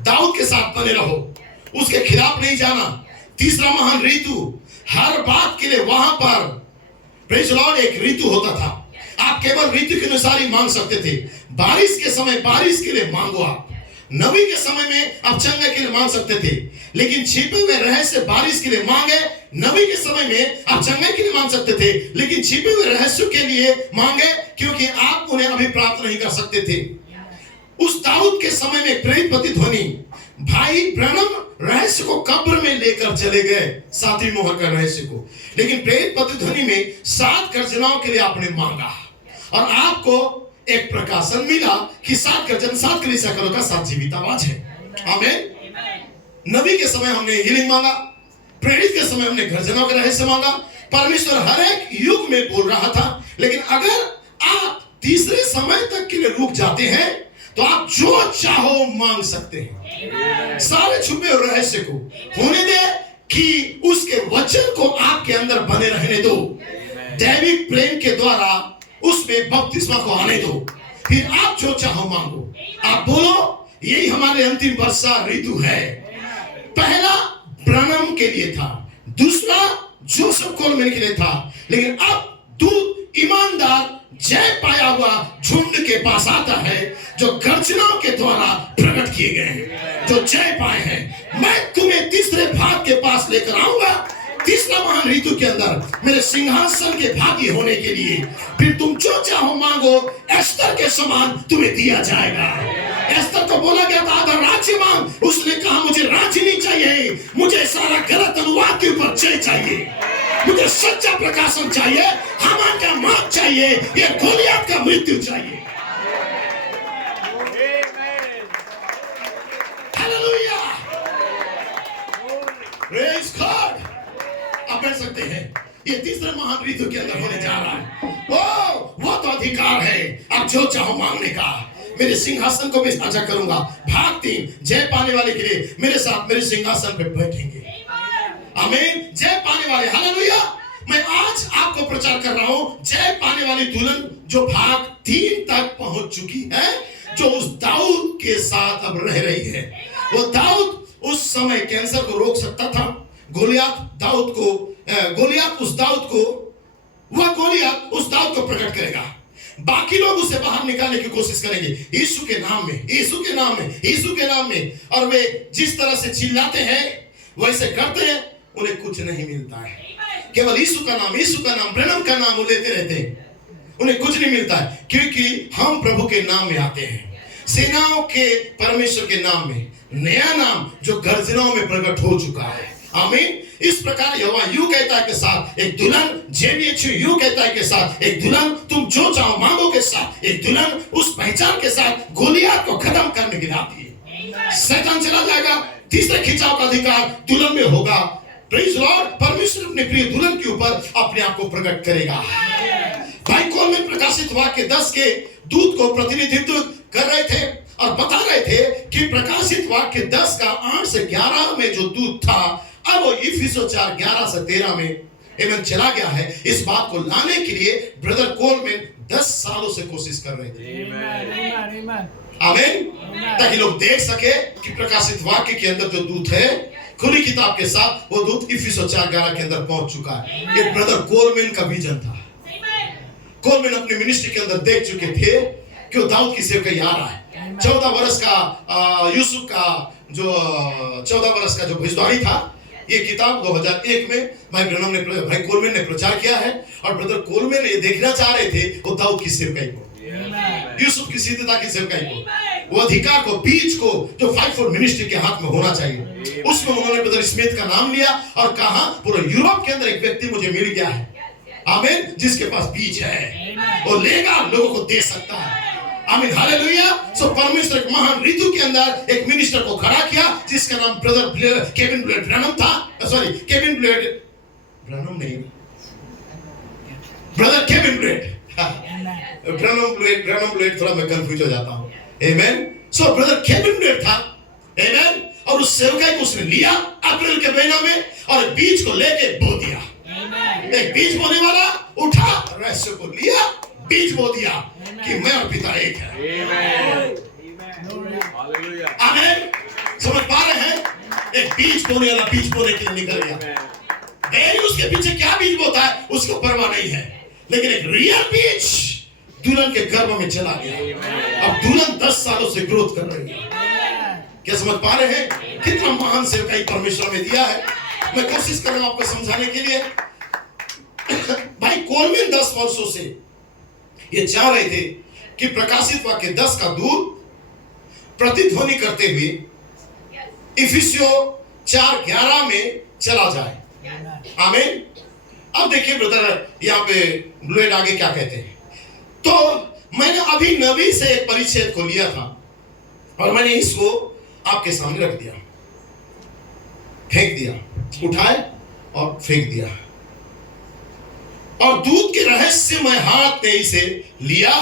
दाऊद के साथ बने रहो, उसके खिलाफ नहीं जाना। तीसरा महान ऋतु, हर बात के लिए वहां पर प्रेज़ द लॉर्ड एक ऋतु होता था। आप केवल ऋतु के अनुसार ही मांग सकते थे। बारिश के समय बारिश के लिए मांगो आप, नबी के समय में आप चंगे के लिए मांग सकते थे, लेकिन छिपे हुए रहस्य बारिश के लिए मांगे। नबी के समय में आप चंगे के लिए मांग सकते थे, लेकिन छिपे हुए रहस्यों के लिए मांगे, क्योंकि आप उन्हें अभी प्राप्त नहीं कर सकते थे। उस दाऊद के समय में प्रेरित प्रतिध्वनि, भाई ब्रनम रहस्य को कब्र में लेकर चले गए, 7वीं मोहर का रहस्य को, लेकिन प्रेरित प्रतिध्वनि में 7 गर्जनाओं के लिए आपने मांगा और आपको एक प्रकाशन मिला कि 7 गर्जन, 7 कलीसियाओं का 7 जीवित आवाज है। आमीन। नबी के समय हमने हीलिंग मांगा, प्रेरित के समय हमने गर्जनों का रहस्य मांगा। परमेश्वर हर एक युग में बोल रहा था, लेकिन अगर आप तीसरे समय तक के लिए रुक जाते हैं तो आप जो चाहो मांग सकते हैं। सारे छुपे हुए रहस्य को होने दे कि उसके वचन को आपके अंदर बने रहने दो। दैविक प्रेम के द्वारा उसमें बपतिस्मा को आने दो, फिर आप जो चाहो मांगो। आप बोलो यही हमारे अंतिम वर्षा ऋतु है। पहला ब्रनम के लिए था, दूसरा जोसेफ कोलमैन के लिए था, लेकिन अब दूत ईमानदार जय पाया हुआ झुंड के पास आता है, जो गर्जनाओं के द्वारा प्रकट किए गए हैं, जो जय पाए हैं। मैं तुम्हें तीसरे भाग के पास लेकर आऊंगा, तीसरा महान ऋतु के अंदर मेरे सिंहासन के भागी होने के लिए। फिर तुम जो चाहो मांगो, एस्तर के समान तुम्हें दिया जाएगा। एस्तर को बोला गया था आधा राज्य मांग, उसने कहा मुझे राज्य नहीं चाहिए, मुझे सारा गलत अनुवाद के ऊपर जय चाहिए, मुझे सच्चा प्रकाशन चाहिए, हामान का मौत चाहिए, ये गोलियत का मृत्यु चाहिए। Hallelujah, praise God. आप बैठ सकते हैं। ये तीसरे महान ऋतु के अंदर होने जा रहा है। वो तो अधिकार है आप जो चाहो मांगने का। मेरे सिंहासन को मैं साझा करूंगा। भाग 3, जय पाने वाले के लिए मेरे साथ मेरे सिंहासन पे बैठेंगे। आमीन। जय पाने वाले, हालेलुया। मैं आज आपको प्रचार कर रहा हूं, जय पाने वाली दुल्हन जो भाग 3 तक पहुंच चुकी है, जो उस दाऊद के साथ अब रह रही है। वो दाऊद उस समय कैंसर को रोक सकता था। गोलियत उस दाऊद को प्रकट करेगा। बाकी लोग उसे बाहर निकालने की कोशिश करेंगे, यीशु के नाम में, यीशु के नाम में, यीशु के नाम में। और वे जिस तरह से चिल्लाते हैं वैसे करते हैं, उन्हें कुछ नहीं मिलता है। केवल यीशु का नाम, ब्रैनम का नाम वो लेते रहते हैं, उन्हें कुछ नहीं मिलता है। क्योंकि हम प्रभु के नाम में आते हैं, सेनाओं के परमेश्वर के नाम में, नया नाम जो गर्जनाओं में प्रकट हो चुका है। आमीन। इस प्रकार यहोवा यूं कहता है के साथ एक दुल्हन, जेबीएचयू यूं कहता है के साथ एक दुल्हन, तुम जो चाहो मांगो के साथ एक दुल्हन उस पहचान के साथ गोलियत को खत्म करने के लिए आती है। शैतान चला जाएगा, तीसरे खिंचाव का अधिकार दुल्हन में होगा। Praise Lord. परमेश्वर अपने प्रिय दुल्हन के ऊपर अपने आप को प्रकट करेगा। भाई कोलमैन प्रकाशित वाक्य 10 के दूत को प्रतिनिधित्व कर रहे थे और बता रहे थे कि प्रकाशित वाक्य 10 का 8 से 11 में जो दूत था, अब वो इफिसियों 4:11 से 13 में एमन चला गया है। इस बात को लाने के लिए ब्रदर कोलमैन 10 सालों से कोशिश कर रहे थे। आमीन। ताकि लोग देख सके कि प्रकाशित वाक्य के अंदर जो दूत है, खुली किताब के साथ वो दूत इफिसियों 4:11 के अंदर पहुंच चुका है। ये ब्रदर कोलमैन का विजन था। कोलमैन अपनी मिनिस्ट्री के अंदर देख चुके थे कि वो दाऊद की सेवकाई आ रहा है। 14 वर्ष का यूसुफ का जो 14 वर्ष का जो भविष्यवाणी था, ये किताब 2001 में भाई कोलमैन ने प्रचार किया है। और ब्रदर कोलमैन ये देखना चाह रहे थे वो दाऊद की सेवकाई को, यूसुफ की सिद्धता की सेवकाई को, वो अधिकार को, बीज को जो 5-4 मिनिस्ट्री के हाथ में होना चाहिए। उसमें उन्होंने ब्रदर स्मिथ का नाम लिया और कहा पूरे यूरोप के अंदर एक व्यक्ति मुझे मिल गया है, आमीन, जिसके पास बीज है, वो लेगा, लोगों को दे सकता है। आमीन, हालेलुया। सो परमेश्वर एक महान ऋतु के अंदर एक मिनिस्टर को खड़ा किया जिसका नाम ब्रदर केविन ब्लेड ब्रैनम था। सॉरी, केविन ब्लेड ब्रैनम नहीं, brother Kevin blade, Branham blade थोड़ा मैं कंफ्यूज हो जाता हूँ। आमीन। सो ब्रदर केविन ब्लेड था। आमीन। और उस सेवकाई को उसने लिया अप्रैल के महीना में और बीज को लेके बो दिया। एक बीज बोने वाला उठा, रहस्य को लिया, बीज बो दिया कि मैं और पिता एक है। आमीन। समझ पा रहे हैं? एक बीज बोने वाला बीज बोने के लिए निकल गया। उसके पीछे क्या बीज बोता है उसको परवाह नहीं है, लेकिन एक रियल बीज दुल्हन के गर्भ में चला गया। अब दुल्हन 10 सालों से ग्रोथ कर रही है। क्या समझ पा रहे हैं? कितना महान सेवकाई परमेश्वर में दिया है। मैं कोशिश कर रहा हूं आपको समझाने के लिए। भाई कोलमैन 10 वर्षों से ये चाह रहे थे कि प्रकाशित वाक्य 10 का दूत प्रतिध्वनि करते हुए इफिसियों 4:11 में चला जाए। आमीन। अब देखिए ब्रदर यहाँ पे ब्लेड आगे क्या कहते हैं। तो मैंने अभी नबी से एक परिच्छेद को लिया था और मैंने इसको आपके सामने रख दिया, फेंक दिया, उठाए और फेंक दिया। और दूत के रहस्यमय हाथ ने इसे लिया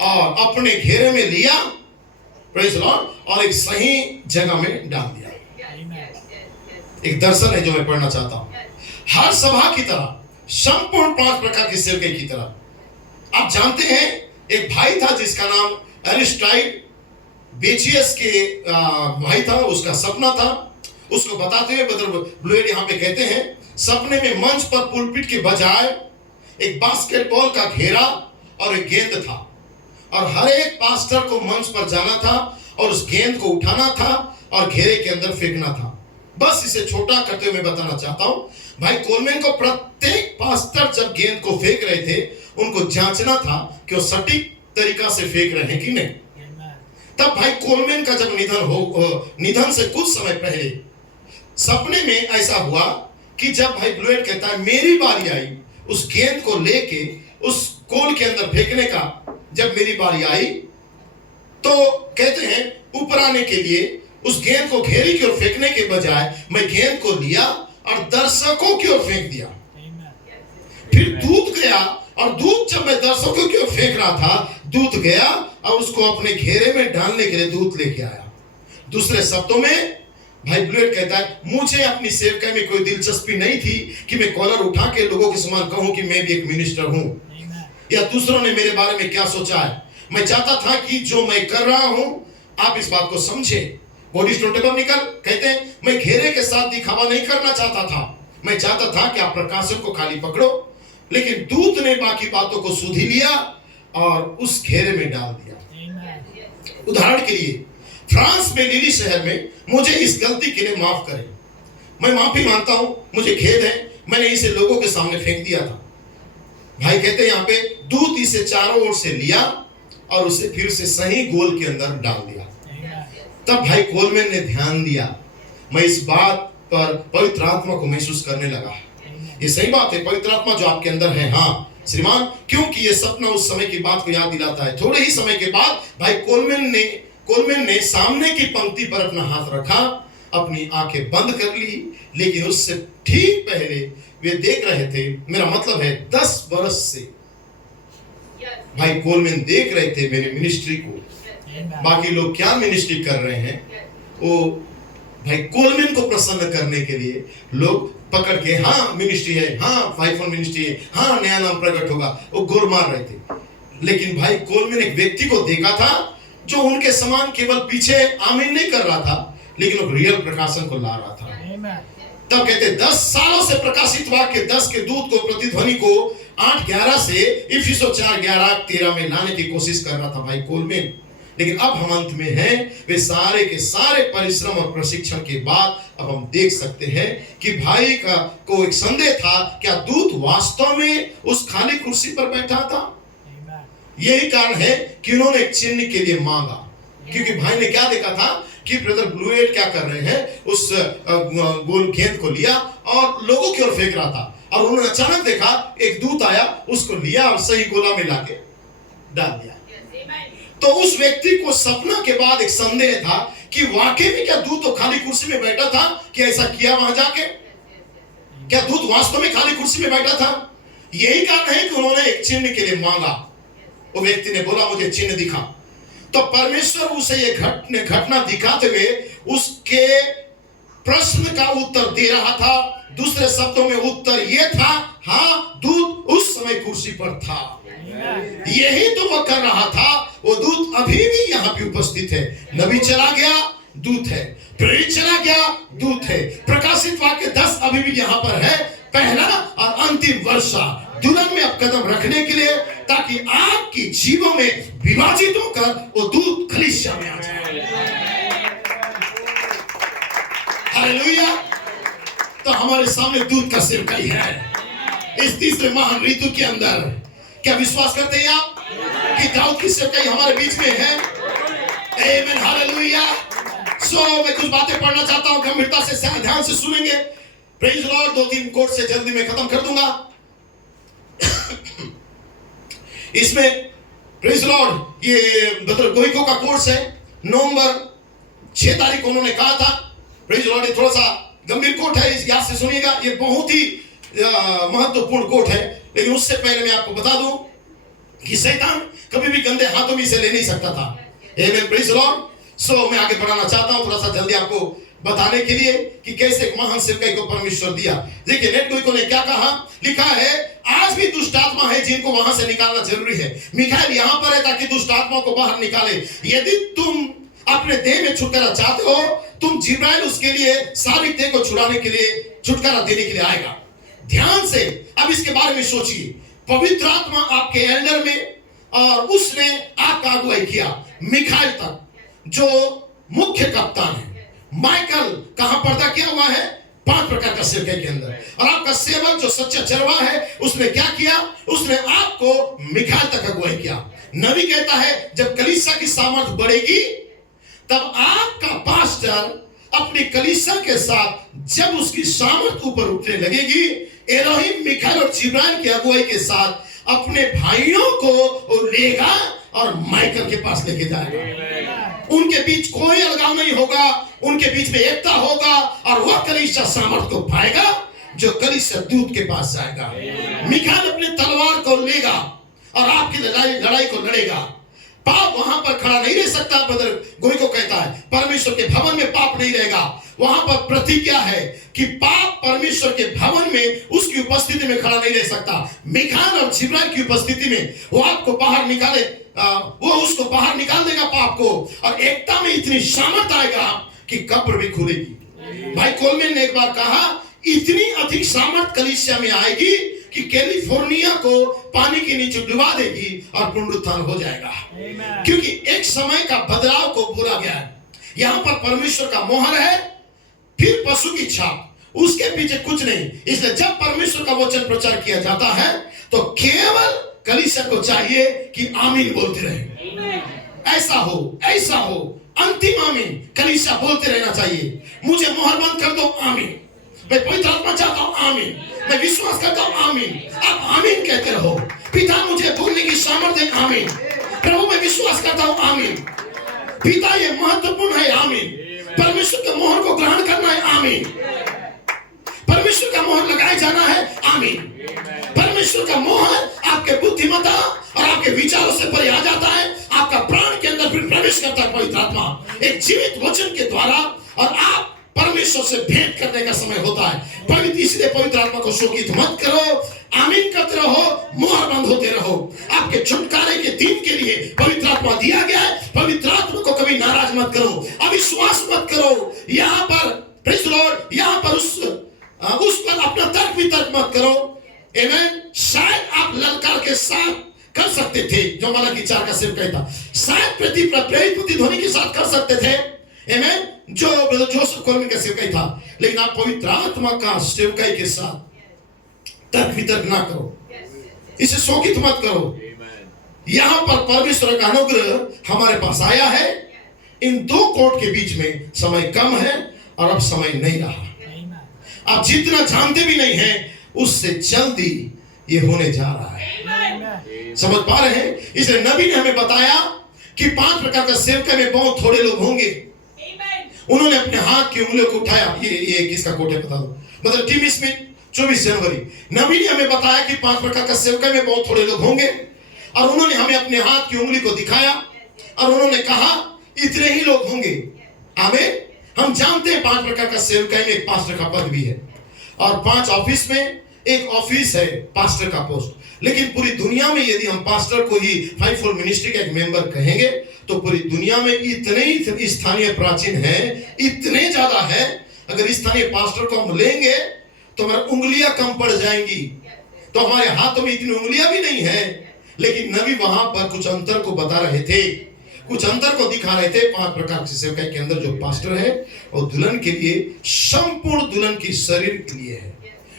और अपने घेरे में लिया, प्रेज़ लॉर्ड, और एक सही जगह में डाल दिया। एक दर्शन है जो मैं पढ़ना चाहता हूं। हर सभा की तरह, संपूर्ण 5 प्रकार की सेवकाई की तरह, आप जानते हैं एक भाई था जिसका नाम एरिस्टाइड बेचियस के भाई था। उसका सपना था, उसको बताते हुए ब्रदर ब्लेड यहाँ पे कहते हैं, सपने में मंच पर पुलपिट के बजाय एक बास्केटबॉल का घेरा और एक गेंद था और हर एक पास्टर को मंच पर जाना था और उस गेंद को उठाना था और घेरे के अंदर फेंकना था। बस इसे छोटा करते हुए मैं बताना चाहता हूं, भाई कोलमैन को प्रत्येक पास्टर जब गेंद को फेंक रहे थे उनको जांचना था कि वो सटीक तरीका से फेंक रहे हैं कि नहीं। तब भाई कोलमैन का जब निधन से कुछ समय पहले सपने में ऐसा हुआ कि जब भाई ब्लेड कहता है मेरी बारी आई उस गेंद को लेके उस कोल के अंदर फेंकने का, जब मेरी बारी आई तो कहते हैं ऊपर आने के लिए उस गेंद को घेरे की ओर फेंकने के बजाय मैं गेंद को लिया और दर्शकों की ओर फेंक दिया। फिर दूत गया और दूत जब मैं दर्शकों की ओर फेंक रहा था, दूत गया और उसको अपने घेरे में डालने के लिए दूत लेके आया। दूसरे शब्दों में भाई ब्लेड कहता है मुझे अपनी सेवकाई में कोई दिलचस्पी नहीं थी कि मैं कॉलर उठा के लोगों के समान कहूं कि मैं भी एक मिनिस्टर हूं या दूसरों ने मेरे बारे में क्या सोचा है। मैं चाहता था कि जो मैं कर रहा हूं आप इस बात को समझे। बॉडी स्टोटेबल निकल कहते हैं मैं घेरे के साथ दिखावा नहीं करना चाहता था, मैं चाहता था कि आप प्रकाशन को खाली पकड़ो, लेकिन दूत ने बाकी बातों को सुधी लिया और उस घेरे में डाल दिया। उदाहरण के लिए फ्रांस में लिली शहर में मुझे इस गलती के लिए माफ करें, मैं माफी मांगता हूं, मुझे खेद है, मैंने इसे लोगों के सामने फेंक दिया था। भाई कहते हैं यहाँ पे दूत इसे चारों ओर से लिया और उसे फिर से सही गोल के अंदर डाल दिया। तब भाई कोलमैन ने ध्यान दिया, मैं इस बात पर पवित्र आत्मा को महसूस करने लगा। ये सही बात है, पवित्र आत्मा जो आपके अंदर है, हाँ श्रीमान, क्योंकि ये सपना उस समय की बात को याद दिलाता है। थोड़े ही समय के बाद भाई कोलमैन ने सामने की पंक्ति पर अपना हाथ रखा, अपनी आंखें बंद कर ली, लेकिन उससे ठीक पहले वे देख रहे थे, मेरा मतलब है 10 वर्ष से भाई कोलमैन देख रहे थे मेरी मिनिस्ट्री को। बाकी लोग क्या मिनिस्ट्री कर रहे हैं, वो भाई कोलमैन को प्रसन्न करने के लिए लोग पकड़ के हाँ मिनिस्ट्री है, हाँ फाइफोन मिनिस्ट्री है, हाँ नया नाम प्रकट होगा, वो गोर मार रहे थे। लेकिन भाई कोलमैन एक व्यक्ति को देखा था जो उनके समान केवल पीछे आमीन नहीं कर रहा था, लेकिन वो रियल प्रकाशन को ला रहा था। तब कहते 10 सालों से प्रकाशित वाक्य 10 के दूत को प्रतिध्वनि को 8:11 से इफिसुस 4:11-13 में लाने की कोशिश कर रहा था भाई कोलमैन। लेकिन अब हम अंत में हैं, वे सारे के सारे परिश्रम और प्रशिक्षण के बाद अब हम देख सकते हैं कि भाई को एक संदेह था, क्या दूत वास्तव में उस खाली कुर्सी पर बैठा था? यही कारण है कि उन्होंने एक चिन्ह के लिए मांगा, क्योंकि भाई ने क्या देखा था कि ब्रदर ब्लूएट क्या कर रहे हैं, उस गोल गेंद को लिया और लोगों की ओर फेंक रहा था, और उन्होंने अचानक देखा एक दूत आया, उसको लिया और सही गोला में लाके डाल दिया। तो उस व्यक्ति को सपना के बाद एक संदेह था कि वाकई में क्या दूत तो खाली कुर्सी में बैठा था, कि ऐसा किया वहां जाके, क्या दूत वास्तव में खाली कुर्सी में बैठा था? यही कारण है कि उन्होंने एक चिन्ह के लिए मांगा। वो व्यक्ति ने बोला मुझे चिन्ह दिखा, तो परमेश्वर उसे ये घटना दिखाते हुए उसके प्रश्न का उत्तर दे रहा था। दूसरे शब्दों में उत्तर ये था, हाँ दूत उस समय कुर्सी पर था, यही तो वह कर रहा था। वो दूत अभी भी यहाँ पे उपस्थित है। नबी चला गया, दूत है, प्रेरित चला गया, दूत है, प्रकाशित वाक्य 10 अभी भी यहाँ पर है, पहला और अंतिम वर्षा दुल्हन में अब कदम रखने के लिए, ताकि आपकी जीवों में विभाजित होकर वो दूत कलीसिया में आ जाए। हालेलुया। तो हमारे सामने दूत का सेवकाई है इस तीसरे महान ऋतु के अंदर। क्या विश्वास करते हैं आप कि दाऊद की सेवकाई हमारे बीच में है? आमीन, हालेलुया। मैं कुछ बातें पढ़ना चाहता हूं, गंभीरता से ध्यान से सुनेंगे। Praise Lord. 2-3 कोट से जल्दी में खत्म कर दूंगा। इसमें प्रेज लॉर्ड ये मतलब गोइको का कोर्स है, नवंबर 6 तारीख को उन्होंने कहा था। प्रेज लॉर्ड, ये थोड़ा सा गंभीर कोट है, इस याद से सुनिएगा, ये बहुत ही महत्वपूर्ण कोट है। लेकिन उससे पहले मैं आपको बता दूं कि शैतान कभी भी गंदे हाथों में इसे ले नहीं सकता था। आमीन, प्रेज लॉर्ड। मैं आगे बढ़ाना चाहता हूं थोड़ा सा जल्दी आपको बताने के लिए कि कैसे एक महान सेवकाई को परमेश्वर दिया। देखिए नेट गोइको ने क्या कहा, लिखा है आज भी दुष्ट आत्मा है जिनको वहां से निकालना जरूरी है। मिखाइल यहां पर है ताकि दुष्ट आत्मा को बाहर निकाले। यदि तुम अपने देह में छुटकारा चाहते हो, तुम जिब्राइल उसके लिए शारीरिक देह को छुड़ाने के लिए छुटकारा देने के लिए आएगा। ध्यान से अब इसके बारे में सोचिए। पवित्र आत्मा आपके एल्डर में, और उसने आपका अगुवाई किया मिखाइल तक जो मुख्य कप्तान है। माइकल कहां पर्दा किया हुआ है? 5 प्रकार का सेवकाई के अंदर। और आपका सेवक जो सच्चा चरवाहा है, उसने क्या किया? उसने आपको मिखाइल तक अगुवाई किया। नबी कहता है जब कलीसिया की सामर्थ बढ़ेगी, तब आपका पास्टर अपनी कलीसिया के साथ जब उसकी सामर्थ ऊपर उठने लगेगी, एलोहिम मिखाइल और जिब्राइल की अगुवाई के साथ अपने भाइयों को लेगा और माइकल के पास लेके जाएगा। उनके बीच कोई अलगाव नहीं होगा, उनके बीच में एकता होगा, और वह कलीसिया सामर्थ को पाएगा जो कलीसिया दूत के पास जाएगा। मिखाइल अपने तलवार को लेगा और आपकी लड़ाई को लड़ेगा। पाप वहां पर खड़ा नहीं रह सकता। ब्रदर गोइको कहता है परमेश्वर के भवन में पाप नहीं रहेगा। वहां पर प्रतिज्ञा है कि पाप परमेश्वर के भवन में उसकी उपस्थिति में खड़ा नहीं रह सकता। मिखान और जिब्राइल की उपस्थिति में वो आपको बाहर निकाले, वो उसको बाहर निकाल देगा पाप को, और एकता में इतनी सामर्थ आएगा कि कब्र भी खुलेगी। भाई कोलमैन ने एक बार कहा, इतनी अधिक सामर्थ कलीसिया में आएगी कि कैलिफोर्निया को पानी के नीचे डुबा देगी और पुनरुत्थान हो जाएगा। क्योंकि एक समय का बदलाव को बोला गया है। यहां पर परमेश्वर का मोहर है, फिर पशु की छाप, उसके पीछे कुछ नहीं। इसलिए जब परमेश्वर का वचन प्रचार किया जाता है तो केवल कलीसिया को चाहिए कि आमीन बोलते रहे। ऐसा हो, अंतिम आमीन कलीसिया बोलते रहना चाहिए। मुझे मोहर बंद कर दो, आमीन। मैं पवित्र आत्मा चाहता हूं, आमीन। मैं विश्वास करता हूं, आमीन। आप आमीन कहते रहो। पिता मुझे बोलने की सामर्थ्य है, आमीन। प्रभु मैं विश्वास करता हूं, आमीन। पिता ये महत्वपूर्ण है, आमीन। परमेश्वर के मोहर को ग्रहण करना है, आमीन। परमेश्वर का मोहर लगाए जाना है, आमीन। परमेश्वर का मोहर आपके बुद्धिमत्ता और आपके विचारों से परे आ जाता है, आपका प्राण के अंदर फिर प्रवेश करता है पवित्र आत्मा एक जीवित वचन के द्वारा, और आप परमेश्वर से भेंट करने का समय होता है। पवित्र, इसलिए पवित्र आत्मा को शोकित मत करो, आमीन करते रहो, मोहर बंद होते रहो। आपके छुटकारे के दिन के लिए पवित्र आत्मा दिया गया है। पवित्र आत्मा को कभी नाराज मत करो, अविश्वास मत करो। यहाँ पर प्रेज़ द लॉर्ड, यहाँ पर उस पर अपना तर्क वितर्क मत करो। आमीन। शायद आप ललकार के साथ कर सकते थे, जो मलाकी 4 का सेवक था, शायद प्रेरित प्रतिध्वनि के साथ कर सकते थे, आमीन, जो ब्रदर जोसेफ कोलमैन का सेवकाई था। लेकिन आप पवित्र आत्मा का सेवकाई के साथ तर्क वितर्क ना करो, इसे शोकित मत करो। यहां पर परमेश्वर का अनुग्रह हमारे पास आया है। इन दो कोर्ट के बीच में समय कम है और अब समय नहीं रहा। आप जितना जानते भी नहीं हैं उससे जल्दी ये होने जा रहा है। समझ पा रहे हैं? इसलिए नबी ने हमें बताया कि 5 प्रकार का सेवकाई में बहुत थोड़े लोग होंगे। उन्होंने अपने हाथ की उंगलियों को उठाया। ये किसका कोट है बता दो? मतलब टीम स्मिथ 24 जनवरी। नबी ने हमें बताया कि 5 प्रकार का सेवकाई में बहुत थोड़े लोग होंगे, और उन्होंने हमें अपने हाथ की उंगली को दिखाया और उन्होंने कहा इतने ही लोग होंगे। आमीन। हम जानते हैं 5 प्रकार का सेवकाई में एक पास्टर का पद भी है, और 5 ऑफिस में एक ऑफिस है पास्टर का पोस्ट। लेकिन पूरी दुनिया में यदि हम पास्टर को ही 5-4 मिनिस्ट्री का एक मेंबर कहेंगे तो पूरी दुनिया में इतने ही स्थानीय प्राचीन हैं, इतने ज्यादा है। अगर स्थानीय पास्टर को हम लेंगे तो हमारी उंगलियां कम पड़ जाएंगी, तो हमारे हाथों में इतनी उंगलियां भी नहीं है। लेकिन नबी वहां पर कुछ अंतर को बता रहे थे, कुछ अंतर को दिखा रहे थे। 5 प्रकार की सेवकाई के अंदर जो पास्टर है और दुल्हन के लिए, संपूर्ण दुल्हन की शरीर के लिए है।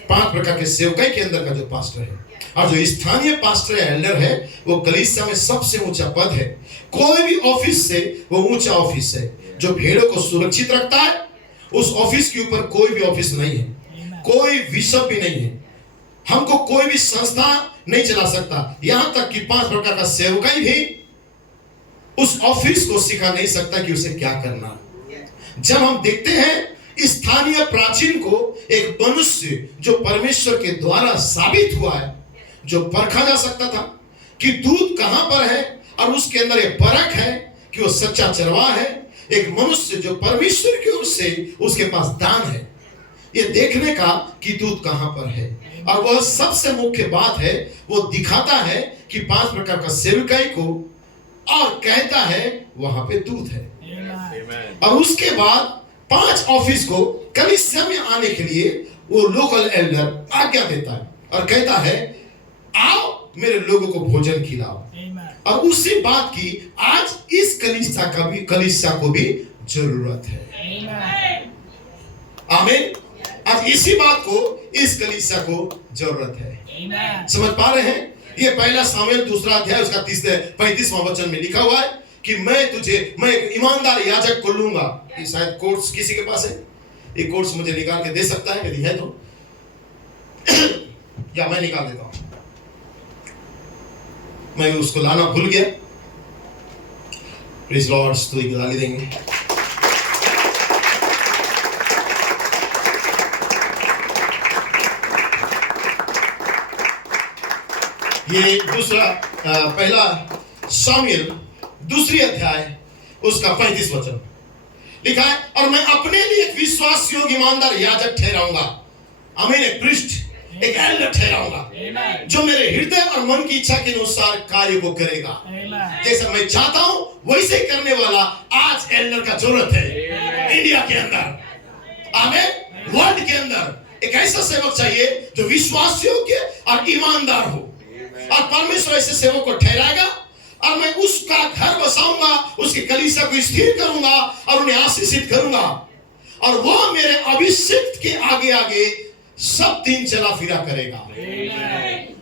5 प्रकार के सेवकाई के अंदर का जो पास्टर है, और जो स्थानीय पास्टर है, एल्डर है, वो कलीसिया में सबसे ऊंचा पद है। कोई भी ऑफिस से वो ऊंचा ऑफिस है जो भेड़ों को सुरक्षित रखता है। उस ऑफिस के ऊपर कोई भी ऑफिस नहीं है, कोई बिशप भी नहीं है, हमको कोई भी संस्था नहीं चला सकता। यहां तक कि 5 प्रकार का सेवकाई भी उस ऑफिस को सिखा नहीं सकता कि उसे क्या करना। जब हम देखते हैं स्थानीय प्राचीन को एक मनुष्य जो परमेश्वर के द्वारा साबित हुआ है, जो परखा जा सकता था कि दूध कहां पर है, और उसके अंदर एक परख है कि वो सच्चा चरवाहा है। एक मनुष्य जो परमेश्वर की ओर से उसके पास दान है, ये देखने का कि दूध कहां पर है। और वह सबसे मुख्य बात है, वो दिखाता है कि 5 प्रकार का सेवकाई को, और कहता है वहां पे दूध है। और उसके बाद 5 ऑफिस को कलीसिया में आने के लिए वो लोकल एल्डर आज्ञा देता है और कहता है आओ मेरे लोगों को भोजन खिलाओ। और उसी बात की आज इस कलीसिया को भी जरूरत है। आमीन। आज इसी बात को इस कलीसिया को जरूरत है। समझ पा रहे हैं? ये पहला सामुएल 2 अध्याय उसका 35वां वचन में लिखा हुआ है कि मैं एक ईमानदार याजक को लूंगा। ये शायद कोट्स किसी के पास है, ये कोट्स मुझे निकाल के दे सकता है यदि है तो, या मैं निकाल देता हूं। मैं उसको लाना भूल गया। प्रेज़ लॉर्ड, स्तुति गाली देंगे। ये पहला सामुएल 2 अध्याय उसका 35 वचन। लिखा है, और मैं अपने लिए एक विश्वास योग्य ईमानदार याजक ठहराऊंगा। आमीन। एक प्रीस्ट, एक एल्डर ठहराऊंगा जो मेरे हृदय और मन की इच्छा के अनुसार कार्य को करेगा। जैसा मैं चाहता हूं वैसे करने वाला आज एल्डर का जरूरत है इंडिया के अंदर। आमीन। वर्ल्ड के अंदर एक ऐसा सेवक चाहिए जो विश्वास योग्य और ईमानदार हो, और परमेश्वर ऐसे सेवक को ठहराएगा और मैं उसका घर बसाऊंगा, उसकी कलीसिया को स्थिर करूंगा और उन्हें आशीषित करूंगा, और वो मेरे अभिषेक के आगे आगे सब दिन चला फिरा करेगा।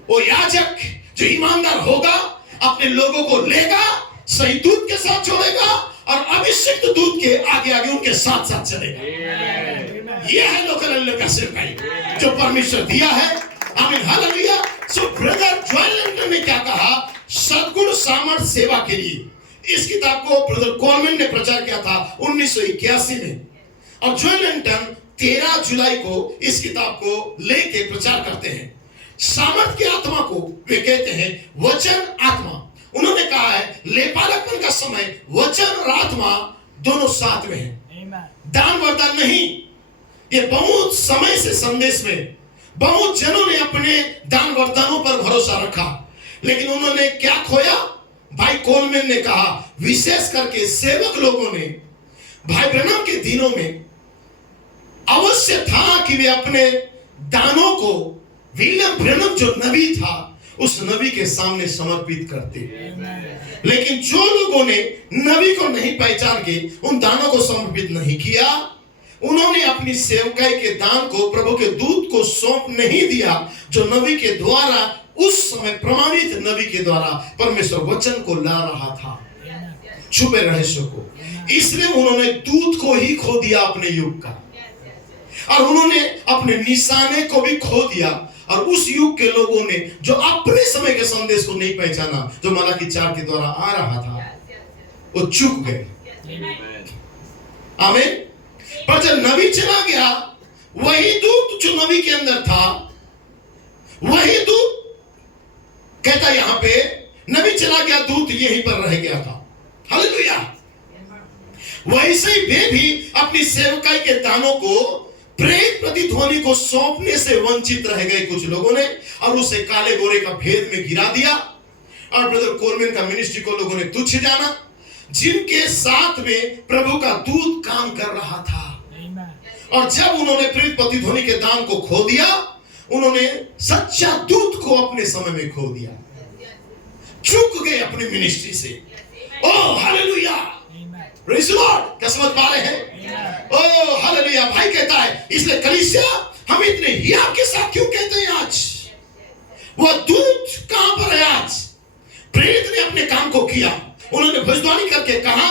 वो याजक जो ईमानदार होगा अपने लोगों को लेगा, सही दूत के साथ जोड़ेगा और अभिषिक्त दूत के आगे आगे उनके साथ साथ चलेगा। यह है लोकल एल्डर का सेवकाई जो परमेश्वर दिया है। आमीन। हालेलुया। सो ब्रदर जॉयल लैंटन ने क्या कहा? सद्गुण सामर्थ सेवा के लिए। इस किताब को ब्रदर कोलमैन ने प्रचार किया था 1981 में, और जॉयल लैंटन 13 जुलाई को इस किताब को लेके प्रचार करते हैं। सामर्थ की आत्मा को वे कहते हैं वचन आत्मा। उन्होंने कहा है लेपालकपन का समय वचन और आत्मा दोनों साथ में है, दान वरदान नहीं। ये बहुत समय से संदेश में बहुत जनों ने अपने दान वरदानों पर भरोसा रखा, लेकिन उन्होंने क्या खोया? भाई कोलमैन ने कहा विशेष करके सेवक लोगों ने भाई ब्रैनम के दिनों में अवश्य था कि वे अपने दानों को विलियम ब्रैनम जो नबी था उस नबी के सामने समर्पित करते, लेकिन जो लोगों ने नबी को नहीं पहचान के उन दानों को समर्पित नहीं किया, उन्होंने अपनी सेवकाई के दान को प्रभु के दूत को सौंप नहीं दिया जो नबी के द्वारा उस समय प्रमाणित नबी के द्वारा परमेश्वर वचन को ला रहा था, छुपे रहस्य को। इसलिए उन्होंने दूत को ही खो दिया अपने युग का, और उन्होंने अपने निशाने को भी खो दिया, और उस युग के लोगों ने जो अपने समय के संदेश को नहीं पहचाना जो मलाकी 4 के द्वारा आ रहा था, वो चूक गए। आमीन। पर जब नबी चला गया, वही दूत जो नबी के अंदर था, वही दूत कहता यहां पे नबी चला गया, दूत यहीं पर रह गया था। हालेलुया। वैसे ही वे भी अपनी सेवकाई के दानों को प्रेत प्रतिध्वनि को सौंपने से वंचित रह गए कुछ लोगों ने, और उसे काले गोरे का भेद में गिरा दिया, और ब्रदर कोलमैन का मिनिस्ट्री को लोगों ने तुच्छ जाना, जिनके साथ में प्रभु का दूत काम कर रहा था। और जब उन्होंने प्रेत प्रतिध्वनि के दान को खो दिया, उन्होंने सच्चा दूत को अपने समय में खो दिया, चूक गए अपनी मिनिस्ट्री से। Oh hallelujah, praise the Lord. क्या समझ पा रहे हैं? Oh hallelujah. भाई कहता है इसलिए कलीसिया हम इतने ही आपके साथ क्यों कहते हैं आज? वो दूत कहां पर है आज? प्रेरित ने अपने काम को किया, उन्होंने भविष्यवाणी करके कहा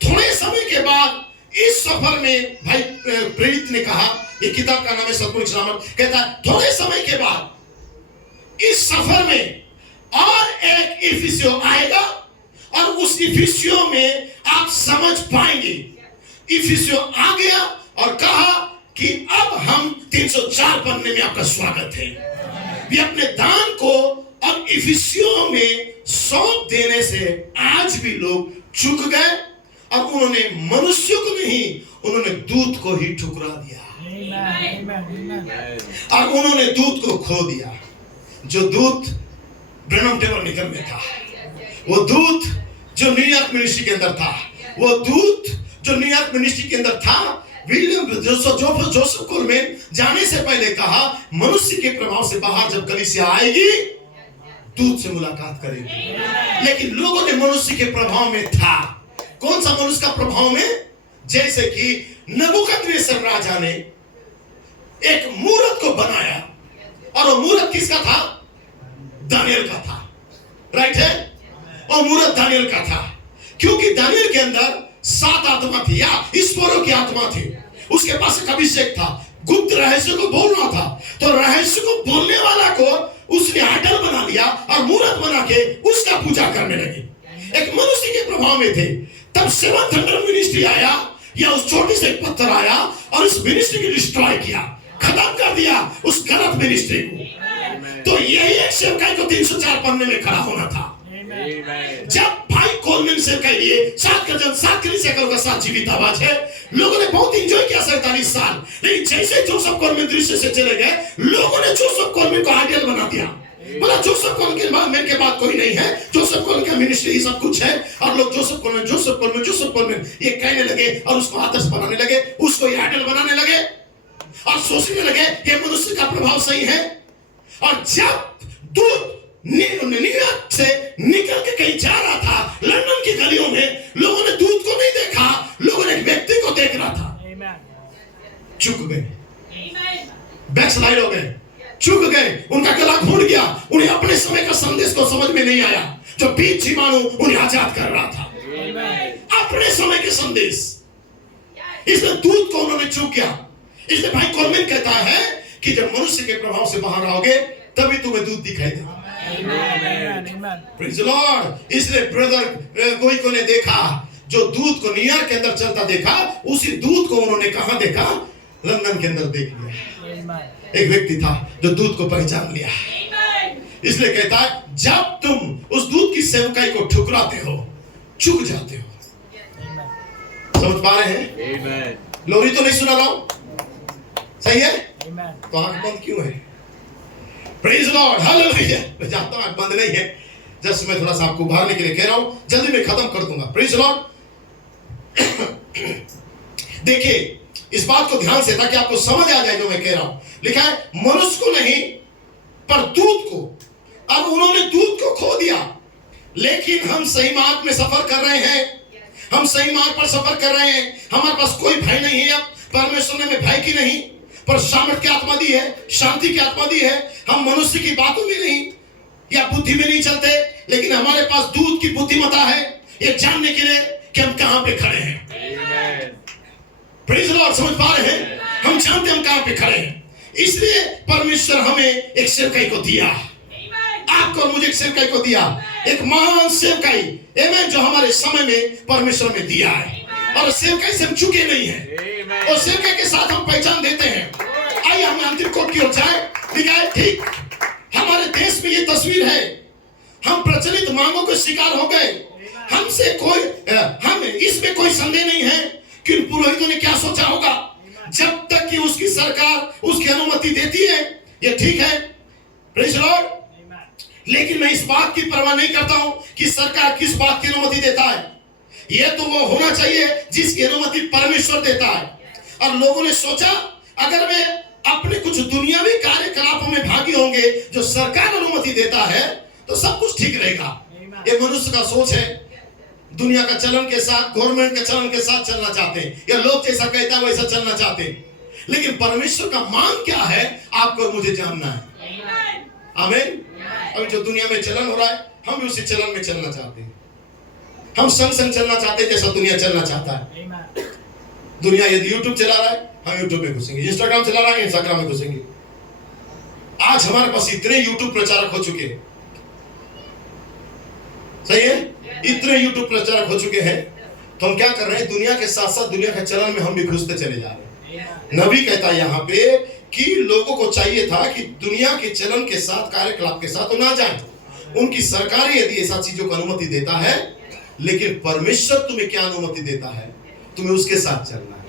थोड़े समय के बाद इस सफर में, भाई प्रेरित ने कहा, ये किताब का नाम है सद्गुण सामर्थ, कहता है थोड़े समय के बाद इस सफर में और एक इफिसियो आएगा, और उस इफिसियो में आप समझ पाएंगे। इफिसियो आ गया और कहा कि अब हम 304 पन्ने में आपका स्वागत है। वे अपने दान को अब इफिसियो में सौंप देने से आज भी लोग चूक गए, और उन्होंने मनुष्य को नहीं, उन्होंने दूत को ही ठुकरा दिया, और उन्होंने दूत को खो दिया। जो दूत ब्रैनम टेबरनेकल में था, वो दूत जो न्यूयॉर्क मिनिस्ट्री के अंदर था, वो दूत जो न्यूयॉर्क मिनिस्ट्री के अंदर था, विलियम जोसेफ कोलमैन जाने से पहले कहा मनुष्य के प्रभाव से बाहर जब कलीसिया आएगी दूत से मुलाकात करेगी। लेकिन लोगों ने मनुष्य के प्रभाव में था। कौन सा मनुष्य का प्रभाव में? जैसे कि नबूकदनेस्सर राजा ने एक मूरत को बनाया, और वो मूरत किसका था? दानियल का था। राइट है? और मूरत दानियल का था, क्योंकि दानियल के अंदर 7 आत्मा थी, या ईश्वरों की आत्मा थी। उसके पास एक अभिषेक था, गुप्त रहस्य को बोल रहा था, तो रहस्य को बोलने वाला को उसने आइडल बना लिया और मूरत बना के उसका पूजा करने लगे। एक मनुष्य के प्रभाव में थे। तब 7 थंडर मिनिस्ट्री आया, या उस छोटे से एक पत्थर आया और इस मिनिस्ट्री को डिस्ट्रॉय किया, खत्म कर दिया उस गलत मिनिस्ट्री को। तो यही एक सेवकाई को 304 पन्ने में खड़ा होना था। जब भाई कोलमैन से कह लिए 7 कलीसिया का 7 जीवित आवाज है। लोगों ने बहुत एंजॉय किया 47 साल, लेकिन जैसे जोसेफ कोलमैन दृश्य से चले गए, लोगों ने जोसेफ कोलमैन को आइडियल बना दिया। बोला जोसेफ कोलमैन के बाद कोई नहीं है, जोसेफ कोलमैन का मिनिस्ट्री ही सब कुछ है। और लोग जोसेफ कोलमैन ये कहने लगे और उसको आदर्श बनाने लगे, उसको आइडियल बनाने लगे और सोचने लगे ये मनुष्य का प्रभाव सही है। और जब दूत न्यूयॉर्क से निकल के कहीं जा रहा था, लंदन की गलियों में, लोगों ने दूत को नहीं देखा, लोगों ने एक व्यक्ति को देख रहा था। चुक गए, बैकस्लाइड हो गए, चुक गए, उनका गला घुट गया। उन्हें अपने समय का संदेश को समझ में नहीं आया जो बीच जीवाणु उन्हें आजाद कर रहा था, अपने समय के संदेश। इसलिए दूत को उन्होंने चूक किया। इसलिए भाई कोलमैन कहता है कि जब मनुष्य के प्रभाव से बाहर आओगे तभी तुम्हें दूत दिखाई देगा। Praise the Lord. इसलिए ब्रदर गोइको ने देखा, जो दूत को न्यूयॉर्क के अंदर चलता देखा, उसी दूत को उन्होंने कहां देखा? लंदन के अंदर देख लिया। एक व्यक्ति था जो दूत को पहचान लिया। इसलिए कहता है जब तुम उस दूत की सेवकाई को ठुकराते हो, चूक जाते हो। समझ पा रहे हैं? लोरी तो नहीं सुना रहा हूं, सही है? तो आंख बंद क्यों है? Praise Lord, hallelujah. मैं जानता हूं आंख बंद नहीं है, जस्ट मैं थोड़ा सा आपको उभारने के लिए कह रहा हूं, जल्दी मैं खत्म कर दूंगा। Praise Lord. देखिए इस बात को ध्यान से, ताकि आपको समझ आ जाए जो मैं कह रहा हूं। लिखा है मनुष्य को नहीं पर दूत को। अब उन्होंने दूत को खो दिया, लेकिन हम सही मार्ग में सफर कर रहे हैं, हम सही मार्ग पर सफर कर रहे हैं। हमारे पास कोई भय नहीं है। अब परमेश्वर ने हमें भय की नहीं पर सामर्थ की आत्मा दी है, शांति की आत्मा दी है। हम मनुष्य की बातों में नहीं या बुद्धि में नहीं चलते, लेकिन हमारे पास दूत की बुद्धिमत्ता है ये जानने के लिए कि हम कहां पे खड़े हैं। Praise the Lord. समझ पा रहे हैं? हम जानते हैं हम कहां पे खड़े हैं। इसलिए परमेश्वर हमें एक सेवकाई को दिया, आपको और मुझे एक सेवकाई को दिया, एक महान सेवकाई, आमीन, जो हमारे समय में परमेश्वर ने दिया है। और सेवकाई से हम चुके नहीं हैं, और सेवकाई के साथ हम पहचान देते हैं। आइए हम अंतिम कोट की ओर जाए। लिखा है ठीक हमारे देश में ये तस्वीर है, हम प्रचलित मांगों के शिकार हो गए। हमसे कोई हम इसमें कोई संदेह नहीं है कि पुरोहितों ने क्या सोचा होगा। जब तक कि उसकी सरकार उसकी अनुमति देती है ये ठीक है, प्रेज़ द लॉर्ड। लेकिन मैं इस बात की परवाह नहीं करता हूं कि सरकार किस बात की अनुमति देता है। यह तो वो होना चाहिए जिसकी अनुमति परमेश्वर देता है। और लोगों ने सोचा अगर वे अपने कुछ दुनियावी कार्यकलापों में भागी होंगे जो सरकार अनुमति देता है तो सब कुछ ठीक रहेगा। ये मनुष्य का सोच है, दुनिया का चलन के साथ, गवर्नमेंट के चलन के साथ चलना चाहते हैं, या लोग जैसा कहता है वैसा चलना चाहते हैं। लेकिन परमेश्वर का मांग क्या है आपको और मुझे जानना है। आमीन। अभी जो दुनिया में चलन हो रहा है हम भी उसी चलन में चलना चाहते हैं। हम संग संग चलना चाहते हैं जैसा दुनिया चलना चाहता है। दुनिया यदि यूट्यूब चला रहा है हम यूट्यूब में घुसेंगे, इंस्टाग्राम चला रहा है इंस्टाग्राम में घुसेंगे। आज हमारे पास इतने यूट्यूब प्रचारक हो चुके हैं, सही है, इतने यूट्यूब प्रचारक हो चुके हैं, तो हम क्या कर रहे हैं? दुनिया के साथ साथ दुनिया के चलन में हम भी घुसते चले जा रहे हैं। नबी कहता है यहाँ पे कि लोगों को चाहिए था कि दुनिया के चलन के साथ, कार्यकलाप के साथ तो ना जाए। उनकी सरकार यदि ऐसा चीजों को अनुमति देता है, लेकिन परमेश्वर तुम्हें क्या अनुमति देता है? तुम्हें उसके साथ चलना है।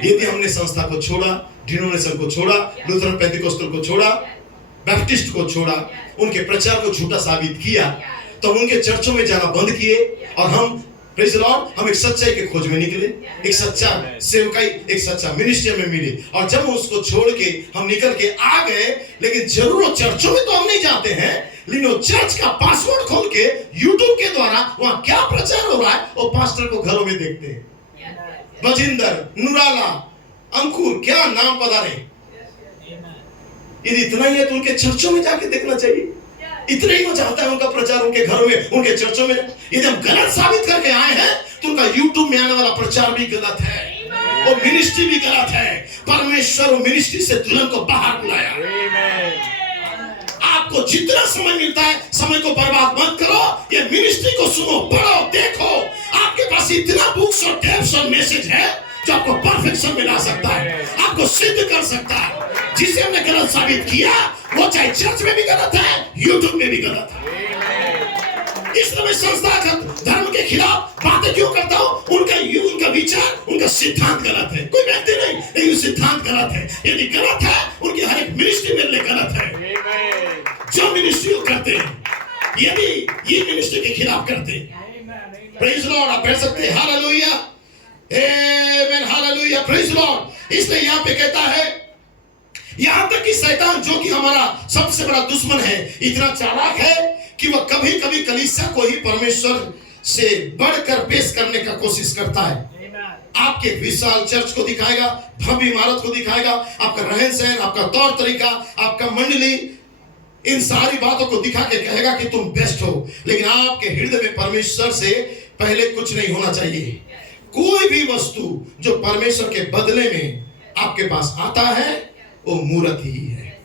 यदि हमने संस्था को छोड़ा, डिनोमिनेशन को छोड़ा, लूथरन पेंटिकोस्टल को छोड़ा, बैप्टिस्ट को छोड़ा, उनके प्रचार को झूठा साबित किया, तो उनके चर्चों में जाना बंद किए और हम प्रेज़ द लॉर्ड, हम एक सच्चाई के खोज में निकले, एक सच्चा सेवकाई, एक सच्चा मिनिस्ट्री में मिले। और जब उसको छोड़ के हम निकल के आ गए, लेकिन जरूर चर्चों में तो हम नहीं जाते हैं, लेकिन वो चर्च का पासवर्ड खोल के यूट्यूब के द्वारा वहां क्या प्रचार हो रहा है वो पास्टर को घरों में देखते हैं। बजिंदर, नुराला, अंकुर, क्या नाम पधारे। यदि इतना ही है तो उनके चर्चों में जाके देखना चाहिए। इतना ही मजा आता है उनका प्रचार उनके घरों में, उनके चर्चों में। यदि हम गलत साबित करके आए हैं तो उनका यूट्यूब में आने वाला प्रचार भी गलत है, वो मिनिस्ट्री भी गलत है। परमेश्वर वो मिनिस्ट्री से दुल्हन को बाहर बुलाया। आपको जितना समय मिलता है समय को बर्बाद मत करो, ये मिनिस्ट्री को सुनो, पढ़ो, देखो। आपके पास इतना बुक्स और टेप्स और मैसेज है जो आपको परफेक्शन में ला सकता है, आपको सिद्ध कर सकता है। जिसे हमने गलत साबित किया वो चाहे चर्च में भी गलत है, यूट्यूब में भी गलत है। इसलिए मैं संस्थागत धर्म के खिलाफ बातें क्यों करता हूं? उनका विचार, उनका सिद्धांत गलत है। कोई व्यक्ति नहीं, लेकिन सिद्धांत गलत है। यदि गलत है, उनकी हर एक मिनिस्ट्री मेरे लिए गलत है। जो मिनिस्ट्री करते हैं, यदि ये मिनिस्ट्री के खिलाफ करते हैं, प्रेज लॉर्ड, आप कह सकते हैं हालेलुया, आमेन, हालेलुया, प्रेज लॉर्ड। इसलिए यहाँ पे कहता है, यहां तक कि शैतान जो कि हमारा सबसे बड़ा दुश्मन है, इतना चालाक है कि वह कभी कभी कलीसिया को ही परमेश्वर से बढ़कर पेश करने का कोशिश करता है। आपके विशाल चर्च को दिखाएगा, भव्य इमारत को दिखाएगा, आपका रहन सहन, आपका तौर तरीका, आपका मंडली, इन सारी बातों को दिखा के कहेगा कि तुम बेस्ट हो। लेकिन आपके हृदय में परमेश्वर से पहले कुछ नहीं होना चाहिए। कोई भी वस्तु जो परमेश्वर के बदले में आपके पास आता है, वो मूर्त ही है।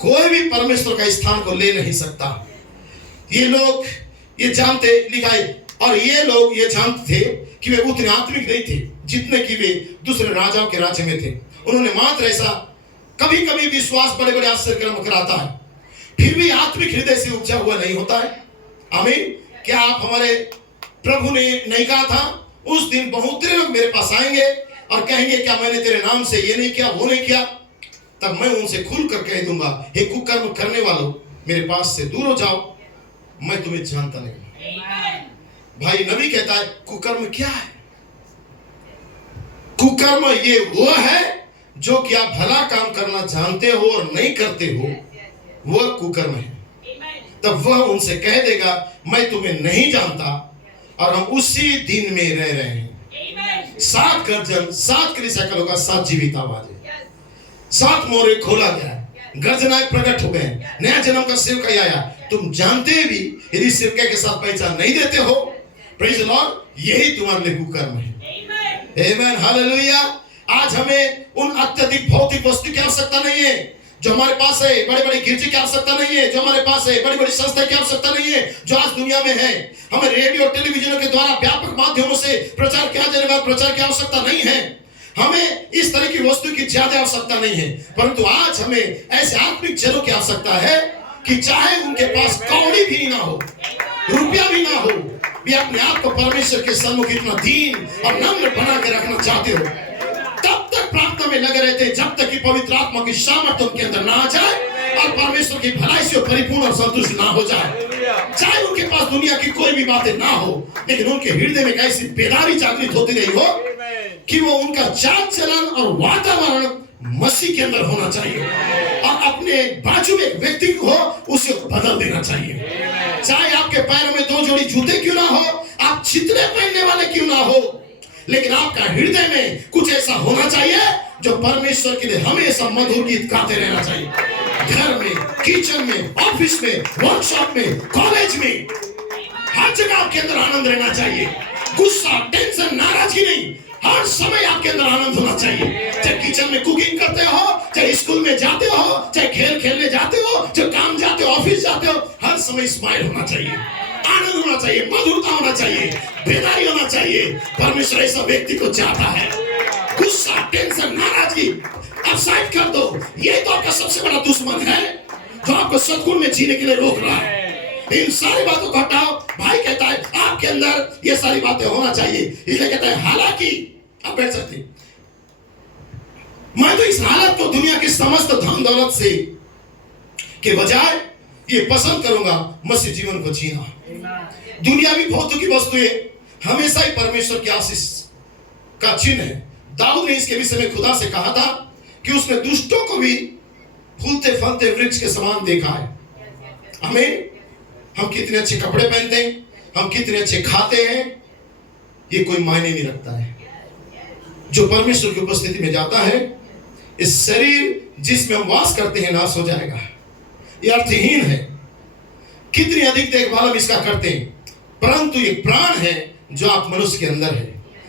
कोई भी परमेश्वर का स्थान को ले नहीं सकता। ये लोग ये जानते, लिखाए, और ये लोग ये जानते थे कि वे उतने आत्मिक नहीं थे जितने कि वे दूसरे राजाओं के राज्य में थे। उन्होंने मात्र ऐसा कभी कभी विश्वास बड़े बड़े आश्चर्य कराता है, फिर भी आत्मिक हृदय से उपजा हुआ नहीं होता है। आमीन। क्या आप हमारे प्रभु ने नहीं कहा था, उस दिन बहुत लोग मेरे पास आएंगे और कहेंगे क्या मैंने तेरे नाम से ये नहीं किया, वो नहीं किया? तब मैं उनसे खुलकर कह दूंगा, हे कुकर्म करने वालों, मेरे पास से दूर हो जाओ, मैं तुम्हें जानता नहीं। भाई नबी कहता है कुकर्म क्या है? कुकर्म ये वो है जो कि आप भला काम करना जानते हो और नहीं करते हो, वह कुकर्म है। तब वह उनसे कह देगा मैं तुम्हें नहीं जानता, और हम उसी दिन में रह रहे हैं। 7 गर्जन, 7 कलीसिया का लोग, 7 जीवित आवाज है, 7 मोहरे खोला गया, गर्जनाएं प्रकट हो गए, नया जन्म का सेवक आया। तुम जानते भी यदि सेवक के साथ पहचान नहीं देते हो, प्रेज लॉर्ड, यही तुम्हारे लिए कुकर्म है। आमेन, हालेलुया। आज हमें उन अत्यधिक भौतिक वस्तु की आवश्यकता नहीं है जो हमारे पास है, बड़े बड़े गिरजे की आवश्यकता नहीं है जो हमारे पास है, बड़ी बड़ी संस्था की आवश्यकता नहीं है जो आज दुनिया में है। हमें रेडियो टेलीविजन के द्वारा व्यापक माध्यमों से प्रचार किया जाने वाला प्रचार की आवश्यकता नहीं है। हमें इस तरह की वस्तु की ज्यादा आवश्यकता नहीं है, परंतु आज हमें ऐसे आत्मिक जनों की आवश्यकता है कि चाहे उनके पास कौड़ी भी ना हो, रुपया भी ना हो, वे अपने आप को परमेश्वर के सम्मुख इतना दीन और नम्र बना के रखना चाहते हो। तब तक प्रार्थना में लगे रहते हैं जब तक कि पवित्र आत्मा की सामर्थ्य उनके अंदर ना आ जाए और परमेश्वर की भलाई से परिपूर्ण और संतुष्ट ना हो जाए। चाहे उनके पास दुनिया की कोई भी बातें ना हो, लेकिन उनके हृदय में ऐसी बेदारी जागृत होती रही हो कि वो उनका चाल चलन और वातावरण मसीह के अंदर होना चाहिए, और अपने बाजू में एक व्यक्ति हो उसे बदल देना चाहिए। चाहे आपके पैरों में 2 जोड़ी जूते क्यों ना हो, आप छितरे पहनने वाले क्यों ना हो, लेकिन आपका हृदय में कुछ ऐसा होना चाहिए जो परमेश्वर के लिए हमेशा मधुर गीत गाते रहना चाहिए। घर में, किचन में, ऑफिस में, वर्कशॉप में, कॉलेज में, हर जगह आपके अंदर आनंद रहना चाहिए। गुस्सा, टेंशन, नाराजगी नहीं, हर समय आपके अंदर आनंद होना चाहिए। चाहे किचन में कुकिंग करते हो, चाहे स्कूल में जाते हो, चाहे खेल खेलने जाते हो, चाहे काम जाते हो, ऑफिस जाते हो, हर समय स्माइल होना चाहिए, आनंद होना चाहिए, मधुरता होना चाहिए, बेदारी होना चाहिए। परमेश्वर ऐसा व्यक्ति को चाहता है। गुस्सा, टेंशन, नाराजगी अब साइड कर दो। ये तो आपका सबसे बड़ा दुश्मन है जो आपको सद्गुण में जीने के लिए रोक रहा है। इन सारी बातों को हटाओ। भाई कहता है आपके अंदर ये सारी बातें होना चाहिए, इसलिए कहता है हालांकि आप बैठ सकते हैं, मैं तो इस हालत को दुनिया की समस्त धन दौलत से के बजाय ये पसंद करूंगा मसीह जीवन को जीना। दुनियावी भौतिक वस्तुएं हमेशा ही परमेश्वर की आशीष का चिन्ह है। दाऊद ने इसके विषय में खुदा से कहा था कि उसने दुष्टों को भी फूलते फलते वृक्ष के समान देखा है। हमें हम कितने अच्छे कपड़े पहनते हैं, हम कितने अच्छे खाते हैं, ये कोई मायने नहीं रखता है। जो परमेश्वर की उपस्थिति में जाता है, इस शरीर जिसमें हम वास करते हैं नाश हो जाएगा। ये अर्थहीन है। कितनी अधिक देखभाल हम इसका करते हैं, परंतु ये प्राण है जो आप मनुष्य के अंदर है।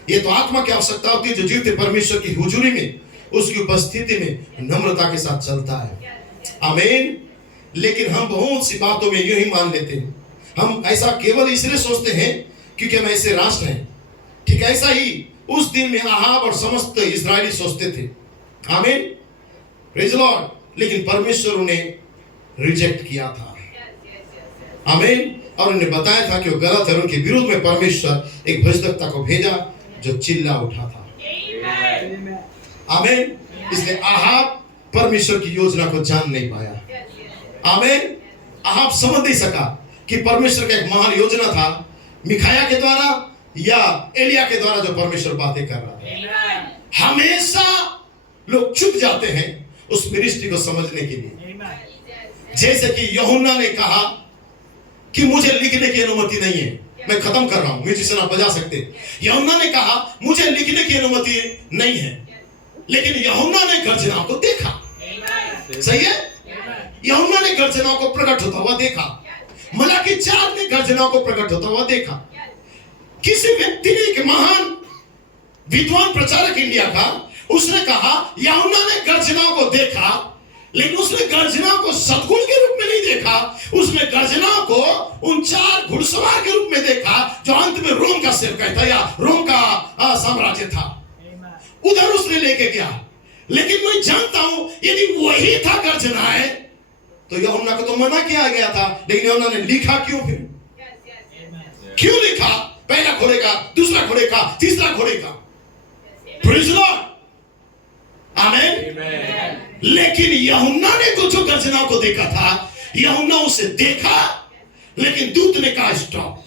ये तो आत्मा की आवश्यकता होती है जो जीवते परमेश्वर की हुजूरी में, उसकी उपस्थिति में नम्रता के साथ चलता है। आमीन। लेकिन हम बहुत सी बातों में यूं ही मान लेते हैं। हम ऐसा केवल इसलिए सोचते हैं क्योंकि हम ऐसे राष्ट्र हैं। ठीक ऐसा ही उस दिन में आहाब और समस्त इस्राएली सोचते थे। आमीन, प्रेज लॉर्ड। लेकिन परमेश्वर उन्हें रिजेक्ट किया था। आमीन। और उन्हें बताया था कि वो गलत है, उनके विरोध में परमेश्वर एक भविष्यद्वक्ता को भेजा जो चिल्ला उठा था। आमीन। इसलिए आहाब परमेश्वर की योजना को जान नहीं पाया। आमीन। आहाब समझ नहीं सका कि परमेश्वर का एक महान योजना था, मिखाया के द्वारा या एलिया के द्वारा जो परमेश्वर बातें कर रहा था। हमेशा लोग चुप जाते हैं उस मिनिस्ट्री को समझने के लिए। जैसे कि यूहन्ना ने कहा कि मुझे लिखने की अनुमति नहीं है, मैं खत्म कर रहा हूं, म्यूजिशियन आप बजा सकते हैं। यूहन्ना ने कहा मुझे लिखने की अनुमति नहीं है, लेकिन यूहन्ना ने गर्जनाओं को देखा। सही है, यूहन्ना ने गर्जनाओं को प्रकट होता हुआ देखा। मलाकी 4 ने गर्जनाओं को प्रकट होता हुआ देखा। किसी व्यक्ति ने, एक महान विद्वान प्रचारक इंडिया का, उसने कहा यूहन्ना ने गर्जनाओं को देखा, लेकिन उसने गर्जनाओं को सद्गुण के रूप में नहीं देखा, उसने गर्जनाओं को उन 4 घुड़सवार के रूप में देखा जो अंत में रोम का सेवक था या रोम का साम्राज्य था। उधर उसने लेके गया। लेकिन मैं जानता हूं यदि वही था गर्जनाएं तो यूहन्ना को तो मना किया गया था, लेकिन यूहन्ना ने लिखा क्यों? फिर क्यों लिखा? पहला घोड़े का, दूसरा घोड़े का, तीसरा घोड़े का। Praise the Lord. आमीन। लेकिन यूहन्ना ने जो गर्जनाओं को देखा था, यूहन्ना उसे देखा, लेकिन दूत ने कहा स्टॉप,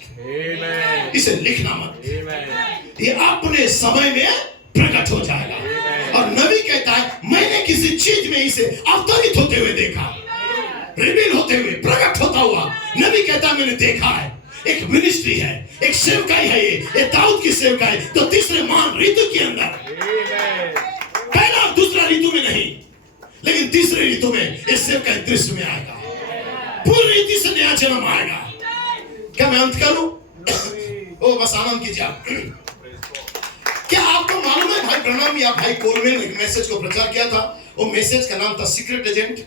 इसे लिखना मत, ये अपने समय में प्रकट हो जाएगा। और नबी कहता है मैंने किसी चीज में इसे अवतरित होते हुए देखा, रिवील होते हुए, प्रकट होता हुआ। नबी कहता है मैंने देखा है। एक मिनिस्ट्री है, एक सेवकाई है, ये दाऊद की सेवकाई, तो तीसरे महान ऋतु के अंदर, पहला और दूसरा ऋतु में नहीं, लेकिन तीसरे ऋतु में इस सेवकाई दृश्य में आएगा, पूरी रीति से नया जन्म आएगा। क्या मैं अंत करूं? ओ बस आनंद कीजिए। क्या आपको मालूम है भाई ब्रनम या भाई कोलमैन ने एक मैसेज को प्रचार किया था, वो मैसेज का नाम था सीक्रेट एजेंट,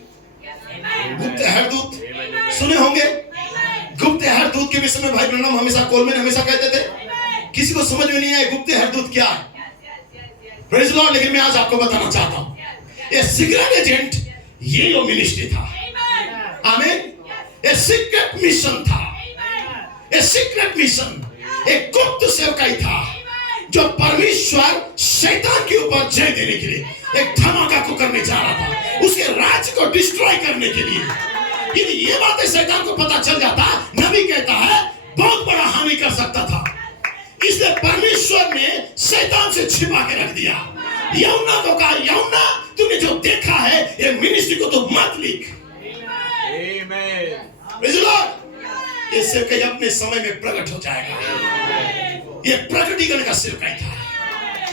गुप्त हरदूत। सुने होंगे गुप्त हरदूत के विषय में भाई ब्रनम हमेशा, कोलमैन हमेशा कहते थे। किसी को समझ में नहीं आया गुप्त हरदूत क्या है। Praise the Lord. लेकिन मैं आज आपको बताना चाहता हूं, ये सीक्रेट एजेंट ये जो मिनिस्ट्री था, आमीन, ये सीक्रेट मिशन था, ये सीक्रेट मिशन, एक गुप्त सेवकाई था जो परमेश्वर शैतान के ऊपर जय देने के लिए एक धमाका को करने जा रहा था, उसके राज्य को डिस्ट्रॉय करने के लिए। यदि ये बातें शैतान को पता चल जाता, नबी कहता है बहुत बड़ा हानि कर सकता था। इसलिए परमेश्वर ने शैतान से छिपा के रख दिया। यूहन्ना को कहा यूहन्ना तूने जो देखा है ये मिनिस्ट्री को तो मत लिख। Praise the Lord. ये सेवकाई अपने समय में प्रकट हो जाएगा। ये प्रकटीकरण का सेवकाई था,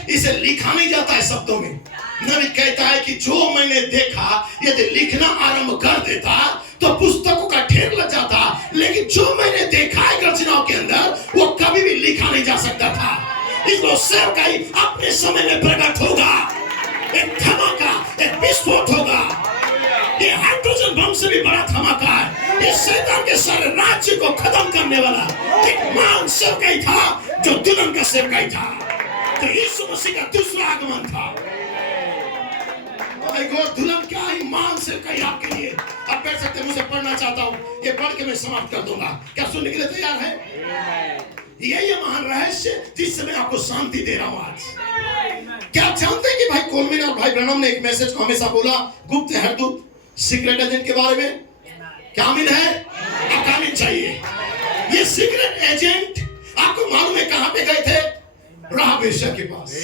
इसे लिखा नहीं जाता है शब्दों में। नबी कहता है कि जो मैंने देखा यदि लिखना आरंभ कर देता तो पुस्तकों का ढेर लग जाता, लेकिन जो मैंने देखा है गर्जनाओं के अंदर वो कभी भी लिखा नहीं जा सकता था। इसलिए सेवकाई अपने समय में प्रकट होगा, एक धमाका, एक विस्फोट होगा। ये हाइड्रोजन बम से भी बड़ा धमाका है। ये शैतान के सारे राज्य को खत्म करने वाला एक महान सेवकाई था जो दुल्हन का सेवकाई था, तो यीशु मसीह का दूसरा आगमन था। दुल्हन क्या ही महान सेवकाई आपके लिए। आप बैठ सकते हैं, मुझे पढ़ना चाहता हूँ, ये पढ़ के मैं समाप्त कर दूंगा। क्या सुनने के लिए तैयार है? यही महान रहस्य जिससे मैं आपको शांति दे रहा हूँ आज। क्या आप जानते हैं कि भाई कोलमैन और भाई ब्रनम ने एक मैसेज को हमेशा बोला गुप्त हरदूत, सीक्रेट एजेंट के बारे में? क्या आमीन है? आपको आमीन चाहिए। ये सीक्रेट एजेंट आपको मालूम है कहां पे गए थे? राहाब वेश्या के पास,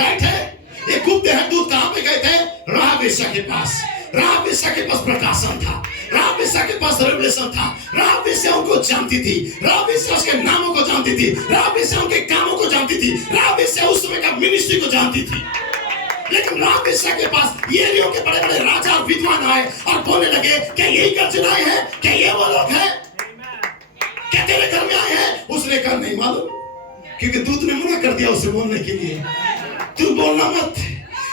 राइट है। ये गुप्त हरदूत कहां पे गए थे? राहाब वेश्या के पास। राहाब वेश्या के पास प्रकाशन था, राहाब वेश्या के पास रेवलेशन था। राहाब वेश्या उनको जानती थी, राहाब वेश्या उसके नामों को जानती थी, राहाब वेश्या उनके कामों को जानती थी, राहाब वेश्या उस समय का मिनिस्ट्री को जानती थी। लेकिन राहाब वेश्या के पास येरियों के बड़े बड़े राजा और विद्वान आए और बोलने लगे क्या यही गर्जनाएं हैं? क्या ये वो लोग हैं? क्या तेरे घर में आए हैं? उसने कहा नहीं मालूम, क्योंकि दूत ने मना कर दिया उसे बोलने के लिए। तू बोलना मत,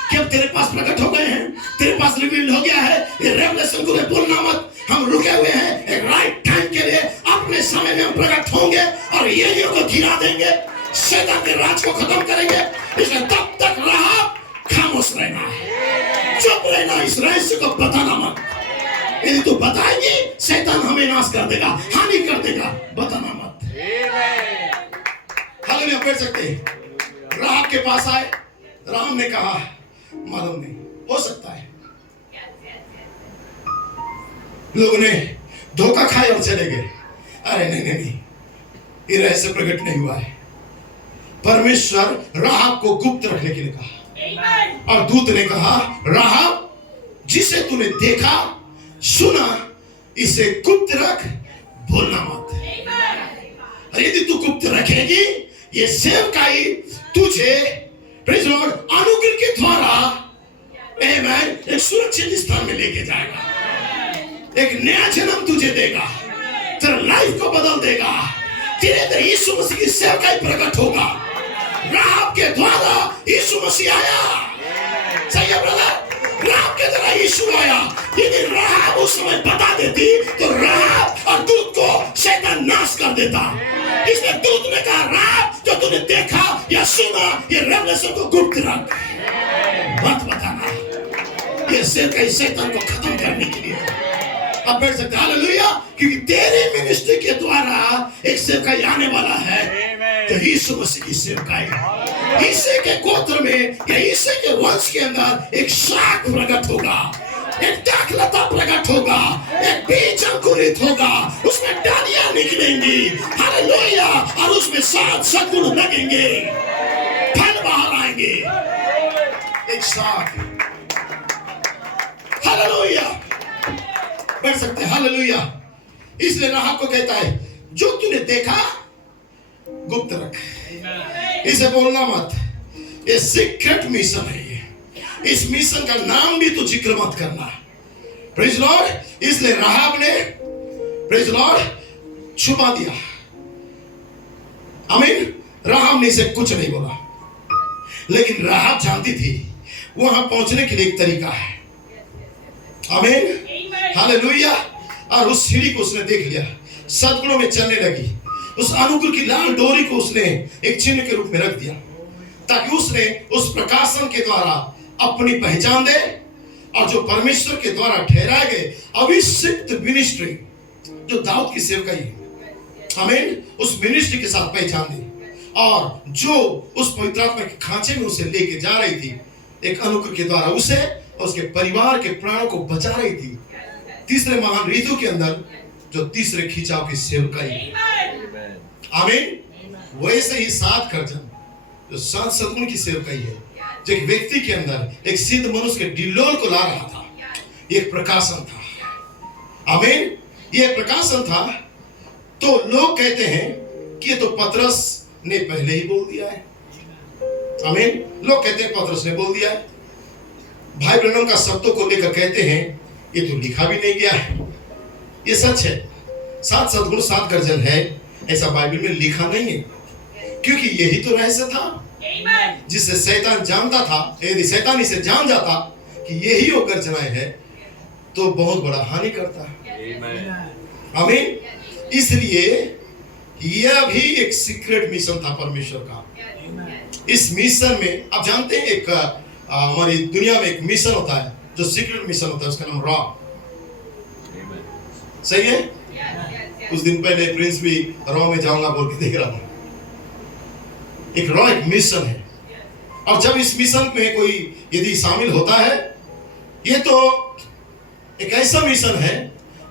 कि अब तेरे पास प्रकट हो गए हैं, तेरे पास रिवील हो गया है, ये रेवलेशन को बोलना मत। हम रुके हुए हैं एक राइट टाइम के लिए, अपने समय में हम प्रकट होंगे और येरियों को गिरा देंगे, शैतान के राज को खत्म करेंगे। इसलिए तब तक राहाब खामोश रहना है, चुप रहना, इस रहस्य को बताना मत। यदि तू बताएगी शैतान हमें नाश कर देगा, हानि कर देगा, बताना मत। हालेलुया, पढ़ सकते हैं। राहाब के पास आए, राम ने कहा मालूम नहीं, हो सकता है। लोगों ने धोखा खाया और चले गए। अरे नहीं नहीं नहीं, ये रहस्य प्रकट नहीं हुआ है। परमेश्वर राहाब को गुप्त रखने के लिए कहा, और दूत ने कहा राहाब, जिसे तूने देखा सुना, इसे गुप्त रख, बोलना मत। और यदि तू गुप्त रखेगी, ये सेवकाई तुझे प्रेज़ लॉर्ड अनुग्रह के द्वारा आमेन एक सुरक्षित स्थान में लेके जाएगा, एक नया जन्म तुझे देगा, तेरा लाइफ को बदल देगा। धीरे धीरे यीशु मसीह की सेवकाई प्रकट होगा। राहाब के द्वारा यीशु मसीह आया। सही है ब्रदर, राहाब के द्वारा यीशु आया। यदि राहाब उस समय बता देती तो राहाब और दूत को शैतान नाश कर देता। इसलिए दूत ने कहा राहाब, जो तूने देखा या सुना, ये रेवलेशन को गुप्त रख, मत बताना। ये सेवकाई शैतान को खत्म करने के लिए। अब बैठ सकते, हालेलुया, क्योंकि तेरे मिनिस्ट्री के द्वारा एक सेवकाई आने वाला है, तो यीशु मसीह की सेवकाई। ईसे के गोत्र में या ईसे के वंश के अंदर एक शाख प्रकट होगा, एक दाखलता प्रकट होगा, एक बीज अंकुरित होगा, उसमें डालियां निकलेंगी, हालेलुया, और उसमें 7 सद्गुण लगेंगे, फल बाहर आएंगे। एक शाख, हालेलुया, बढ़ सकते हैं, हालेलुया। इसलिए राहाब को कहता है, जो तूने देखा गुप्त रख, इसे बोलना मत। ये सीक्रेट मिशन है। ये इस मिशन का नाम भी तू जिक्र मत करना। Praise Lord. इसलिए राहाब ने प्रेज़ लॉर्ड छुपा दिया। आमीन। राहाब ने इसे कुछ नहीं बोला, लेकिन राहाब जानती थी वहां पहुंचने के लिए एक तरीका है। आमीन, हालेलुया। और उस सीढ़ी को उसने देख लिया, सद्गुणों में चलने लगी। उस अनुग्रह की लाल डोरी को उसने एक चिन्ह के रूप में रख दिया, ताकि उसने उस प्रकाशन के द्वारा अपनी पहचान दे, और जो परमेश्वर के द्वारा ठहराए गए अभिषिक्त मिनिस्ट्री जो दाऊद की सेवकाई है, आमीन, उस मिनिस्ट्री के साथ पहचान दी, और जो उस पवित्र आत्मा के खांचे में उसे लेके जा रही थी, एक अनुग्रह के द्वारा उसे और उसके परिवार के प्राणों को बचा रही थी। तीसरे महान ऋतु के अंदर जो तीसरे खिंचाव की सेवकाई, आमीन, वैसे ही 7 खर्जन जो 7 सद्गुण की सेवकाई है, जो एक व्यक्ति के अंदर एक सिद्ध मनुष्य के डिलोल को ला रहा था। एक प्रकाशन था, आमीन, ये प्रकाशन था। तो लोग कहते हैं कि ये तो पतरस ने पहले ही बोल दिया है। आमीन, लोग कहते हैं पतरस ने बोल दिया है। भाई ब्रनम का शब्दों को लेकर कहते हैं ये तो लिखा भी नहीं गया है। ये सच है, 7 सद्गुण 7 गर्जन है, ऐसा बाइबल में लिखा नहीं है, क्योंकि यही तो रहस्य था जिससे शैतान जानता था। यदि शैतान इसे जान जाता कि यही वो गर्जनाएं है, तो बहुत बड़ा हानि करता है। आमीन। इसलिए यह भी एक सीक्रेट मिशन था परमेश्वर का। इस मिशन में आप जानते हैं, एक हमारी दुनिया में एक मिशन होता है जो सीक्रेट मिशन होता है, उसका नाम रॉ। सही है। कुछ दिन पहले प्रिंस भी रॉ में जाऊंगा बोल के देख रहा था। एक रॉ एक मिशन है, और जब इस मिशन में कोई यदि शामिल होता है, ये तो एक ऐसा मिशन है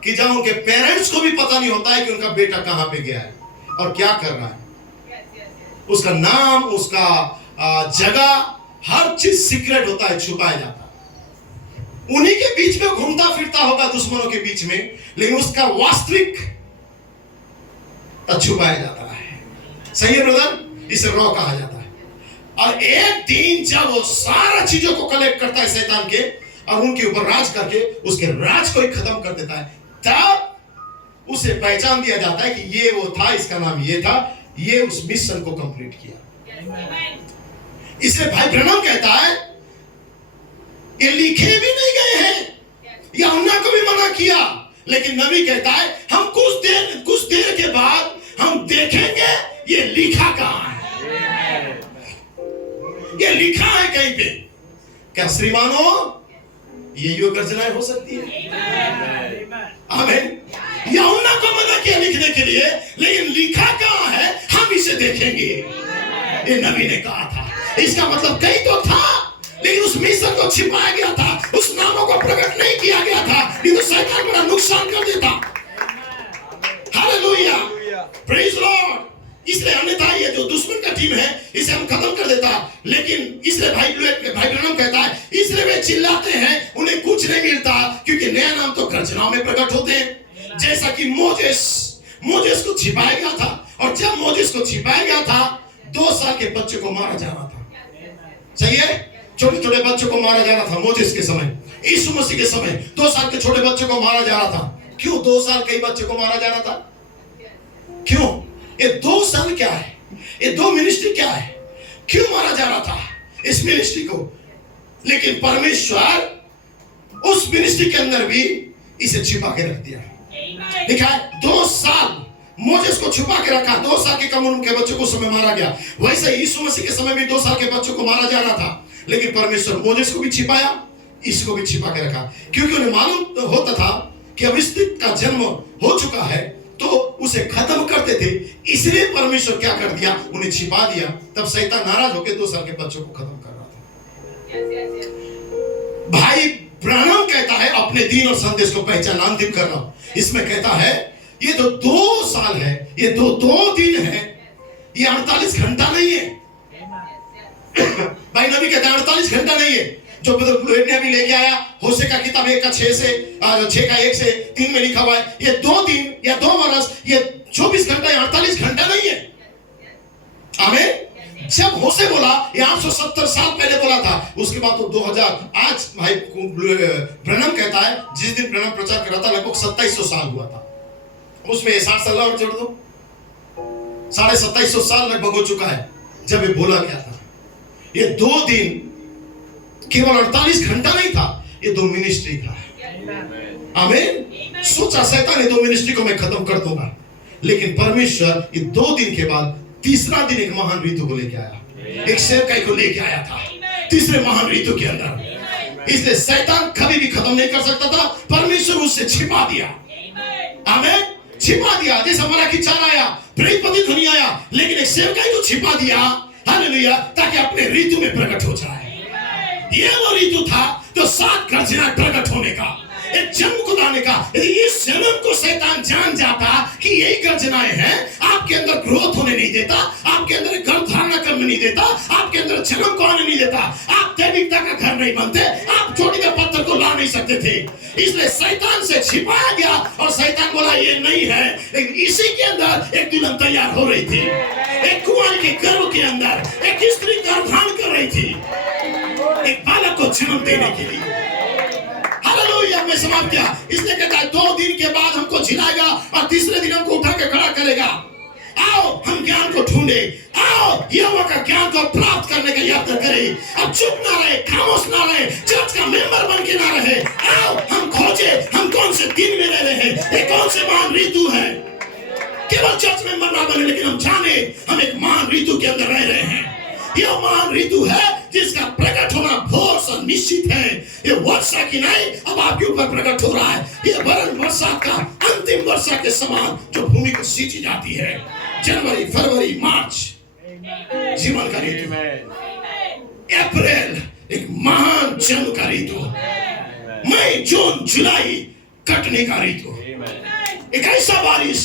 कि जब उनके पेरेंट्स को भी पता नहीं होता है कि उनका बेटा कहां पे गया है और क्या कर रहा है। उसका नाम, उसका जगह, हर चीज सीक्रेट होता है, छुपाया जाता है। उन्हीं के बीच में घूमता फिरता होगा, दुश्मनों के बीच में, लेकिन उसका वास्तविक छुपाया जाता है। सही है ब्रदर, इसे रॉ कहा जाता है। और एक दिन जब वो सारा चीजों को कलेक्ट करता है शैतान के, और उनके ऊपर राज करके उसके राज को ही खत्म कर देता है, तब उसे पहचान दिया जाता है कि ये वो था, इसका नाम ये था, ये उस मिशन को कंप्लीट किया। इसलिए भाई ब्रनम कहता है ये लिखे भी नहीं गए हैं, यूहन्ना को भी मना किया, लेकिन नबी कहता है हम कुछ देर के बाद हम देखेंगे ये लिखा कहां है। ये लिखा है कहीं पे। क्या श्रीमानो ये गर्जनाएं हो सकती है? आमीन। यूहन्ना को मना किया लिखने के लिए, लेकिन लिखा कहाँ है हम इसे देखेंगे, ये नबी ने कहा था। इसका मतलब कहीं तो था, लेकिन उस मिशन को छिपाया गया था, उस नामों को प्रकट नहीं किया गया था, नहीं तो शैतान बड़ा नुकसान कर देता। Hallelujah, praise Lord. इसलिए अन्यथा ये जो दुश्मन का टीम है इसे हम खत्म कर देता, लेकिन इसलिए भाई ब्रैनम कहता है, इसलिए वे चिल्लाते हैं उन्हें कुछ नहीं मिलता, क्योंकि नया नाम तो गर्जनाओं में प्रकट होते हैं। जैसा कि मोजेस को छिपाया गया था, और जब मोजेस को छिपाया गया था 2 साल के बच्चे को मारा जाना था। सही है, छोटे छोटे बच्चों को मारा जाना था मोजेस के समय, यीशु मसीह के समय 2 साल के छोटे बच्चों को मारा जा रहा था। क्यों 2 साल के बच्चे को मारा जाना था? क्यों? ये 2 साल क्या है, ये 2 मिनिस्ट्री क्या है, क्यों मारा जा रहा था इस मिनिस्ट्री को? लेकिन परमेश्वर उस मिनिस्ट्री के अंदर भी इसे छिपा के रख दिया। लिखा है 2 साल मोजेस को छुपा के रखा, 2 साल के कम उम्र के बच्चों को उस समय मारा गया। वैसे यीशु मसीह के समय भी 2 साल के बच्चों को मारा जाना था, लेकिन परमेश्वर मोजेस को भी छिपाया, इसको भी छिपा के रखा, क्योंकि उन्हें मालूम होता था कि अब इस का जन्म हो चुका है तो उसे खत्म करते थे। इसलिए परमेश्वर क्या कर दिया, उन्हें छिपा दिया। तब शैतान नाराज होकर 2 साल के बच्चों को खत्म कर रहा था। भाई ब्रैनम कहता है अपने दीन और संदेश को पहचान अंतिम कर रहा हूं, इसमें कहता है ये जो 2 साल है, ये 2 दिन है, ये 48 घंटा नहीं है। भाई नबी कहता है 48 घंटा नहीं है, जो भी लेके आया होशे का किताब 1 का 6 से 6 का 1 से 3 में लिखा हुआ है, ये 2 दिन या 2 बरस, ये 24 घंटा या 48 घंटा नहीं है। आमीन। जब होशे बोला ये 870 साल पहले बोला था, उसके बाद तो 2000 आज भाई ब्रैनम कहता है जिस दिन ब्रैनम प्रचार कर रहा था लगभग 2700 साल हुआ था, उसमें 60 साल और जोड़ दो, 2750 साल लगभग हो चुका है जब ये बोला गया था। ये 2 दिन केवल 48 घंटा नहीं था, ये 2 मिनिस्ट्री था। आमीन। सोचा शैतान ये 2 मिनिस्ट्री को मैं खत्म कर दूंगा, लेकिन परमेश्वर ये 2 दिन के बाद तीसरा दिन एक महान ऋतु को लेके आया, एक सेवकाई को लेके आया था तीसरे महान ऋतु के अंदर। इसलिए शैतान कभी भी खत्म नहीं कर सकता था, परमेश्वर उससे छिपा दिया। आमीन, छिपा दिया। जैसे मलाकी 4 आया, प्रेरित ध्वनि आया, लेकिन एक सेवकाई को छिपा दिया, हालेलुया, ताकि अपने ऋतु में प्रकट हो जाए। ये वो ऋतु था जो 7 गर्जना प्रकट होने का, एक जन्म को लाने का। यदि इस जन्म को शैतान जान जाता कि यही गर्जनाएं हैं, आपके अंदर ग्रोथ होने नहीं देता, आपके अंदर गर्भ धारणा करने नहीं देता, आपके अंदर जन्म को आने नहीं देता, आप दैविकता का घर नहीं बनते, आप चोटी के पत्थर को ला नहीं सकते थे। इसलिए शैतान से छिपाया गया, और शैतान बोला ये नहीं है, लेकिन इसी के अंदर एक दुल्हन तैयार हो रही थी। एक कुंवारी के गर्भ के अंदर एक स्त्री गर्भ धारण कर रही थी, एक बालक को जन्म देने के लिए। हालेलुया, मैं समाप्त किया। इसलिए कहता है 2 दिन के बाद हमको झिलाएगा और तीसरे दिन हमको उठा के खड़ा करेगा। आओ हम ज्ञान को ढूंढे, आओ यहोवा का ज्ञान को प्राप्त करने का यत्न करें। अब चुप ना रहे, खामोश ना रहे, चर्च का मेंबर बन के ना रहे। आओ हम खोजे हम कौन से दिन में रह रहे हैं, ये कौन से महान ऋतु है। केवल चर्च मेंबर ना बने, लेकिन हम जाने हम एक महान ऋतु के अंदर रह रहे हैं। यह महान ऋतु है जिसका प्रकट होना भोर से निश्चित है। ये वर्षा की नहीं, अब आपके ऊपर प्रकट हो रहा है। ये वरन वर्षा का अंतिम वर्षा के समान जो भूमि को सींची जाती है। जनवरी, फरवरी, मार्च जीवन का ऋतु, अप्रैल एक महान जन्म का ऋतु, मई, जून, जुलाई कटने का ऋतु। एक ऐसा बारिश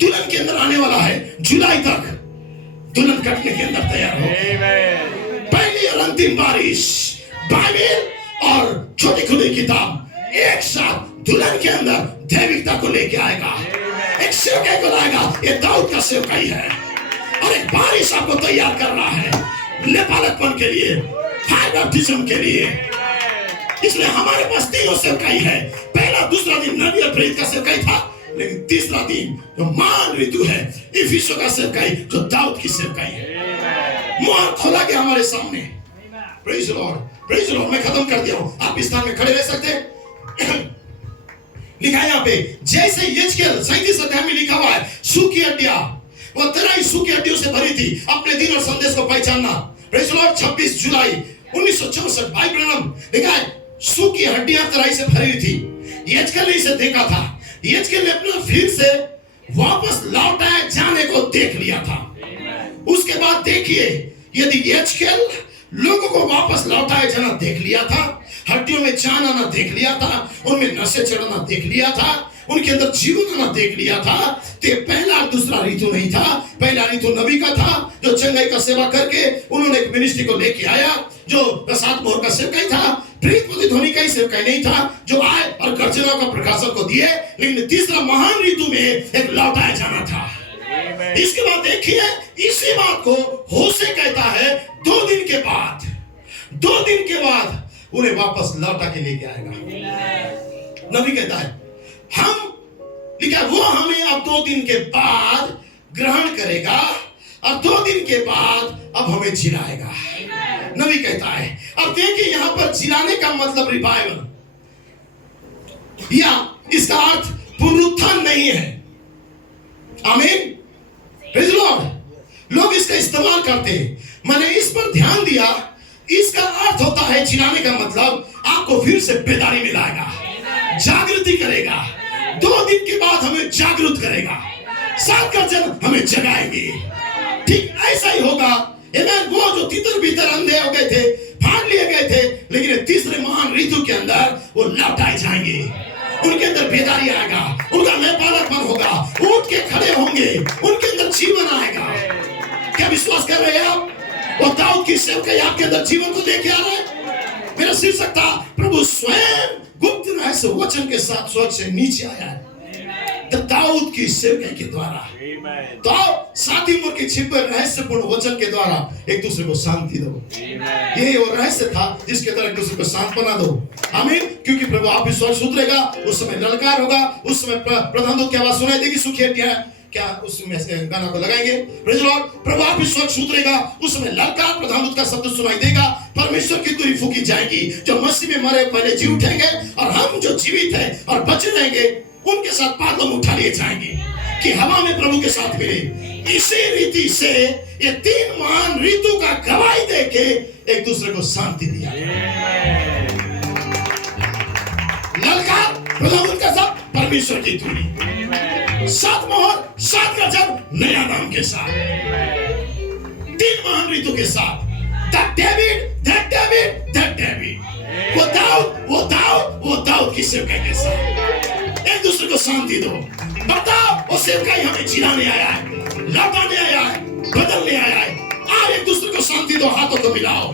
दुल्हन के अंदर आने वाला है, जुलाई तक दुल्हन कटने के अंदर तैयार हो। पहली और अंतिम बारिश बाइबल और छोटी खुली किताब एक साथ दुल्हन के अंदर दैविकता को लेके आएगा, एक सेवकाई को लाएगा। ये दाऊद का सेवकाई है, और एक बारिश आपको तैयार कर रहा है लेपालकपन के लिए, फायर बैप्टिज्म के लिए। इसलिए हमारे पास 3 सेवकाई है। पहला दूसरा दिन नबी और प्रेरित का सेवकाई था, लेकिन तीसरा दिन जो महान ऋतु है इफिसों का सेवकाई, जो दाऊद की सेवकाई है। मुहर खोला गया हमारे सामने। Praise Lord, praise Lord. मैं खत्म कर दिया हूं, आप इस स्थान में खड़े रह सकते हैं। लिखा है यहाँ पे, जैसे यिजकेल 37 अध्याय में लिखा हुआ है, सूखी हड्डियां, वो तराई सूखी हड्डियों से भरी थी। अपने दिन और संदेश को पहचानना। Praise Lord. 26 जुलाई 1964 भाई ब्रैनम लिखा है, सूखी हड्डियां तराई से भरी थी। यिजकेल ने इसे देखा था, यिजकेल ने अपना फिर से वापस लौटाए जाने को देख लिया था। उसके बाद देखिए, यदि यिजकेल लोगों को वापस लौटाए जाना देख लिया था, हड्डियों में जान आना देख लिया था, उनमें नशे चढ़ना देख लिया था, उनके अंदर जीवन आना देख लिया था, तो ये पहला और दूसरा ऋतु नहीं था। पहला ऋतु नबी का था, जो चंगाई का सेवा करके उन्होंने एक मिनिस्ट्री को लेके आया, जो 7 मोहर का सेवकाई था, प्रीति ध्वनि का ही सेवकाई नहीं था, जो आए और गर्जनाओं का प्रकाशन को दिए। लेकिन तीसरा महान ऋतु में एक लौटाया जाना था। इसके बाद देखिए, इसी बात को होशे कहता है 2 दिन के बाद, 2 दिन के बाद उन्हें वापस लौटा के लेके आएगा। नबी कहता है हम लिखा, वो हमें अब 2 दिन के बाद ग्रहण करेगा और 2 दिन के बाद अब हमें जिलाएगा। नबी कहता है। अब देखिए, यहां पर जिलाने का मतलब रिवाइवल, या इसका अर्थ पुनरुत्थान नहीं है। आमीन, प्रेज़ लॉर्ड। लोग इसका इस्तेमाल करते हैं, मैंने इस पर ध्यान दिया। इसका अर्थ होता है, जिलाने का मतलब आपको फिर से बेदारी में लाएगा, जागृति करेगा। 2 दिन के बाद हमें जागृत करेगा, 7 का जन हमें जगाएंगे। ठीक ऐसा ही होगा। वो जो तितर भीतर अंधे हो गए थे, फाड़ लिए गए थे, लेकिन तीसरे महान ऋतु के अंदर वो लौटाए जाएंगे। उनके अंदर बेदारी आएगा, उनका नेपालकपन होगा, उठ के खड़े होंगे, उनके अंदर जीवन आएगा। क्या विश्वास कर रहे हैं आप? वो दाऊद की सेवकाई आपके अंदर जीवन को लेके आ रहा है। मेरा शीर्षक था, प्रभु स्वयं गुप्त रहस्य वचन के साथ स्वर्ग से नीचे आया है, दाऊद की सेवकाई के द्वारा। तो 7 उम्र के छिपे रहस्यपूर्ण वचन के द्वारा एक दूसरे को शांति दो। यही वो रहस्य था जिसके द्वारा एक दूसरे को शांत बना दो। आमीन। क्योंकि प्रभु आप विश्वास उतरेगा, उस समय ललकार होगा, उस समय प्रधान दूत की आवाज सुनाई देगी। सुखिया क्या उसमें से गाना को लगाएंगे? Praise Lord. प्रभु आप विश्वास उतरेगा, उस समय ललकार, प्रधान दूत का शब्द सुनाई देगा, परमेश्वर की तुरी फूकी जाएगी। जो मसीह में मरे पहले जी उठेंगे और हम जो जीवित हैं और बचे रहेंगे उनके साथ बादलों में उठा लिए जाएंगे कि हवा में प्रभु के साथ मिले। इसी रीति से ये 3 महान ऋतु का गवाही देके एक दूसरे को शांति दिया। ललकार, प्रधान का साथ, परमेश्वर की धुनी, 7 मोहर, 7 का जब नया नाम के साथ, 3 महान ऋतु के साथ। वो दाऊद की सेवकाई के साथ एक दूसरे को शांति दो। बताओ, वो सेवकाई हमें जिलाने आया है, लौटाने आया है, बदलने आया है। और एक दूसरे को शांति दो, हाथों को मिलाओ।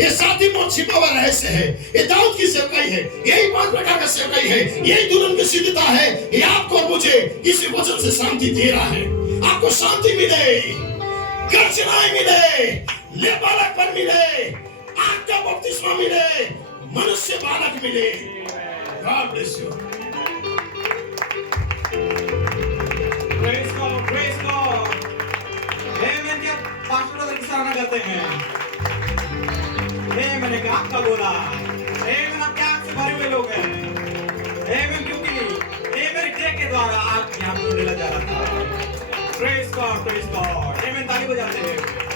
ये 7 मोहर छिपा हुआ रहस्य है, ये दाऊद की सेवकाई है, यही 5 प्रकार का सेवकाई है, यही दुल्हन की सिद्धता है। ये आपको और मुझे इसी वचन से शांति दे रहा है। आपको शांति मिले, गर्जनाएं मिले, लेबालकपन मिले, आग का बपतिस्मा मिले, मनुष्य बालक मिले। God bless you. Praise God, praise God. Amen क्या पास्टर की सराहना करते हैं। मैंने आपका बोला, आप क्या से भरे हुए लोग हैं। क्योंकि मेरी टेक के द्वारा आप यहाँ पर मिला जा रहा था। Praise God, praise God. ताली बजाते हैं।